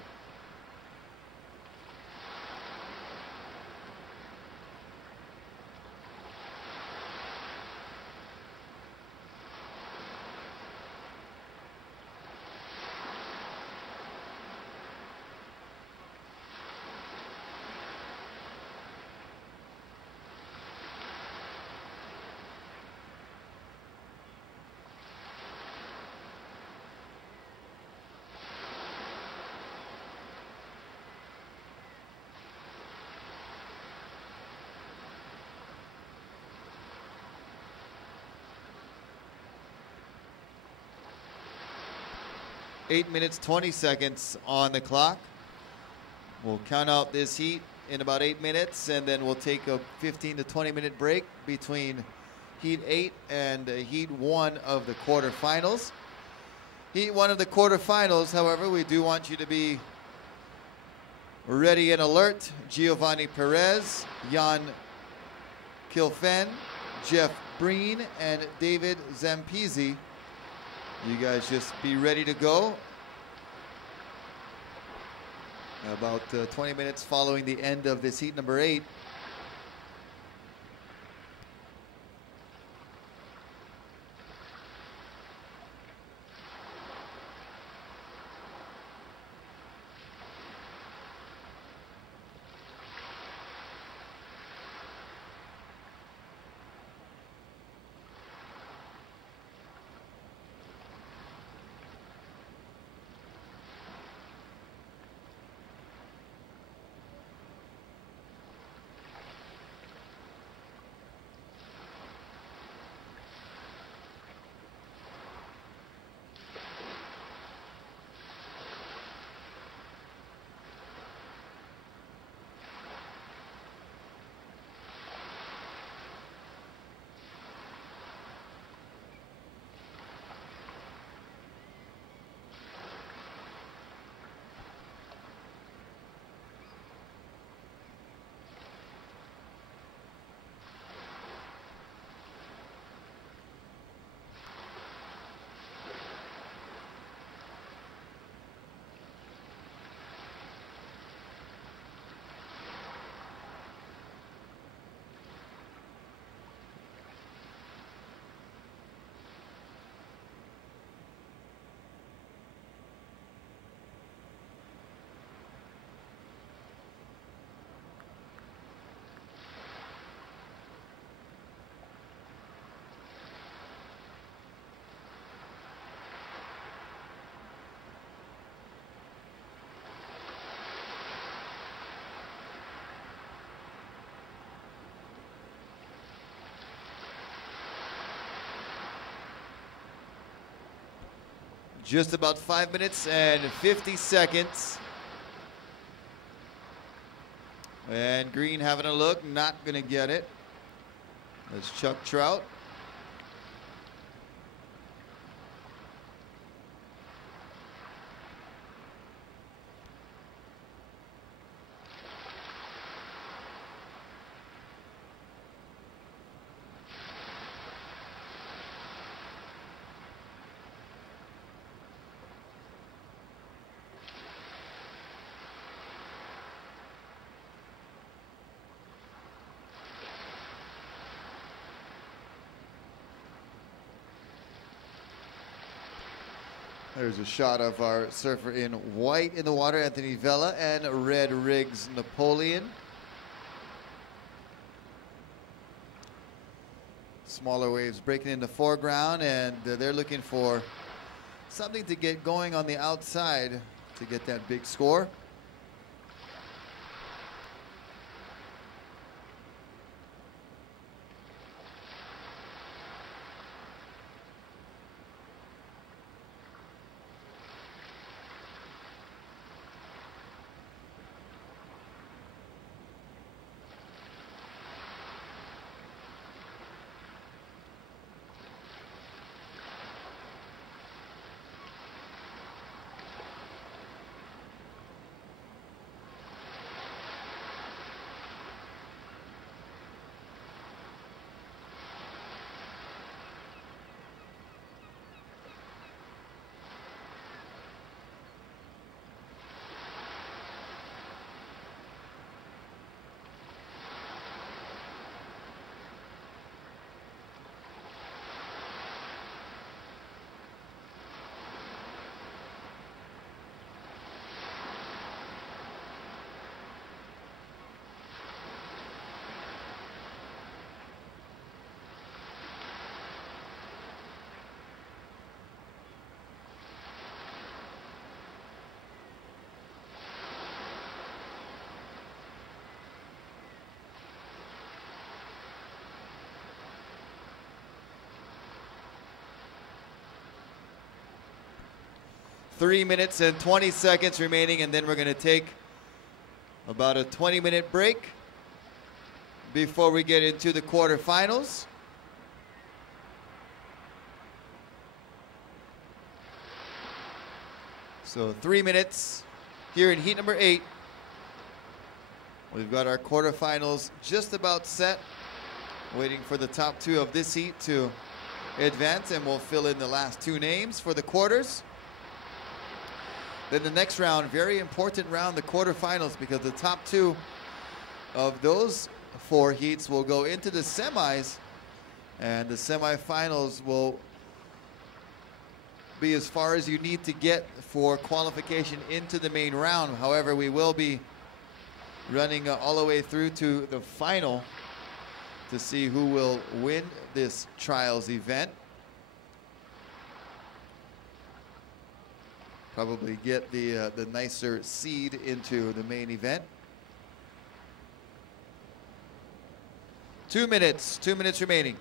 8 minutes, 20 seconds on the clock. We'll count out this heat in about 8 minutes, and then we'll take a 15 to 20 minute break between Heat 8 and Heat 1 of the quarterfinals. Heat 1 of the quarterfinals, however, we do want you to be ready and alert. Giovanni Perez, Jan Kilfen, Jeff Breen, and David Zampisi. You guys just be ready to go. About 20 minutes following the end of this heat number 8. Just about 5 minutes and 50 seconds. And Green having a look, not gonna get it. That's Chuck Trout. There's a shot of our surfer in white in the water, Anthony Vella, and red rigs, Napoleon. Smaller waves breaking in the foreground, and they're looking for something to get going on the outside to get that big score. 3 minutes and 20 seconds remaining, and then we're going to take about a 20-minute break before we get into the quarterfinals. So 3 minutes here in heat number 8. We've got our quarterfinals just about set, waiting for the top 2 of this heat to advance, and we'll fill in the last 2 names for the quarters. Then the next round, very important round, the quarterfinals, because the top 2 of those 4 heats will go into the semis, and the semifinals will be as far as you need to get for qualification into the main round. However, we will be running all the way through to the final to see who will win this trials event. Probably get the nicer seed into the main event. 2 minutes remaining.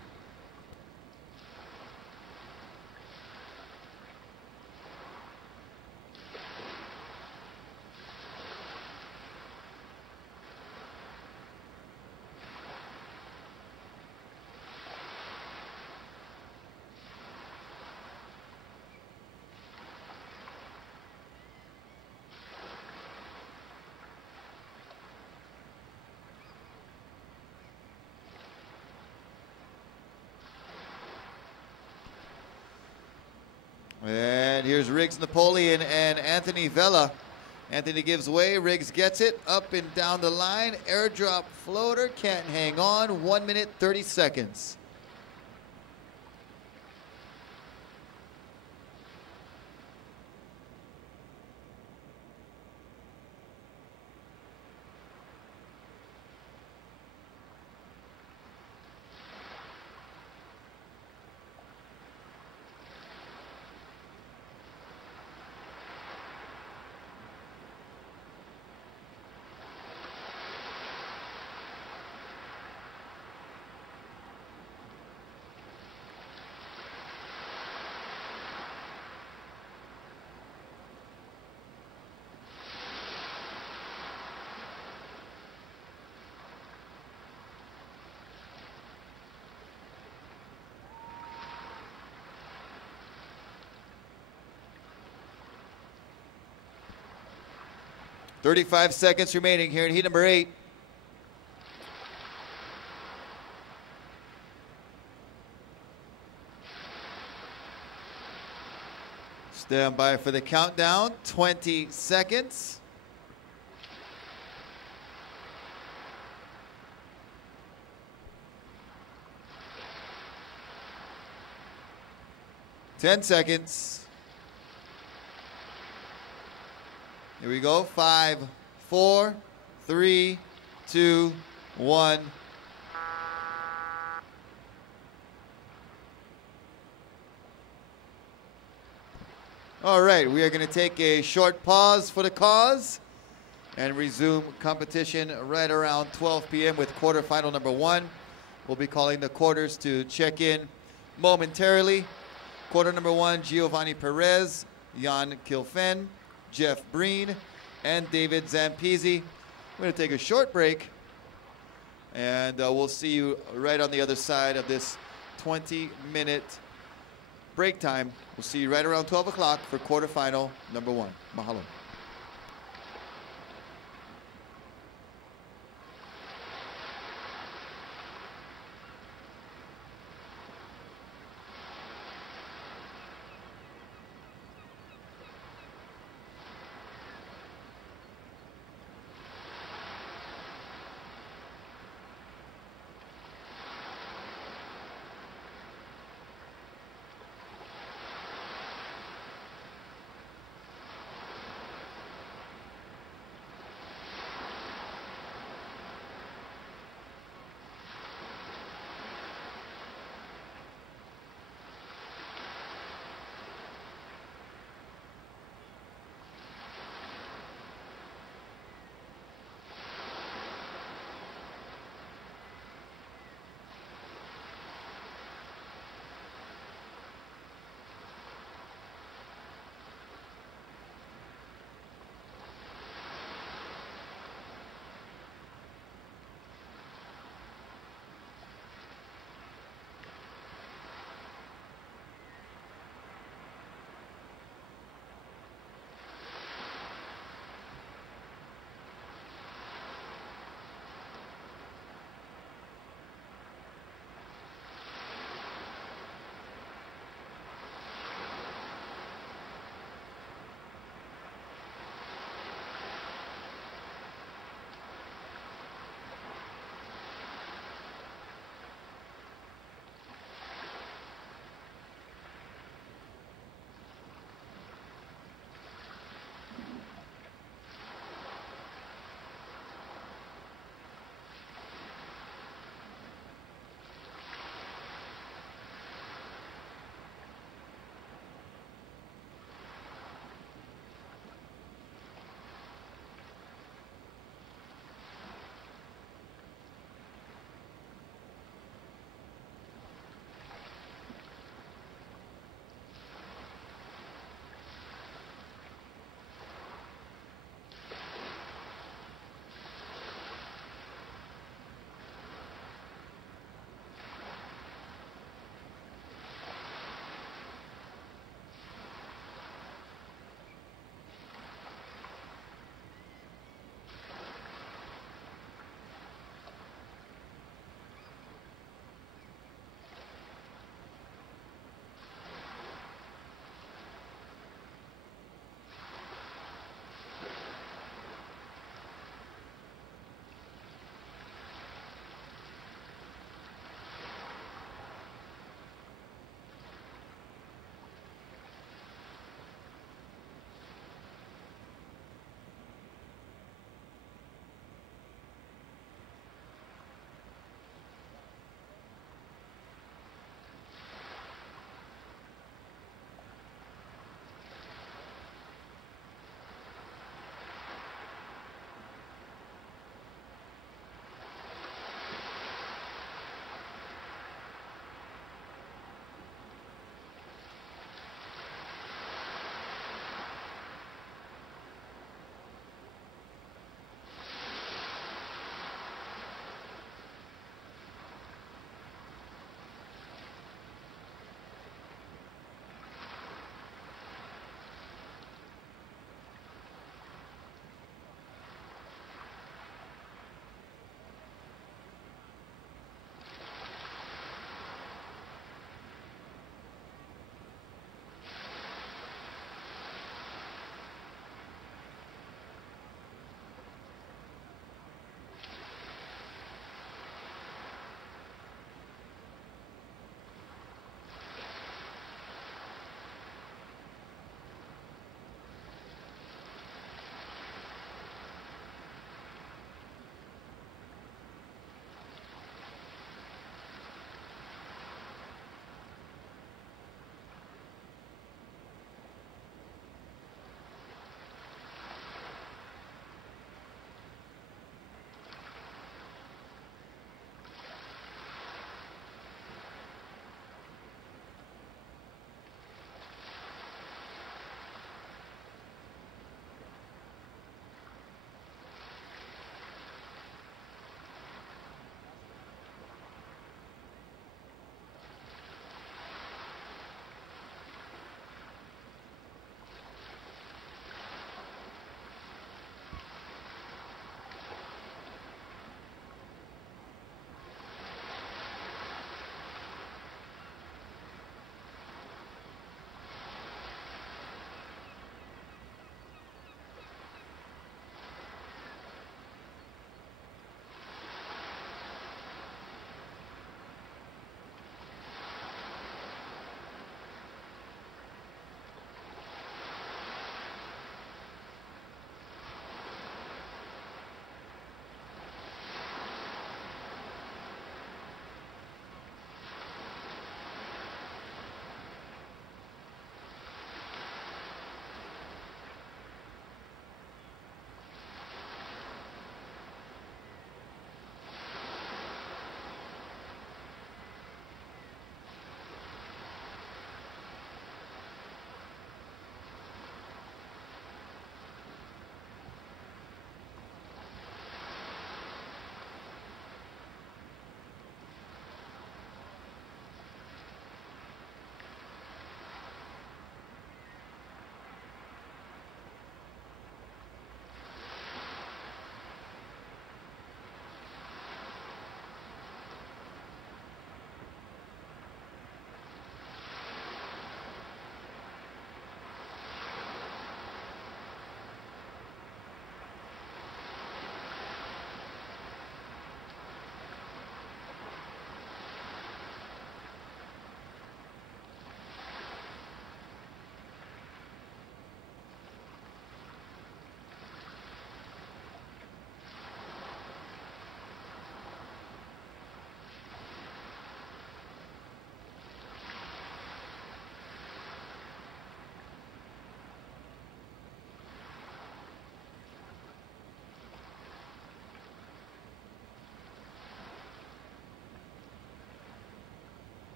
And here's Riggs Napoleon and Anthony Vella. Anthony gives way, Riggs gets it, up and down the line, airdrop floater, can't hang on, 1 minute, 30 seconds. .35 seconds remaining here in heat number 8. Stand by for the countdown, 20 seconds. Ten seconds. Here we go. 5, 4, 3, 2, 1. All right, we are going to take a short pause for the cause and resume competition right around 12 p.m. with quarterfinal number 1. We'll be calling the quarters to check in momentarily. Quarter number 1, Giovanni Perez, Jan Kilfen, Jeff Breen, and David Zampisi. We're going to take a short break, and we'll see you right on the other side of this 20-minute break time. We'll see you right around 12 o'clock for quarterfinal number 1. Mahalo.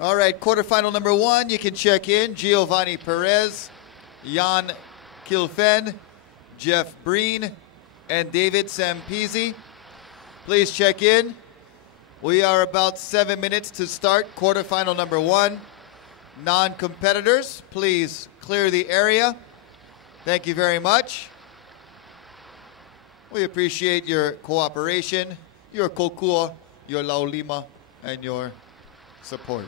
All right, quarterfinal number 1, you can check in. Giovanni Perez, Jan Kilfen, Jeff Breen, and David Sampisi. Please check in. We are about 7 minutes to start quarterfinal number 1. Non-competitors, please clear the area. Thank you very much. We appreciate your cooperation, your kokua, your laulima, and your support.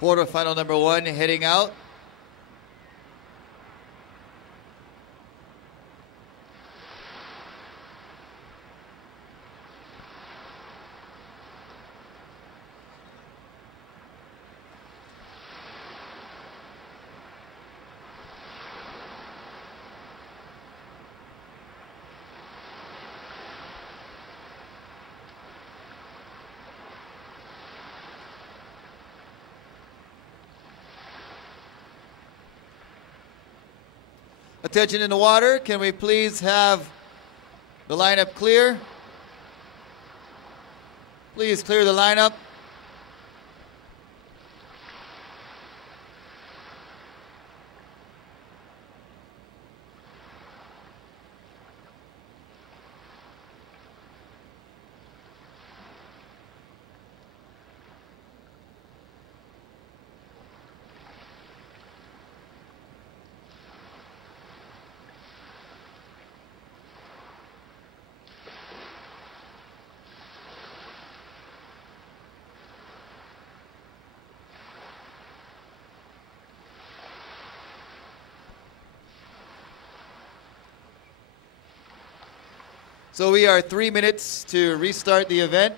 Quarterfinal number 1 heading out. Attention in the water, can we please have the lineup clear? Please clear the lineup. So we are 3 minutes to restart the event.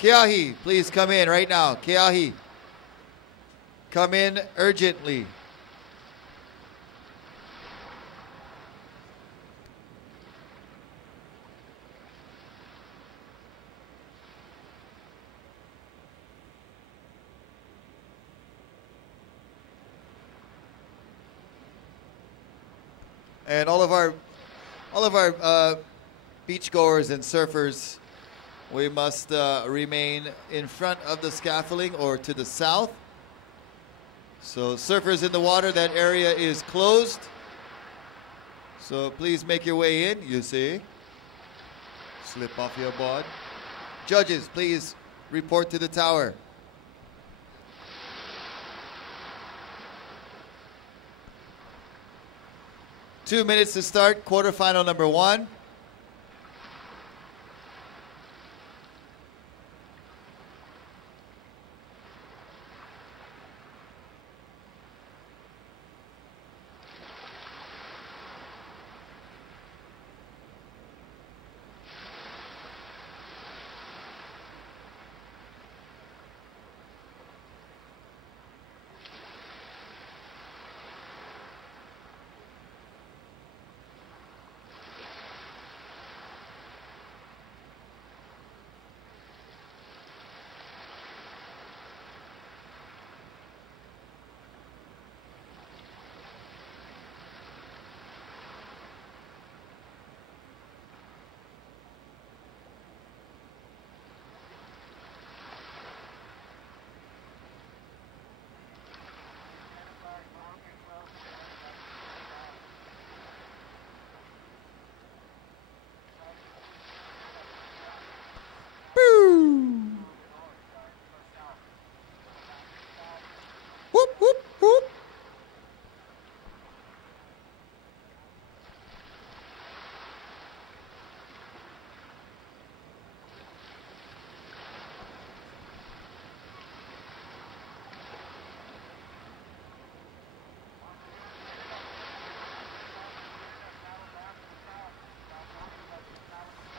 Keahi, please come in right now. Keahi, come in urgently. And all of our beachgoers and surfers, we must remain in front of the scaffolding or to the south. So surfers in the water, that area is closed. So please make your way in, you see. Slip off your board. Judges, please report to the tower. Two minutes to start quarterfinal number 1.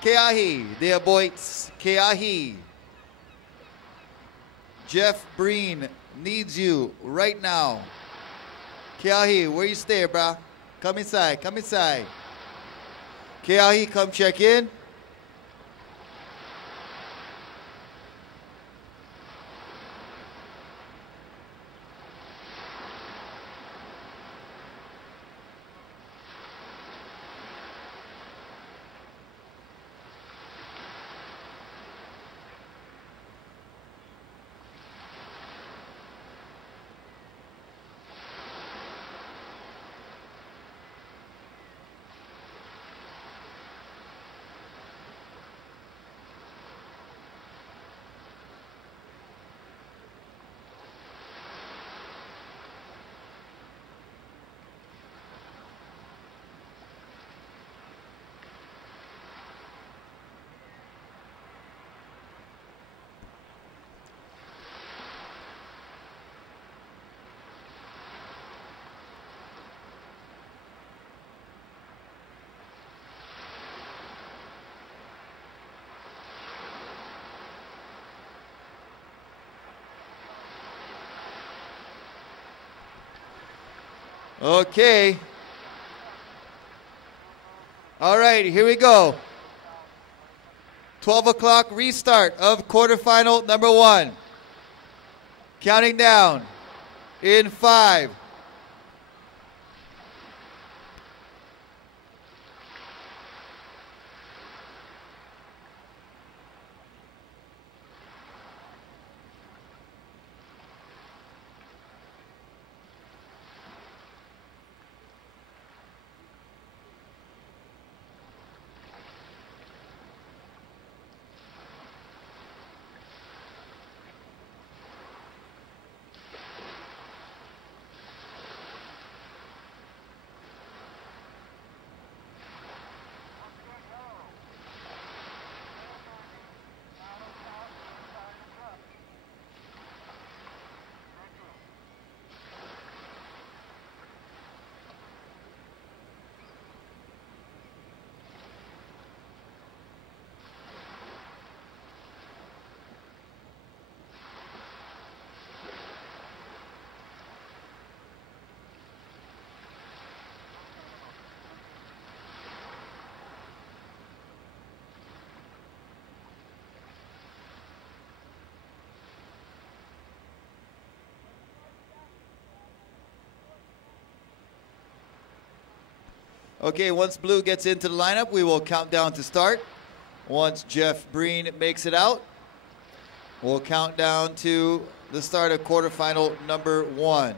Keahi, der Boits, Keahi. Jeff Breen needs you right now. Keahi, where you stay, brah? Come inside, come inside. Keahi, come check in. Okay. All right, here we go. 12 o'clock restart of quarterfinal number 1. Counting down in 5. Okay, once Blue gets into the lineup, we will count down to start. Once Jeff Breen makes it out, we'll count down to the start of quarterfinal number 1.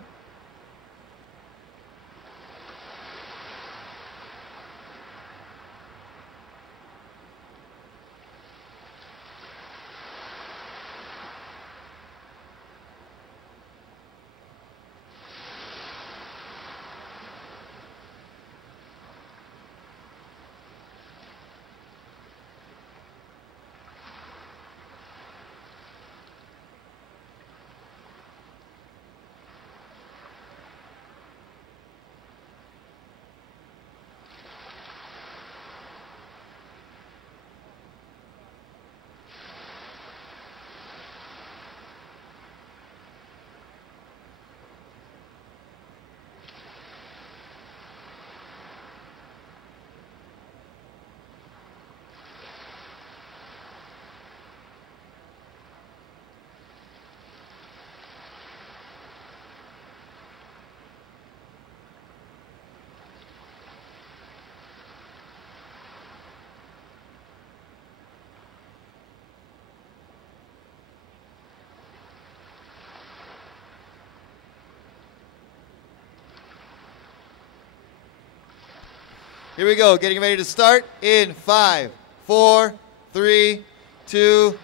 Here we go, getting ready to start in 5, 4, 3, 2,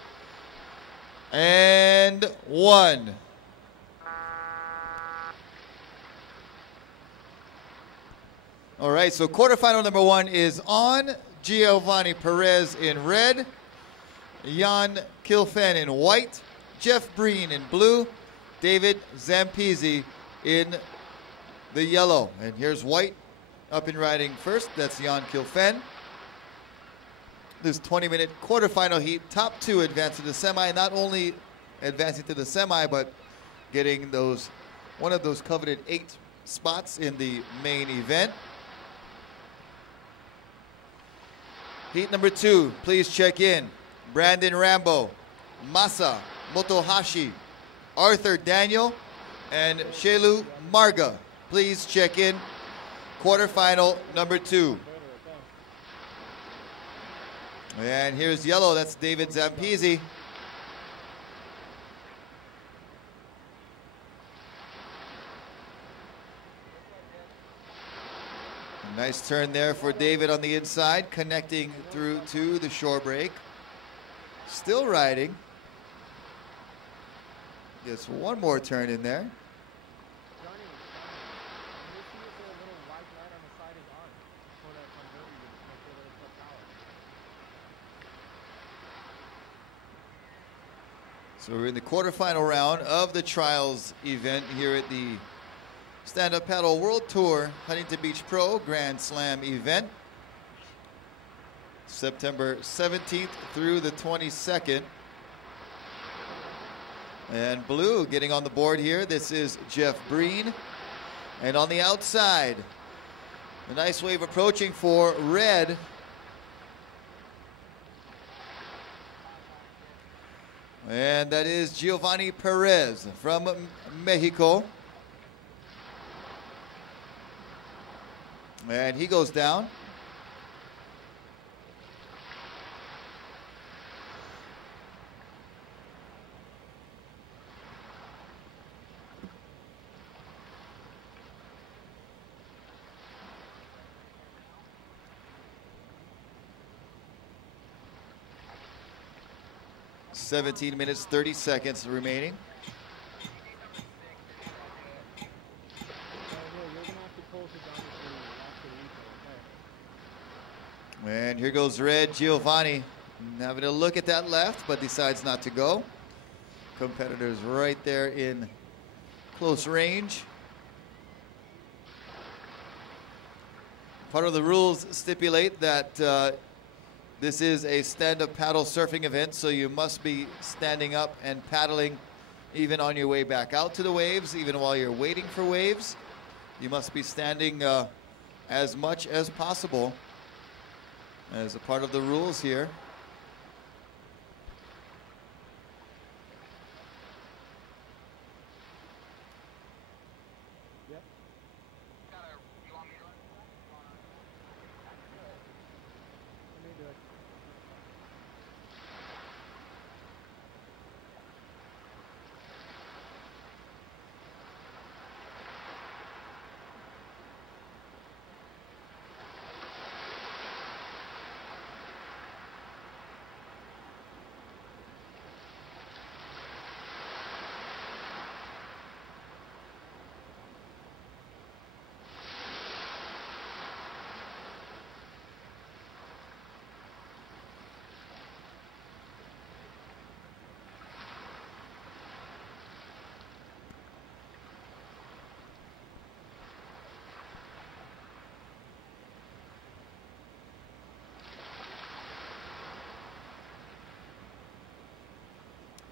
and 1. All right, so quarterfinal number 1 is on. Giovanni Perez in red, Jan Kilfen in white, Jeff Breen in blue, David Zampisi in the yellow. And here's white up and riding first. That's Jan Kilfen. this 20-minute quarterfinal heat. Top two advance to the semi. Not only advancing to the semi, but getting one of those coveted 8 spots in the main event. Heat number 2, please check in. Brandon Rambo, Masa Motohashi, Arthur Daniel, and Shelu Marga. Please check in. Quarterfinal number 2. And here's yellow, that's David Zampisi. Nice turn there for David on the inside, connecting through to the shore break. Still riding. Gets one more turn in there. So we're in the quarterfinal round of the trials event here at the Stand-Up Paddle World Tour Huntington Beach Pro Grand Slam event. September 17th through the 22nd. And blue getting on the board here. This is Jeff Breen. And on the outside, a nice wave approaching for red. And that is Giovanni Perez from Mexico. And he goes down. "17 minutes, 30 seconds remaining. And here goes red, Giovanni. Having a look at that left, but decides not to go. Competitors right there in close range. Part of the rules stipulate that this is a stand-up paddle surfing event, so you must be standing up and paddling even on your way back out to the waves, even while you're waiting for waves. You must be standing as much as possible as a part of the rules here.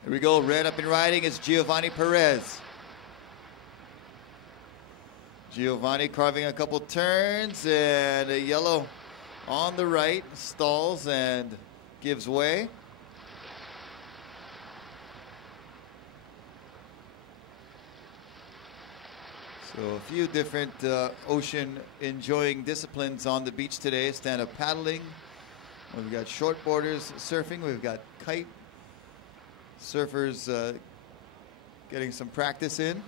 Here we go, red up and riding is Giovanni Perez. Giovanni carving a couple turns, and a yellow on the right stalls and gives way. So a few different ocean enjoying disciplines on the beach today. Stand-up paddling. We've got shortboarders surfing. We've got kite surfers getting some practice in.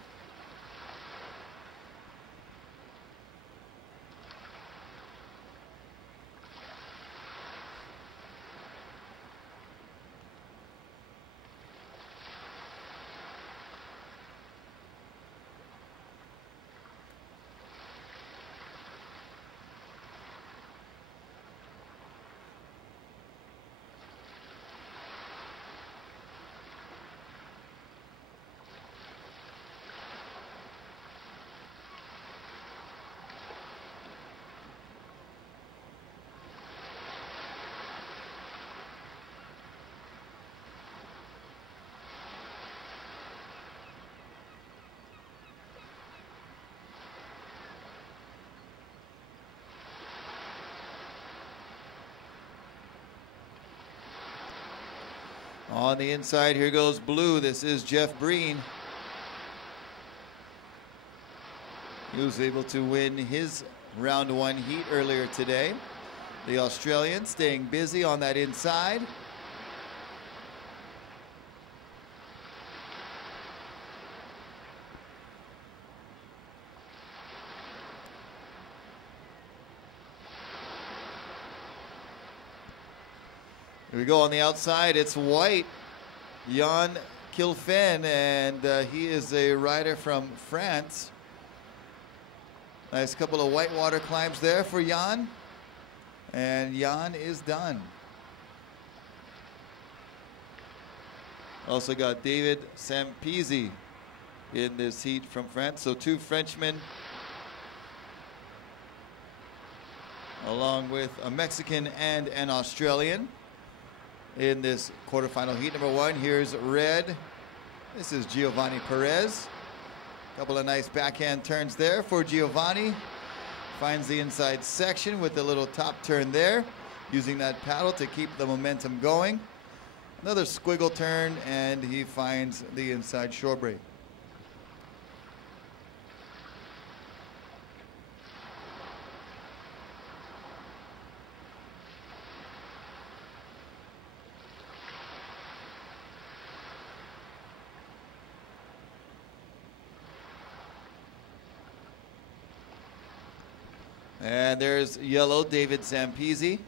On the inside, here goes blue. This is Jeff Breen. He was able to win his round 1 heat earlier today. The Australian staying busy on that inside. Here we go on the outside. It's white, Jan Kilfen, and he is a rider from France. Nice couple of whitewater climbs there for Jan. And Jan is done. Also got David Sampisi in this heat from France. So 2 Frenchmen along with a Mexican and an Australian in this quarterfinal heat number 1. Here's red. This is Giovanni Perez. Couple of nice backhand turns there for Giovanni. Finds the inside section with a little top turn there, using that paddle to keep the momentum going. Another squiggle turn, and he finds the inside shore break. And there's yellow David Zampisi.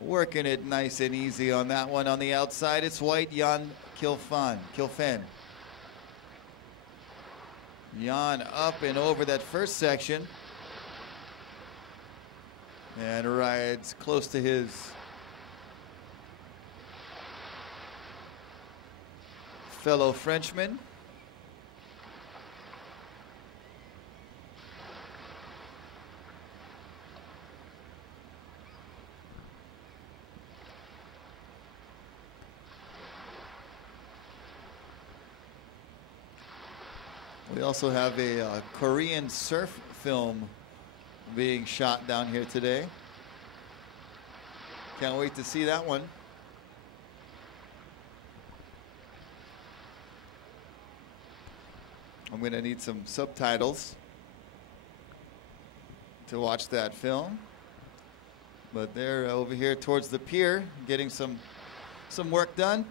Working it nice and easy on that one. On the outside, it's white Jan Kilfen. Jan up and over that first section. And rides close to his fellow Frenchman. We also have a Korean surf film being shot down here today. Can't wait to see that one. I'm going to need some subtitles to watch that film. But they're over here towards the pier getting some work done.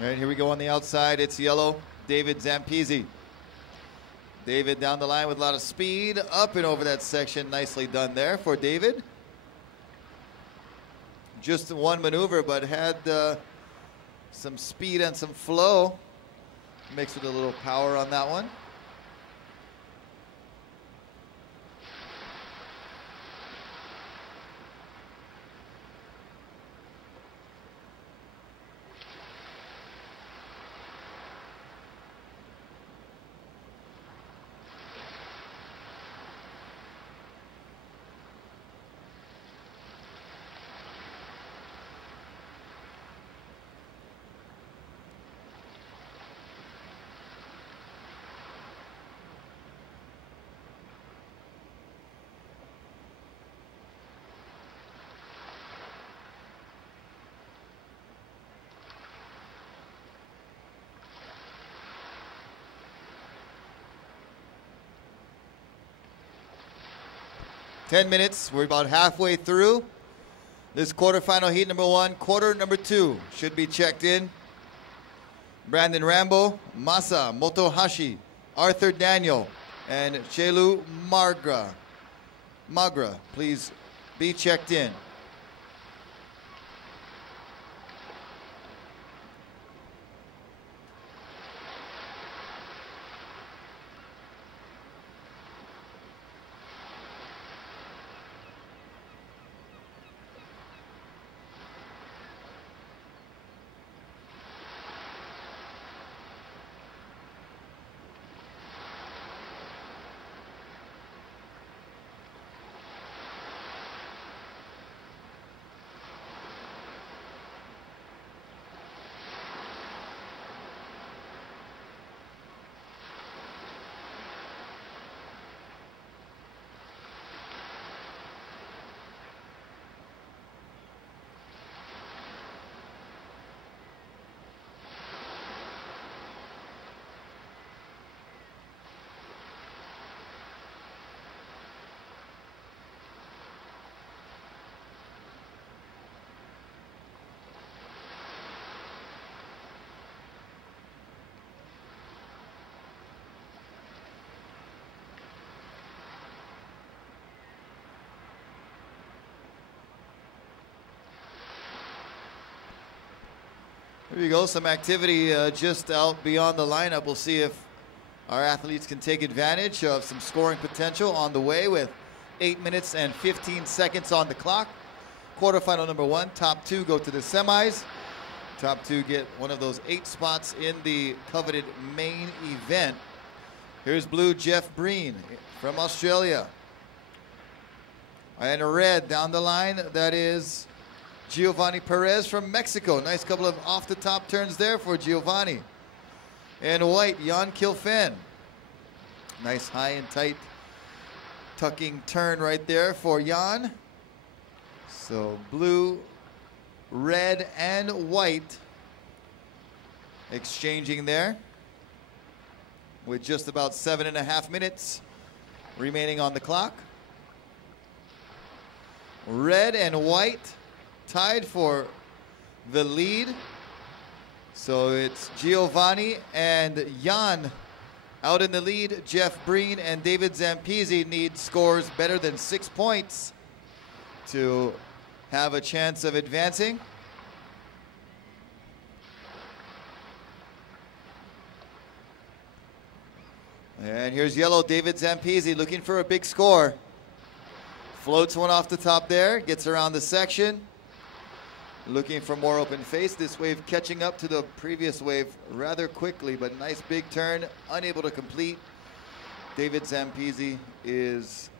All right, here we go on the outside. It's yellow, David Zampisi. David down the line with a lot of speed, up and over that section. Nicely done there for David. Just one maneuver, but had some speed and some flow. Mixed with a little power on that one. Ten minutes, we're about halfway through this quarterfinal heat number 1. Quarter number 2 should be checked in. Brandon Rambo, Masa Motohashi, Arthur Daniel, and Chelu Magra, please be checked in. Here we go, some activity just out beyond the lineup. We'll see if our athletes can take advantage of some scoring potential on the way with 8 minutes and 15 seconds on the clock. Quarterfinal number 1, top 2 go to the semis. Top 2 get one of those 8 spots in the coveted main event. Here's blue Jeff Breen from Australia. And red down the line, that is Giovanni Perez from Mexico. Nice couple of off the top turns there for Giovanni. And white, Jan Kilfen. Nice high and tight tucking turn right there for Jan. So blue, red, and white exchanging there with just about 7.5 minutes remaining on the clock. Red and white tied for the lead. So it's Giovanni and Jan out in the lead. Jeff Breen and David Zampisi need scores better than 6 points to have a chance of advancing. And here's yellow, David Zampisi looking for a big score. Floats one off the top there, gets around the section. Looking for more open face. This wave catching up to the previous wave rather quickly, but nice big turn, unable to complete. David Zampisi is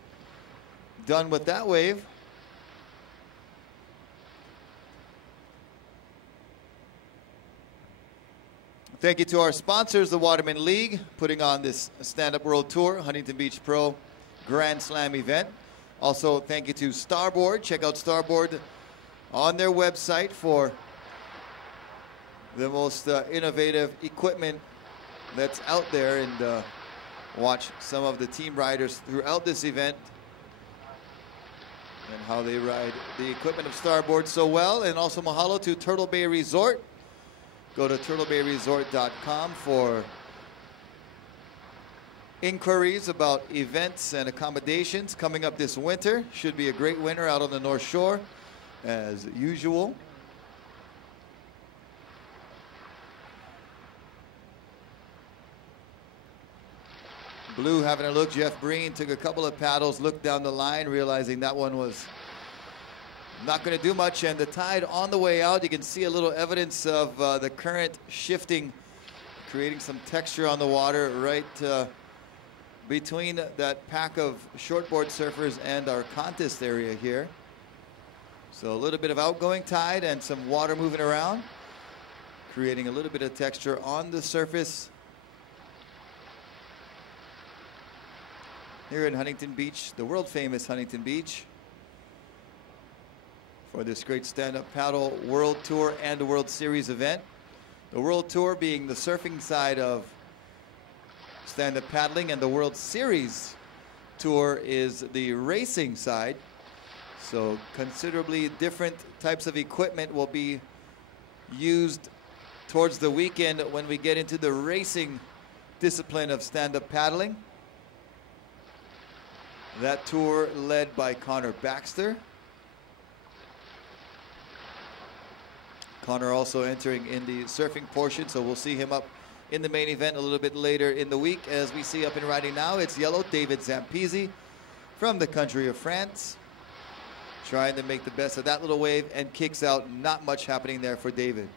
done with that wave. Thank you to our sponsors, the Waterman League, putting on this Stand-Up World Tour, Huntington Beach Pro Grand Slam event. Also, thank you to Starboard. Check out Starboard on their website for the most innovative equipment that's out there, and watch some of the team riders throughout this event and how they ride the equipment of Starboard so well. And also mahalo to Turtle Bay Resort. Go to turtlebayresort.com for inquiries about events and accommodations coming up this winter. Should be a great winter out on the North Shore as usual. Blue having a look. Jeff Breen took a couple of paddles, looked down the line, realizing that one was not going to do much, and the tide on the way out. You can see a little evidence of the current shifting, creating some texture on the water right between that pack of shortboard surfers and our contest area here. So a little bit of outgoing tide and some water moving around, creating a little bit of texture on the surface here in Huntington Beach, the world famous Huntington Beach, for this great stand-up paddle World Tour and a World Series event. The World Tour being the surfing side of stand-up paddling, and the World Series Tour is the racing side. So considerably different types of equipment will be used towards the weekend when we get into the racing discipline of stand-up paddling. That tour led by Connor Baxter. Connor also entering in the surfing portion, so we'll see him up in the main event a little bit later in the week. As we see up and riding now, it's yellow, David Zampisi from the country of France, trying to make the best of that little wave, and kicks out. Not much happening there for David.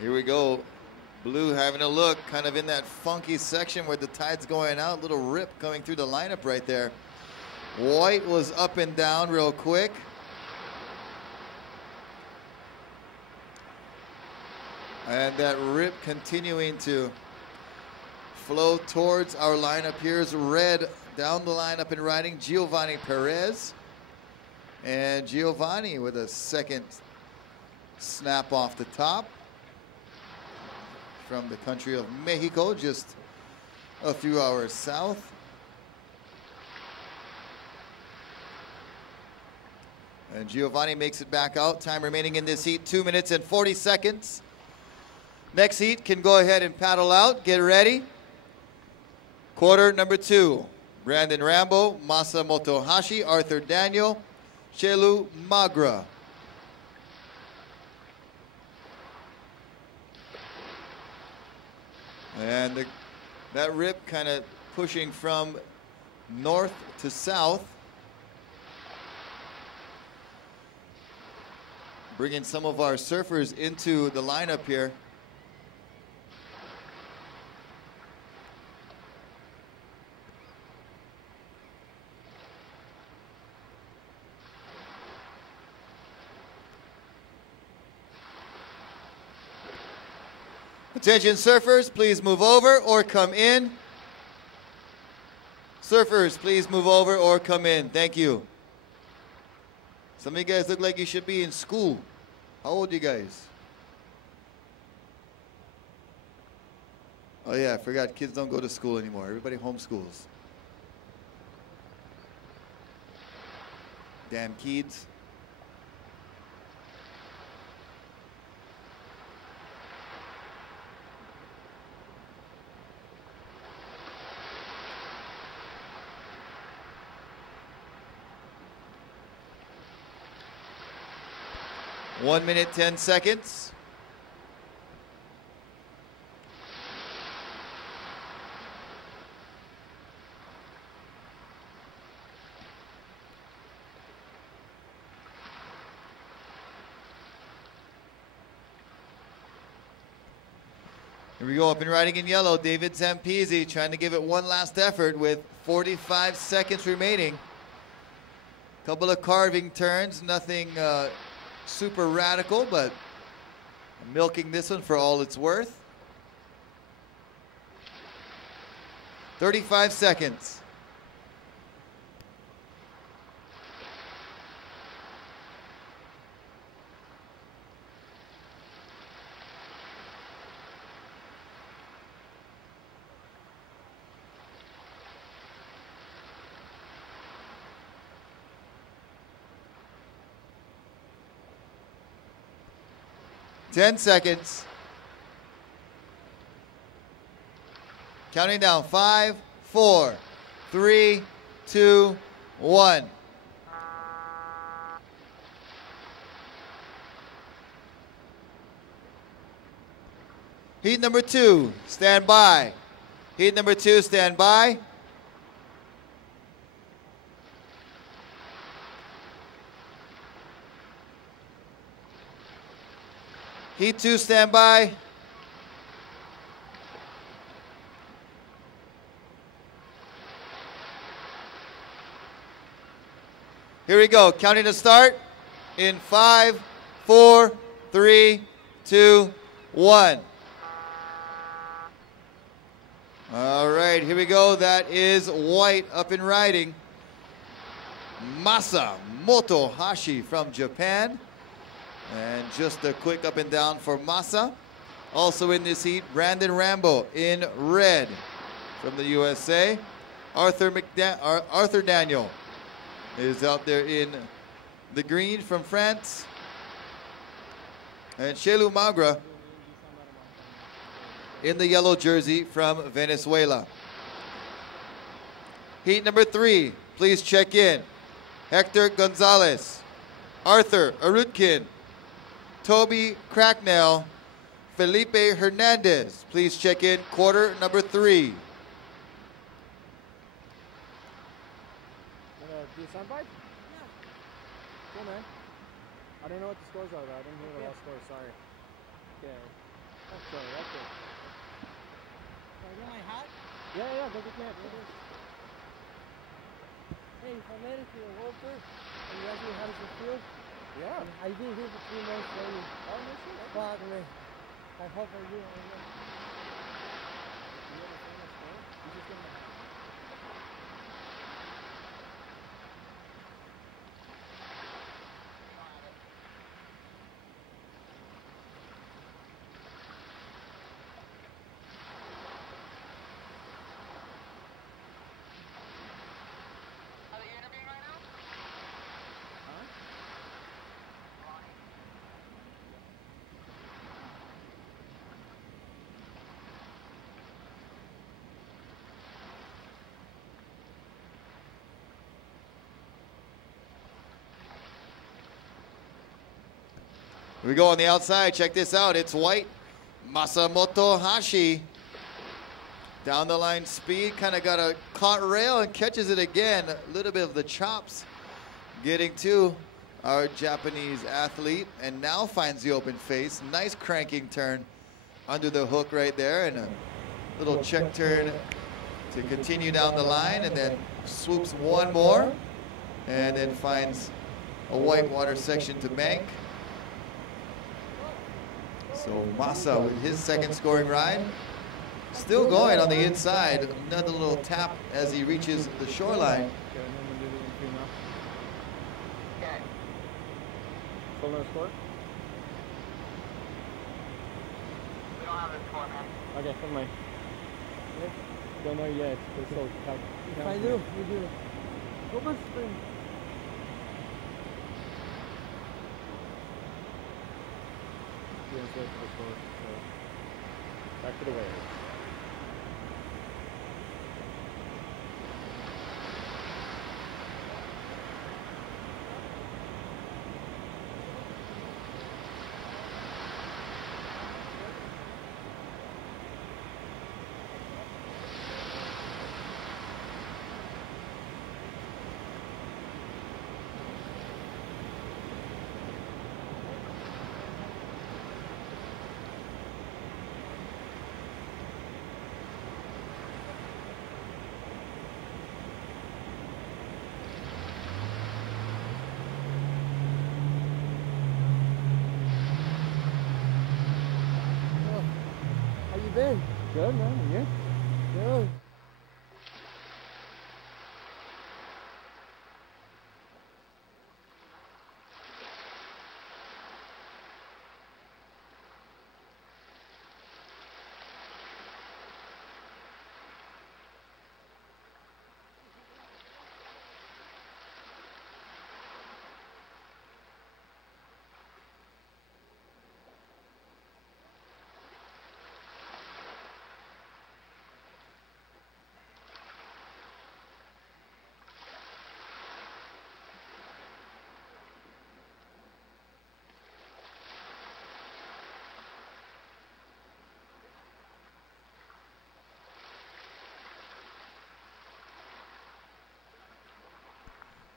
Here we go. Blue having a look, kind of in that funky section where the tide's going out. Little rip coming through the lineup right there. White was up and down real quick. And that rip continuing to flow towards our lineup. Here's red down the lineup and riding Giovanni Perez. And Giovanni with a second snap off the top from the country of Mexico, just a few hours south. And Giovanni makes it back out. Time remaining in this heat, 2 minutes and 40 seconds. Next heat can go ahead and paddle out. Get ready. Quarter number 2. Brandon Rambo, Masa Motohashi, Arthur Daniel, Chelu Magra. And that rip kind of pushing from north to south. Bringing some of our surfers into the lineup here. Attention surfers, please move over or come in. Surfers, please move over or come in. Thank you. Some of you guys look like you should be in school. How old are you guys? Oh yeah, I forgot kids don't go to school anymore. Everybody homeschools. Damn kids. One minute, 10 seconds. Here we go, up and riding in yellow, David Zampisi trying to give it one last effort with 45 seconds remaining. Couple of carving turns, nothing super radical, but milking this one for all it's worth. 35 seconds. Ten seconds. Counting down. 5, 4, 3, 2, 1. Heat number 2, stand by. Heat number 2, stand by. Heat 2, stand by. Here we go, counting to start in 5, 4, 3, 2, 1. All right, here we go. That is white up and riding. Masa Motohashi from Japan. And just a quick up and down for Masa. Also in this heat, Brandon Rambo in red from the USA. Arthur Daniel is out there in the green from France. And Chelu Magra in the yellow jersey from Venezuela. Heat number 3, please check in. Hector Gonzalez, Arthur Arutkin, Toby Cracknell, Felipe Hernandez. Please check in quarter number 3. Do you stand by? Yeah. Cool, man. I didn't know what the scores are, though. I didn't hear the last score. Sorry. Okay. Sorry, that's it. Can I get my hat? Yeah, go get your hat. Hey, if I made it to the World Tour, and you asked me how does it feel? Yeah. I've been here for 3 months already. Oh, no shit. Okay. Fuck, man. I hope I do. I know. You have a famous score? You just get my hat. Are they interviewing right now? Huh? Here we go on the outside. Check this out. It's white. Masamoto Hashi. Down the line speed. Kind of got a caught rail and catches it again. A little bit of the chops getting to our Japanese athlete. And now finds the open face. Nice cranking turn under the hook right there. And a little check turn to continue down the line. And then swoops one more. And then finds a whitewater section to bank. So Masa with his second scoring ride. Still going on the inside. Another little tap as he reaches the shoreline. Okay, and then we'll do the interview now. Okay. Full no score? We don't have a score, man. Okay, never mind. Don't know yet. We're so tight. If I do, you do. Open spring. Let's wait for the score. So, back to the waves. How you been? Good, man. And you? Good.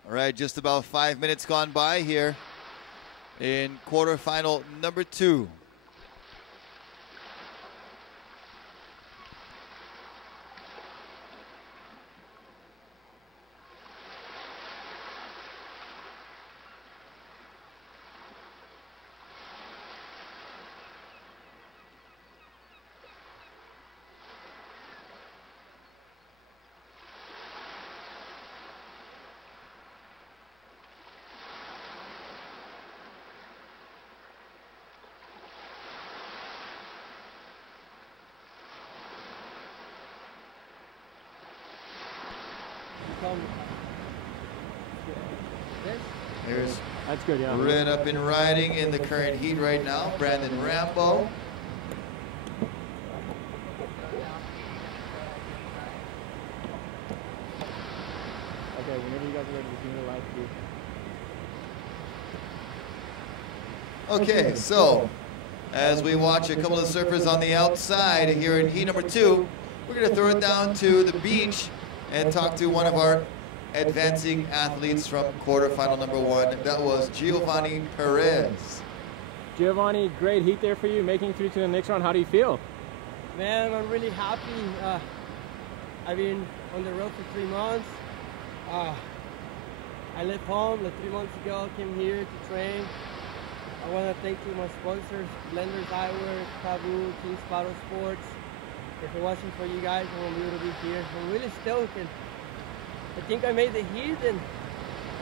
All right, just about 5 minutes gone by here in quarterfinal number 2. There's That's good, yeah. Red up and riding in the current heat right now. Brandon Rambo. Okay, whenever you guys are ready, just give me the live view. Okay, so as we watch a couple of surfers on the outside here in heat number 2, we're going to throw it down to the beach and talk to one of our advancing athletes from quarterfinal number 1. That was Giovanni Perez. Giovanni, great heat there for you, making through to the next round. How do you feel? Man, I'm really happy. I've been on the road for 3 months. I left home like 3 months ago, came here to train. I want to thank you, my sponsors, Blenders Eyewear, Taboo, King's Battle Sports. If it wasn't for you guys, I wouldn't be able to be here. I'm really stoked, and I think I made the heat, and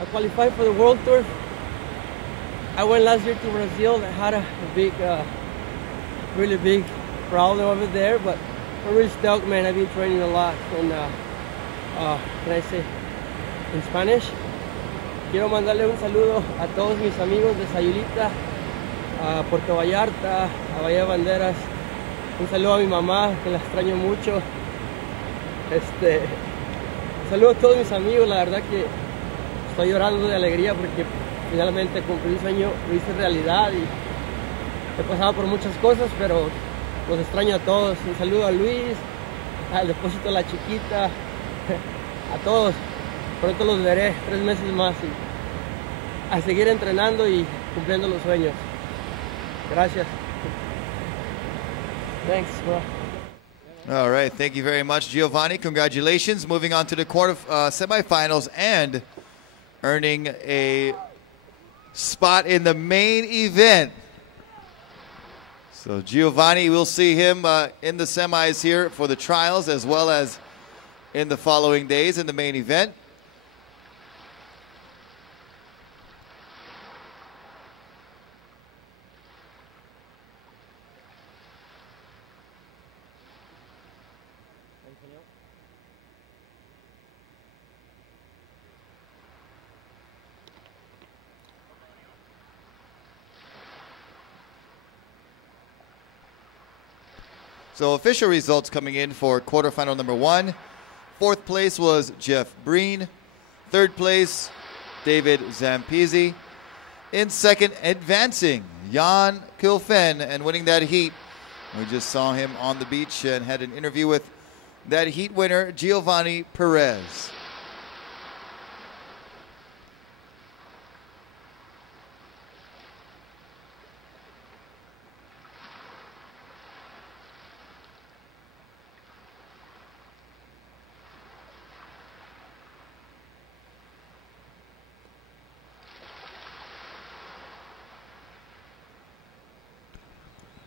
I qualified for the World Tour. I went last year to Brazil. I had a big, really big problem over there, but I'm really stoked, man. I've been training a lot, and can I say in Spanish? Quiero mandarle un saludo a todos mis amigos de Sayulita, a Puerto Vallarta, a Bahía de Banderas. Un saludo a mi mamá, que la extraño mucho. Un saludo a todos mis amigos, la verdad que estoy llorando de alegría porque finalmente cumplí un sueño, lo hice realidad y he pasado por muchas cosas, pero los extraño a todos. Un saludo a Luis, al Depósito La Chiquita, a todos. Pronto los veré 3 meses más y a seguir entrenando y cumpliendo los sueños. Gracias. Thanks, bro. All right, thank you very much, Giovanni. Congratulations. Moving on to the semifinals and earning a spot in the main event. So Giovanni, we'll see him in the semis here for the trials as well as in the following days in the main event. So official results coming in for quarterfinal number 1. 4th place was Jeff Breen. 3rd place, David Zampisi. In 2nd, advancing, Jan Kilfen, and winning that heat. We just saw him on the beach and had an interview with that heat winner, Giovanni Perez.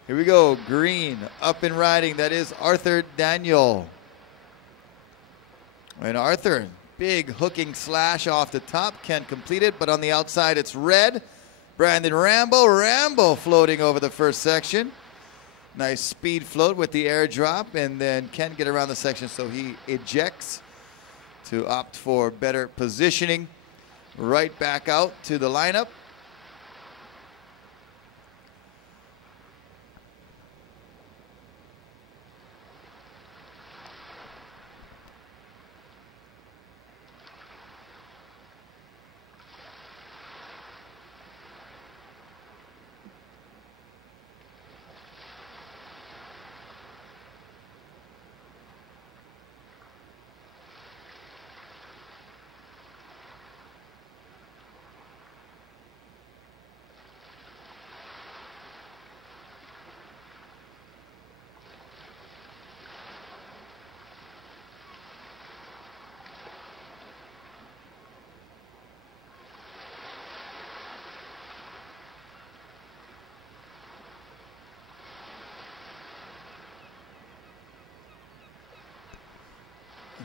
Here we go, green, up and riding. That is Arthur Daniel. And Arthur, big hooking slash off the top, can't complete it, but on the outside it's red. Brandon Rambo floating over the first section. Nice speed float with the air drop, and then can't get around the section, so he ejects to opt for better positioning. Right back out to the lineup.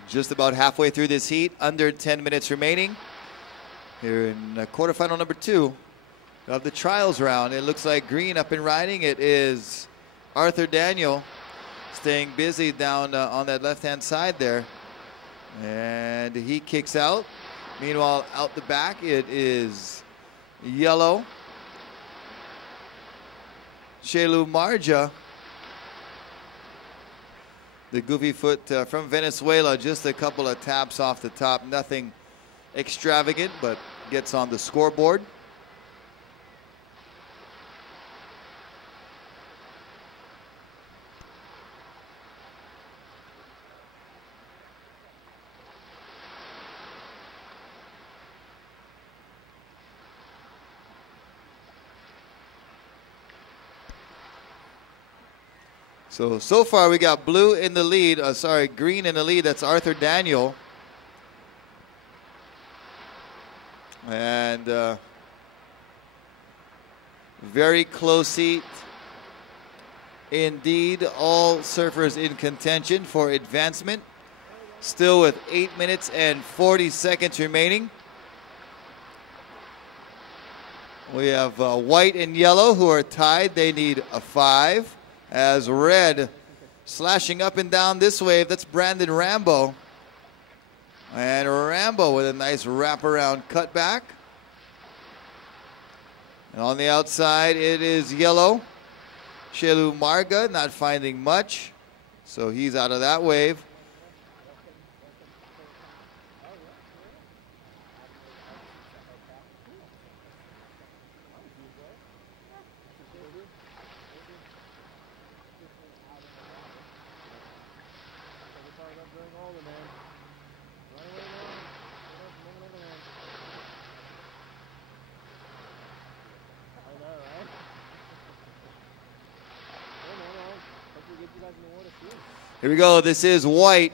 Just about halfway through this heat, under 10 minutes remaining. Here in quarterfinal number 2 of the trials round. It looks like green up and riding. It is Arthur Daniel staying busy down on that left-hand side there. And he kicks out. Meanwhile, out the back, it is yellow. Shelu Marja, the goofy foot from Venezuela, just a couple of taps off the top. Nothing extravagant, but gets on the scoreboard. So far we got blue in the lead. Green in the lead. That's Arthur Daniel. And very close heat. Indeed, all surfers in contention for advancement. Still with 8 minutes and 40 seconds remaining. We have white and yellow who are tied. They need a 5. As red slashing up and down this wave, that's Brandon Rambo. And Rambo with a nice wraparound cutback. And on the outside, it is yellow. Shelu Marga not finding much, so he's out of that wave. Here we go. This is white.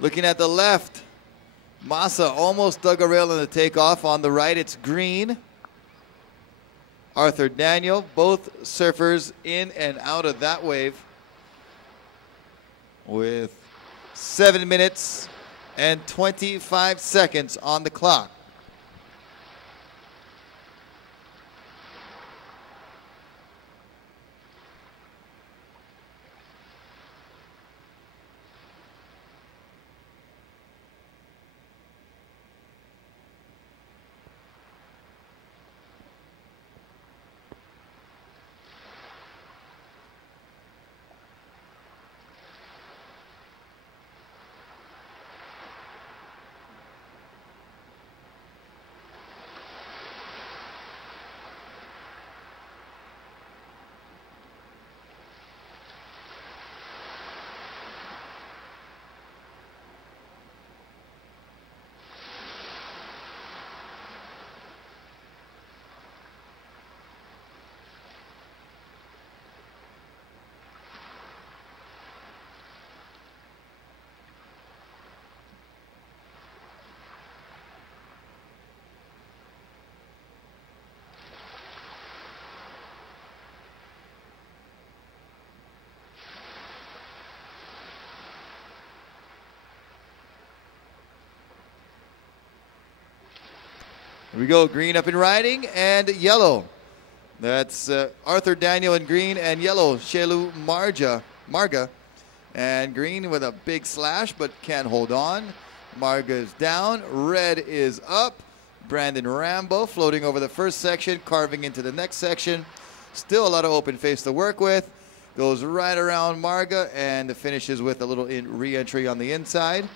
Looking at the left, Massa almost dug a rail in the takeoff. On the right, it's green. Arthur Daniel, both surfers in and out of that wave with 7 minutes and 25 seconds on the clock. Here we go, green up and riding, and yellow. That's Arthur Daniel in green, and yellow, Shelu Marga. And green with a big slash, but can't hold on. Marga is down, red is up. Brandon Rambo floating over the first section, carving into the next section. Still a lot of open face to work with. Goes right around Marga and finishes with a little re-entry on the inside.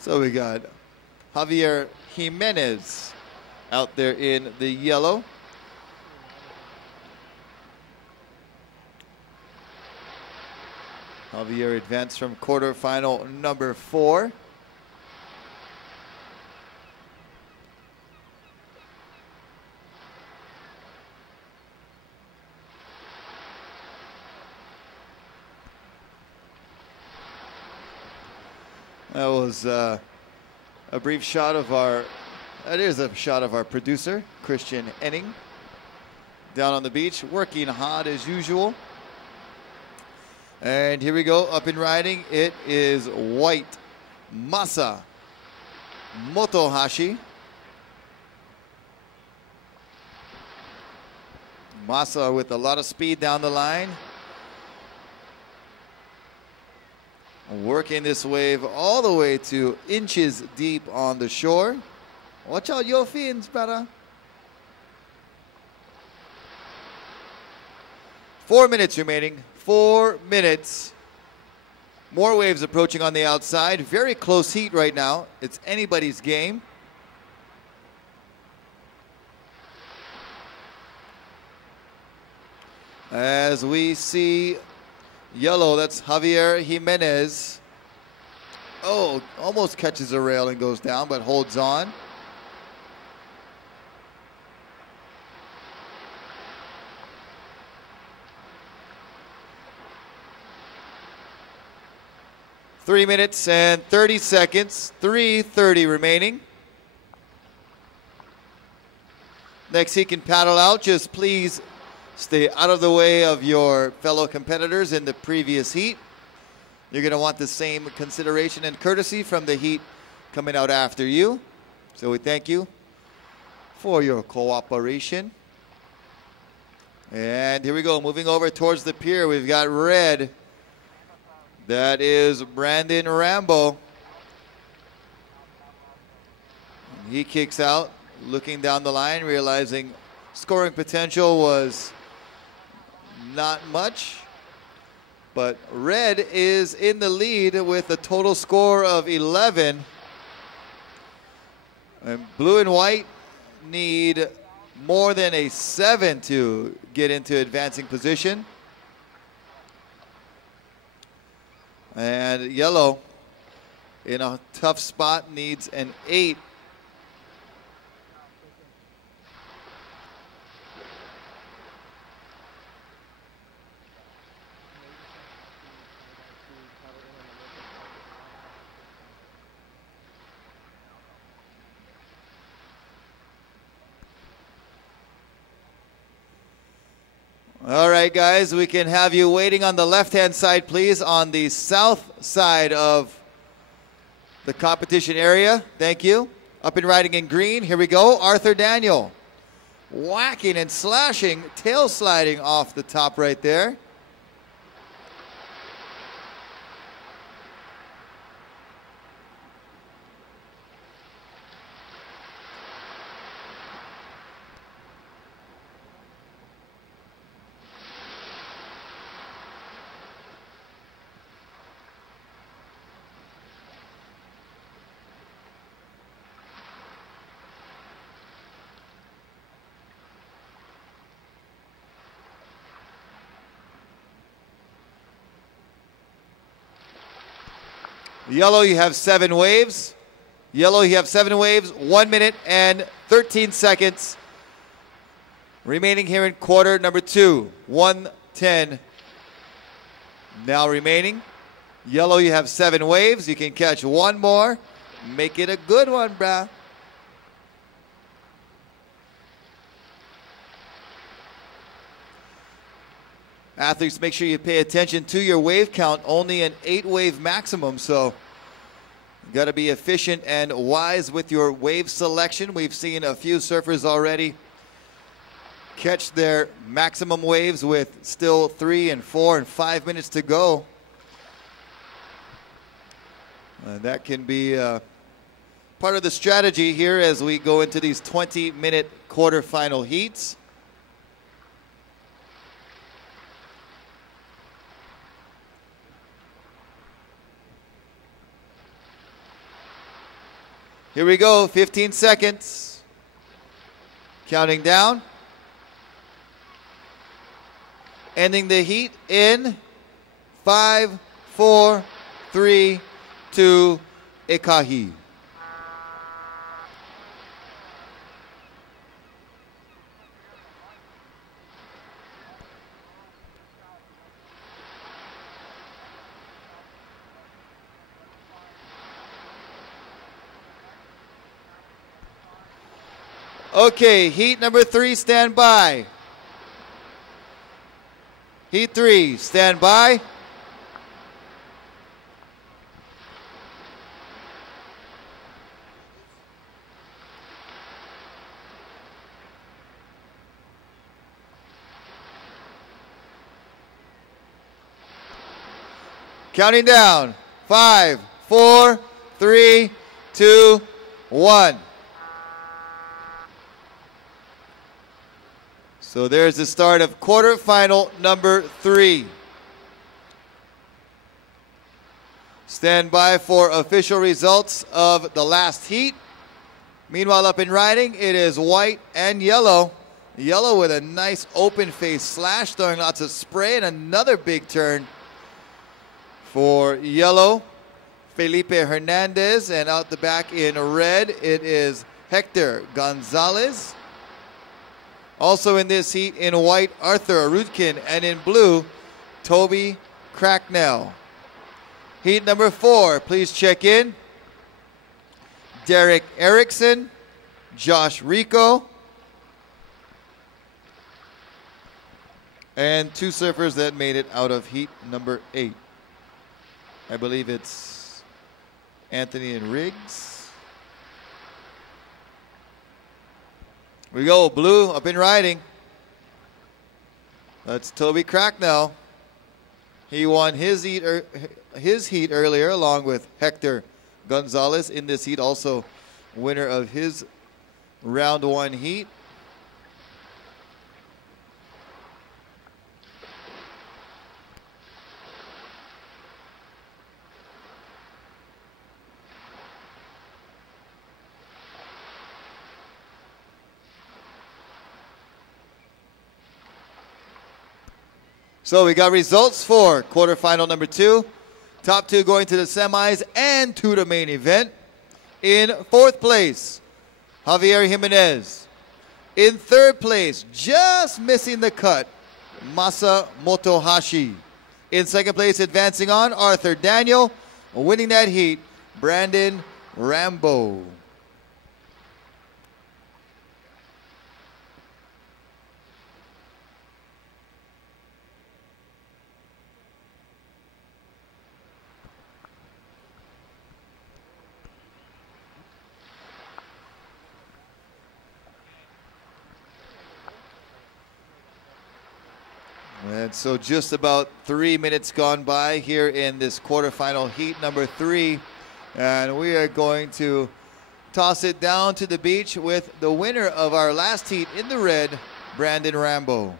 So we got Javier Jimenez out there in the yellow. Javier advanced from quarterfinal number 4. That was a brief shot of that is a shot of our producer, Christian Enning, down on the beach, working hard as usual. And here we go, up and riding. It is white, Masa Motohashi. Masa with a lot of speed down the line. Working this wave all the way to inches deep on the shore. Watch out your fins, brother. 4 minutes remaining. 4 minutes. More waves approaching on the outside. Very close heat right now. It's anybody's game. As we see yellow, that's Javier Jimenez. Oh, almost catches a rail and goes down, but holds on. Three minutes and 30 seconds, 3:30 remaining. Next he can paddle out. Just please stay out of the way of your fellow competitors in the previous heat. You're going to want the same consideration and courtesy from the heat coming out after you. So we thank you for your cooperation. And here we go, moving over towards the pier. We've got red. That is Brandon Rambo. He kicks out, looking down the line, realizing scoring potential was not much. But red is in the lead with a total score of 11. And blue and white need more than a 7 to get into advancing position. And yellow, in a tough spot, needs an 8. All right, guys, we can have you waiting on the left-hand side, please, on the south side of the competition area. Thank you. Up and riding in green. Here we go. Arthur Daniel whacking and slashing, tail sliding off the top right there. Yellow, you have 7 waves. Yellow, you have 7 waves, 1 minute and 13 seconds. Remaining here in quarter number 2, 1:10 now remaining. Yellow, you have 7 waves. You can catch 1 more. Make it a good one, brah. Athletes, make sure you pay attention to your wave count. Only an 8 wave maximum, so you got to be efficient and wise with your wave selection. We've seen a few surfers already catch their maximum waves with still 3 and 4 and 5 minutes to go. That can be part of the strategy here as we go into these 20-minute quarterfinal heats. Here we go, 15 seconds. Counting down. Ending the heat in 5, 4, 3, 2, ikahi. Okay, heat number 3, stand by. Heat 3, stand by. Counting down. 5, 4, 3, 2, 1. So there's the start of quarterfinal number 3. Stand by for official results of the last heat. Meanwhile, up in riding, it is white and yellow. Yellow with a nice open face slash, throwing lots of spray, and another big turn for yellow. Felipe Hernandez, and out the back in red, it is Hector Gonzalez. Also in this heat in white, Arthur Rudkin, and in blue, Toby Cracknell. Heat number 4, please check in. Derek Erickson, Josh Rico, and 2 surfers that made it out of heat number 8. I believe it's Anthony and Riggs. We go, blue up in riding. That's Toby Cracknell. He won his heat earlier along with Hector Gonzalez in this heat, also winner of his round 1 heat. So we got results for quarterfinal number 2. Top 2 going to the semis and to the main event. In 4th place, Javier Jimenez. In 3rd place, just missing the cut, Masa Motohashi. In 2nd place, advancing on, Arthur Daniel. Winning that heat, Brandon Rambo. And so just about 3 minutes gone by here in this quarterfinal heat number 3. And we are going to toss it down to the beach with the winner of our last heat in the red, Brandon Rambo.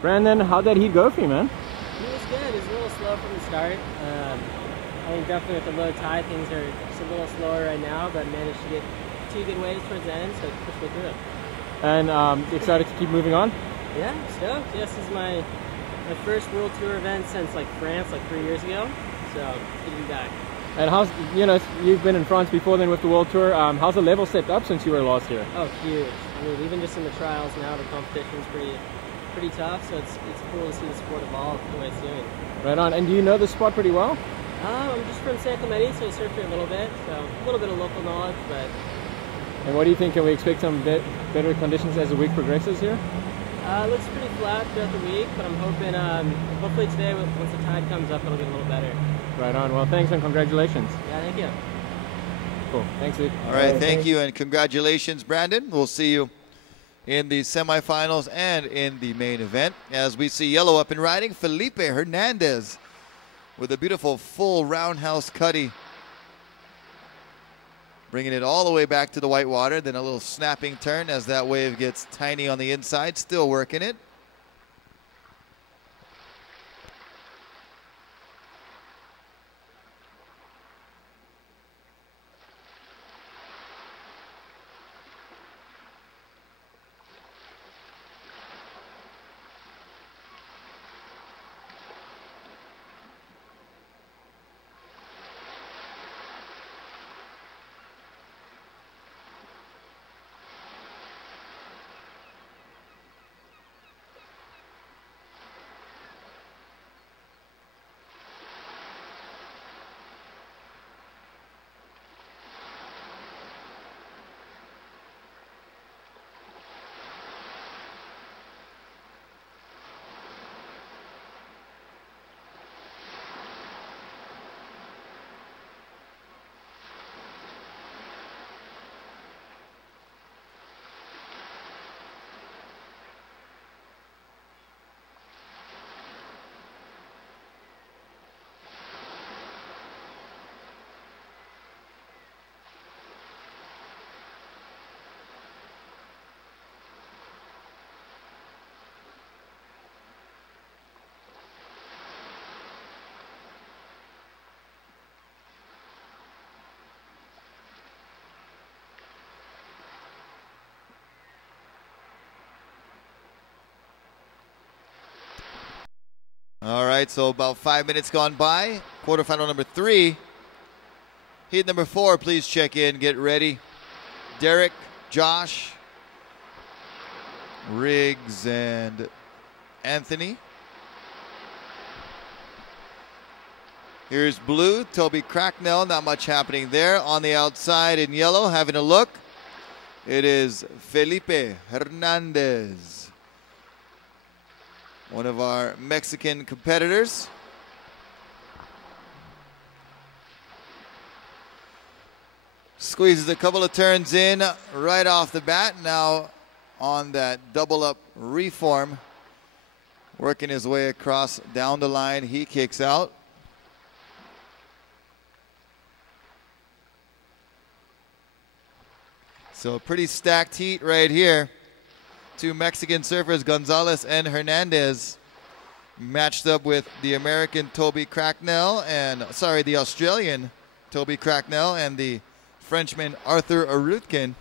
Brandon, how'd that heat go for you, man? It was good. It was a little slow from the start. I think definitely with the low tide, things are just a little slower right now, but managed to get 2 good waves towards the end, so it pushed me through it. And excited to keep moving on? Yeah, stoked. Yes, this is my first World Tour event since like France, like 3 years ago. So it's good to be back. And how's, you've been in France before then with the World Tour. How's the level stepped up since you were last year? Oh, huge. I mean, even just in the trials now, the competition's pretty tough. So it's cool to see the sport evolve the way it's doing. Right on. And do you know the spot pretty well? I'm just from San Clemente, so I surf here a little bit. So a little bit of local knowledge, but. And what do you think? Can we expect some better conditions as the week progresses here? It looks pretty flat throughout the week, but I'm hoping, hopefully today, once the tide comes up, it'll get a little better. Right on. Well, thanks and congratulations. Yeah, thank you. Cool. Thanks, Luke. All right, thank you and congratulations, Brandon. We'll see you in the semifinals and in the main event. As we see yellow up and riding, Felipe Hernandez with a beautiful full roundhouse cutty. Bringing it all the way back to the white water, then a little snapping turn as that wave gets tiny on the inside, still working it. All right, so about 5 minutes gone by. Quarterfinal number 3. Heat number 4, please check in, get ready. Derek, Josh, Riggs, and Anthony. Here's blue, Toby Cracknell, not much happening there. On the outside in yellow, having a look, it is Felipe Hernandez, one of our Mexican competitors. Squeezes a couple of turns in right off the bat. Now on that double up reform, working his way across down the line, he kicks out. So a pretty stacked heat right here. Two Mexican surfers, Gonzalez and Hernandez, matched up with the American Toby Cracknell and, sorry, the Australian Toby Cracknell and the Frenchman Arthur Arutkin.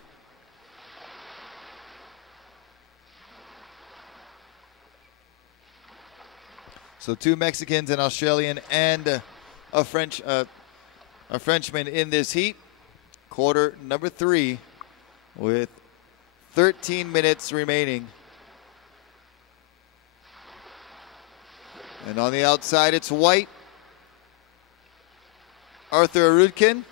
So two Mexicans, an Australian, and a Frenchman in this heat. Quarter number 3 with 13 minutes remaining. And on the outside, it's white. Arthur Arutkin.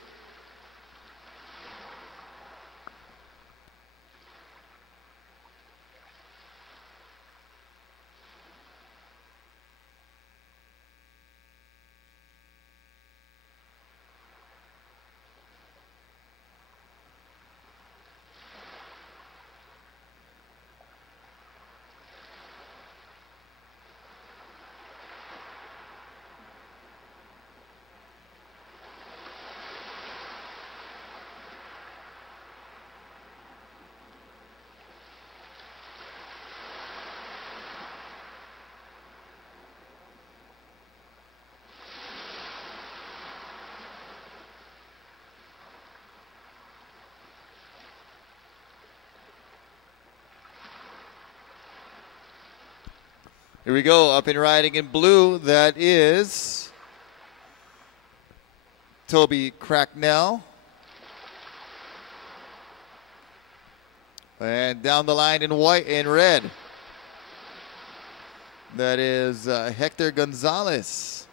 Here we go, up and riding in blue. That is Toby Cracknell. And down the line in white, in red, that is Hector Gonzalez.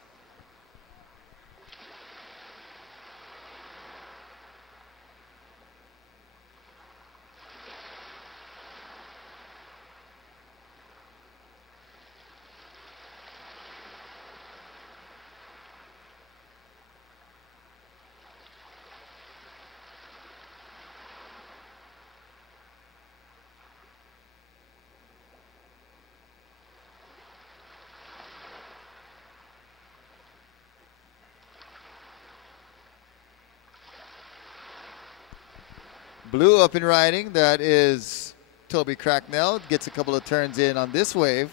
Blue up and riding, that is Toby Cracknell. Gets a couple of turns in on this wave.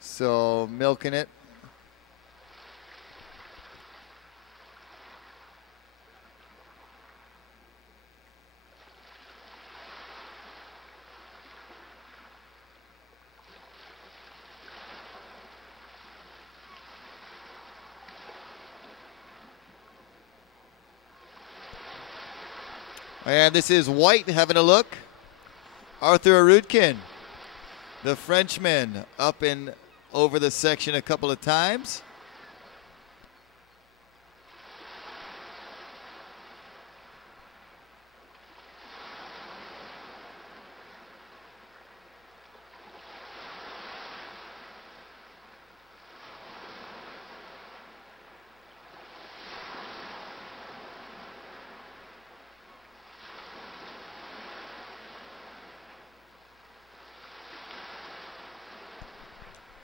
So milking it. And this is white having a look. Arthur Arutkin, the Frenchman, up and over the section a couple of times.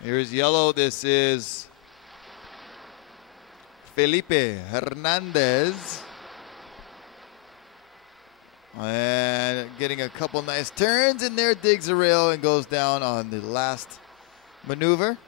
Here's yellow. This is Felipe Hernandez. And getting a couple nice turns in there, digs a rail and goes down on the last maneuver.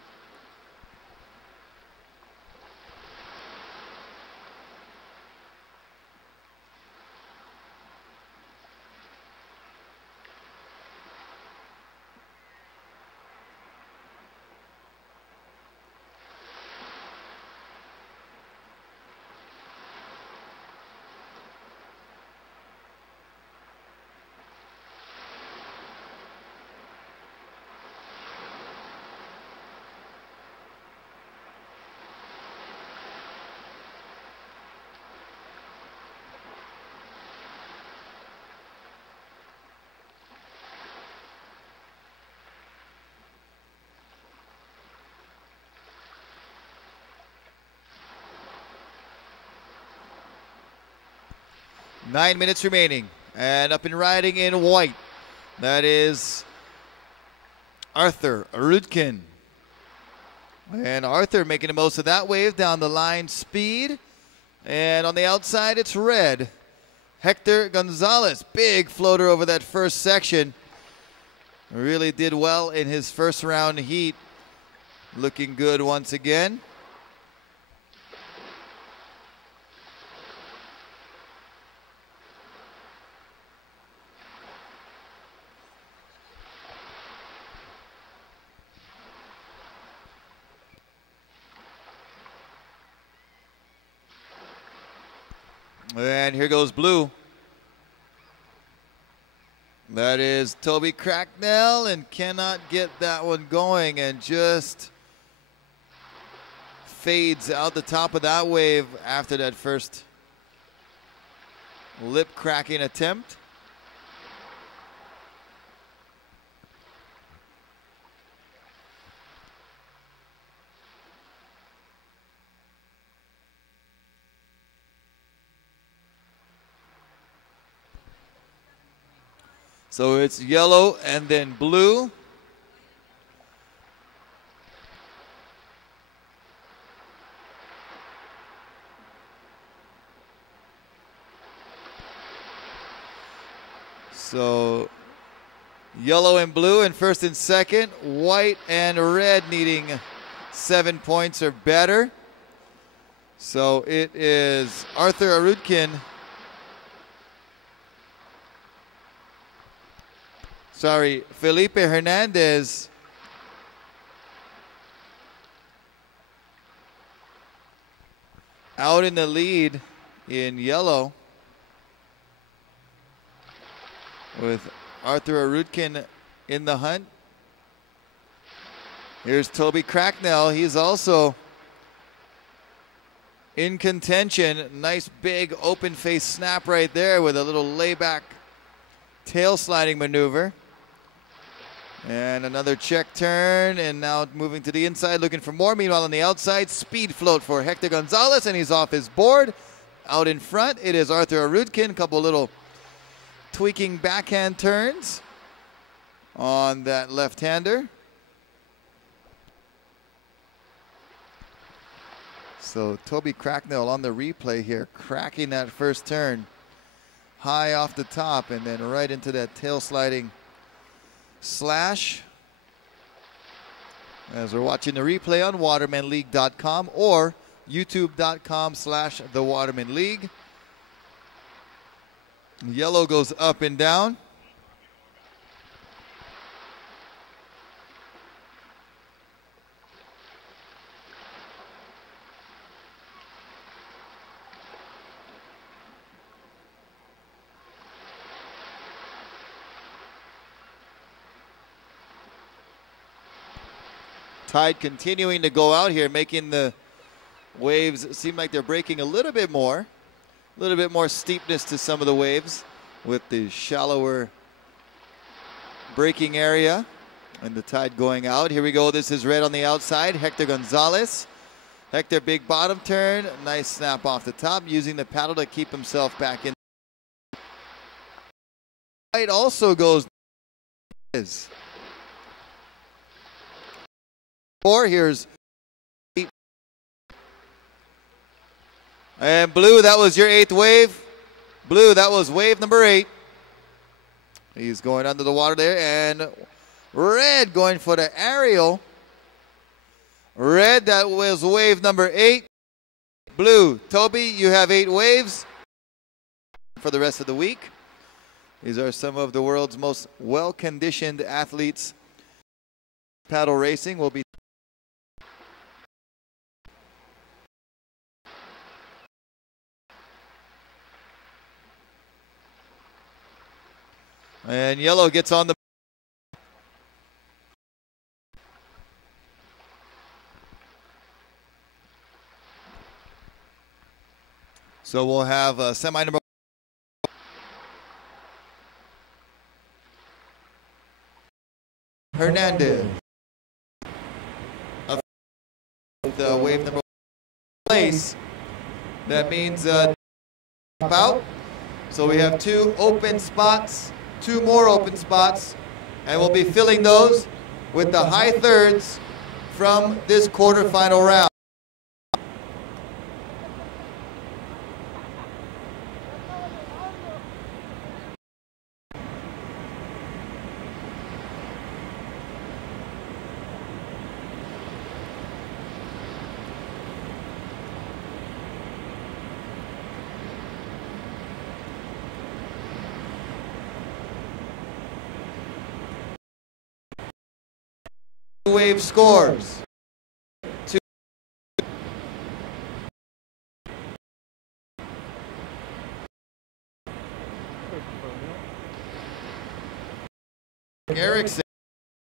9 minutes remaining. And up and riding in white, that is Arthur Rudkin. And Arthur making the most of that wave down the line, speed. And on the outside, it's red. Hector Gonzalez, big floater over that first section. Really did well in his first round heat. Looking good once again. And here goes blue. That is Toby Cracknell, and cannot get that one going, and just fades out the top of that wave after that first lip cracking attempt. So it's yellow and then blue. So yellow and blue in first and second. White and red needing 7 points or better. So it is Arthur Arudkin. Sorry, Felipe Hernandez. Out in the lead in yellow, with Arthur Arudkin in the hunt. Here's Toby Cracknell. He's also in contention. Nice big open face snap right there with a little layback tail sliding maneuver. And another check turn, and now moving to the inside, looking for more. Meanwhile, on the outside, speed float for Hector Gonzalez, and he's off his board. Out in front, it is Arthur Arudkin. Couple little tweaking backhand turns on that left-hander. So Toby Cracknell on the replay here, cracking that first turn high off the top, and then right into that tail sliding slash. As we're watching the replay on watermanleague.com or youtube.com/the Waterman League. Yellow goes up and down. Tide continuing to go out here, making the waves seem like they're breaking a little bit more steepness to some of the waves with the shallower breaking area and the tide going out. Here we go. This is red on the outside. Hector Gonzalez. Hector, big bottom turn. Nice snap off the top, using the paddle to keep himself back in. White also goes. Here's and blue, that was your 8th wave. Blue, that was wave number 8. He's going under the water there, and red going for the aerial. Red, that was wave number 8. Blue, Toby, you have 8 waves for the rest of the week. These are some of the world's most well-conditioned athletes. Paddle racing will be and yellow gets on the so we'll have a semi number Hernandez of the wave number place. That means out. So we have 2 open spots, 2 more open spots, and we'll be filling those with the high thirds from this quarterfinal round. Wave scores. 2. Erickson,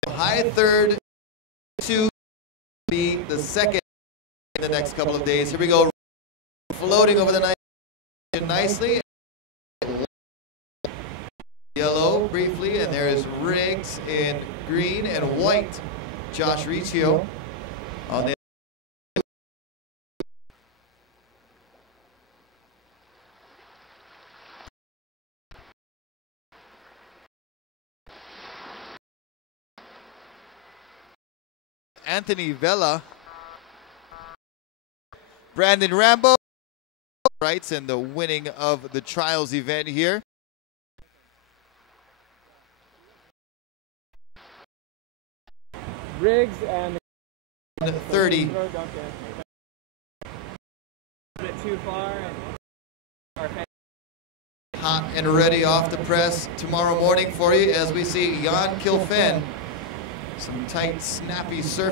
high third, 2 be the second in the next couple of days. Here we go, floating over the night nicely. Yellow briefly, and there is Riggs in green and white. Josh Riccio on the Anthony Vela, Brandon Rambo, rights in the winning of the trials event here. Riggs and 30. A bit too far. Hot and ready off the press tomorrow morning for you as we see Jan Kilfen. Some tight, snappy surf.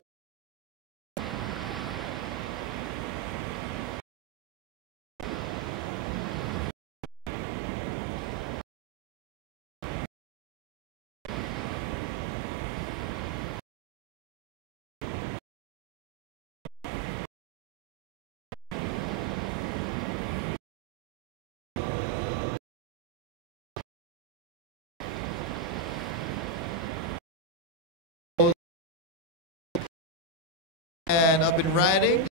And up and riding.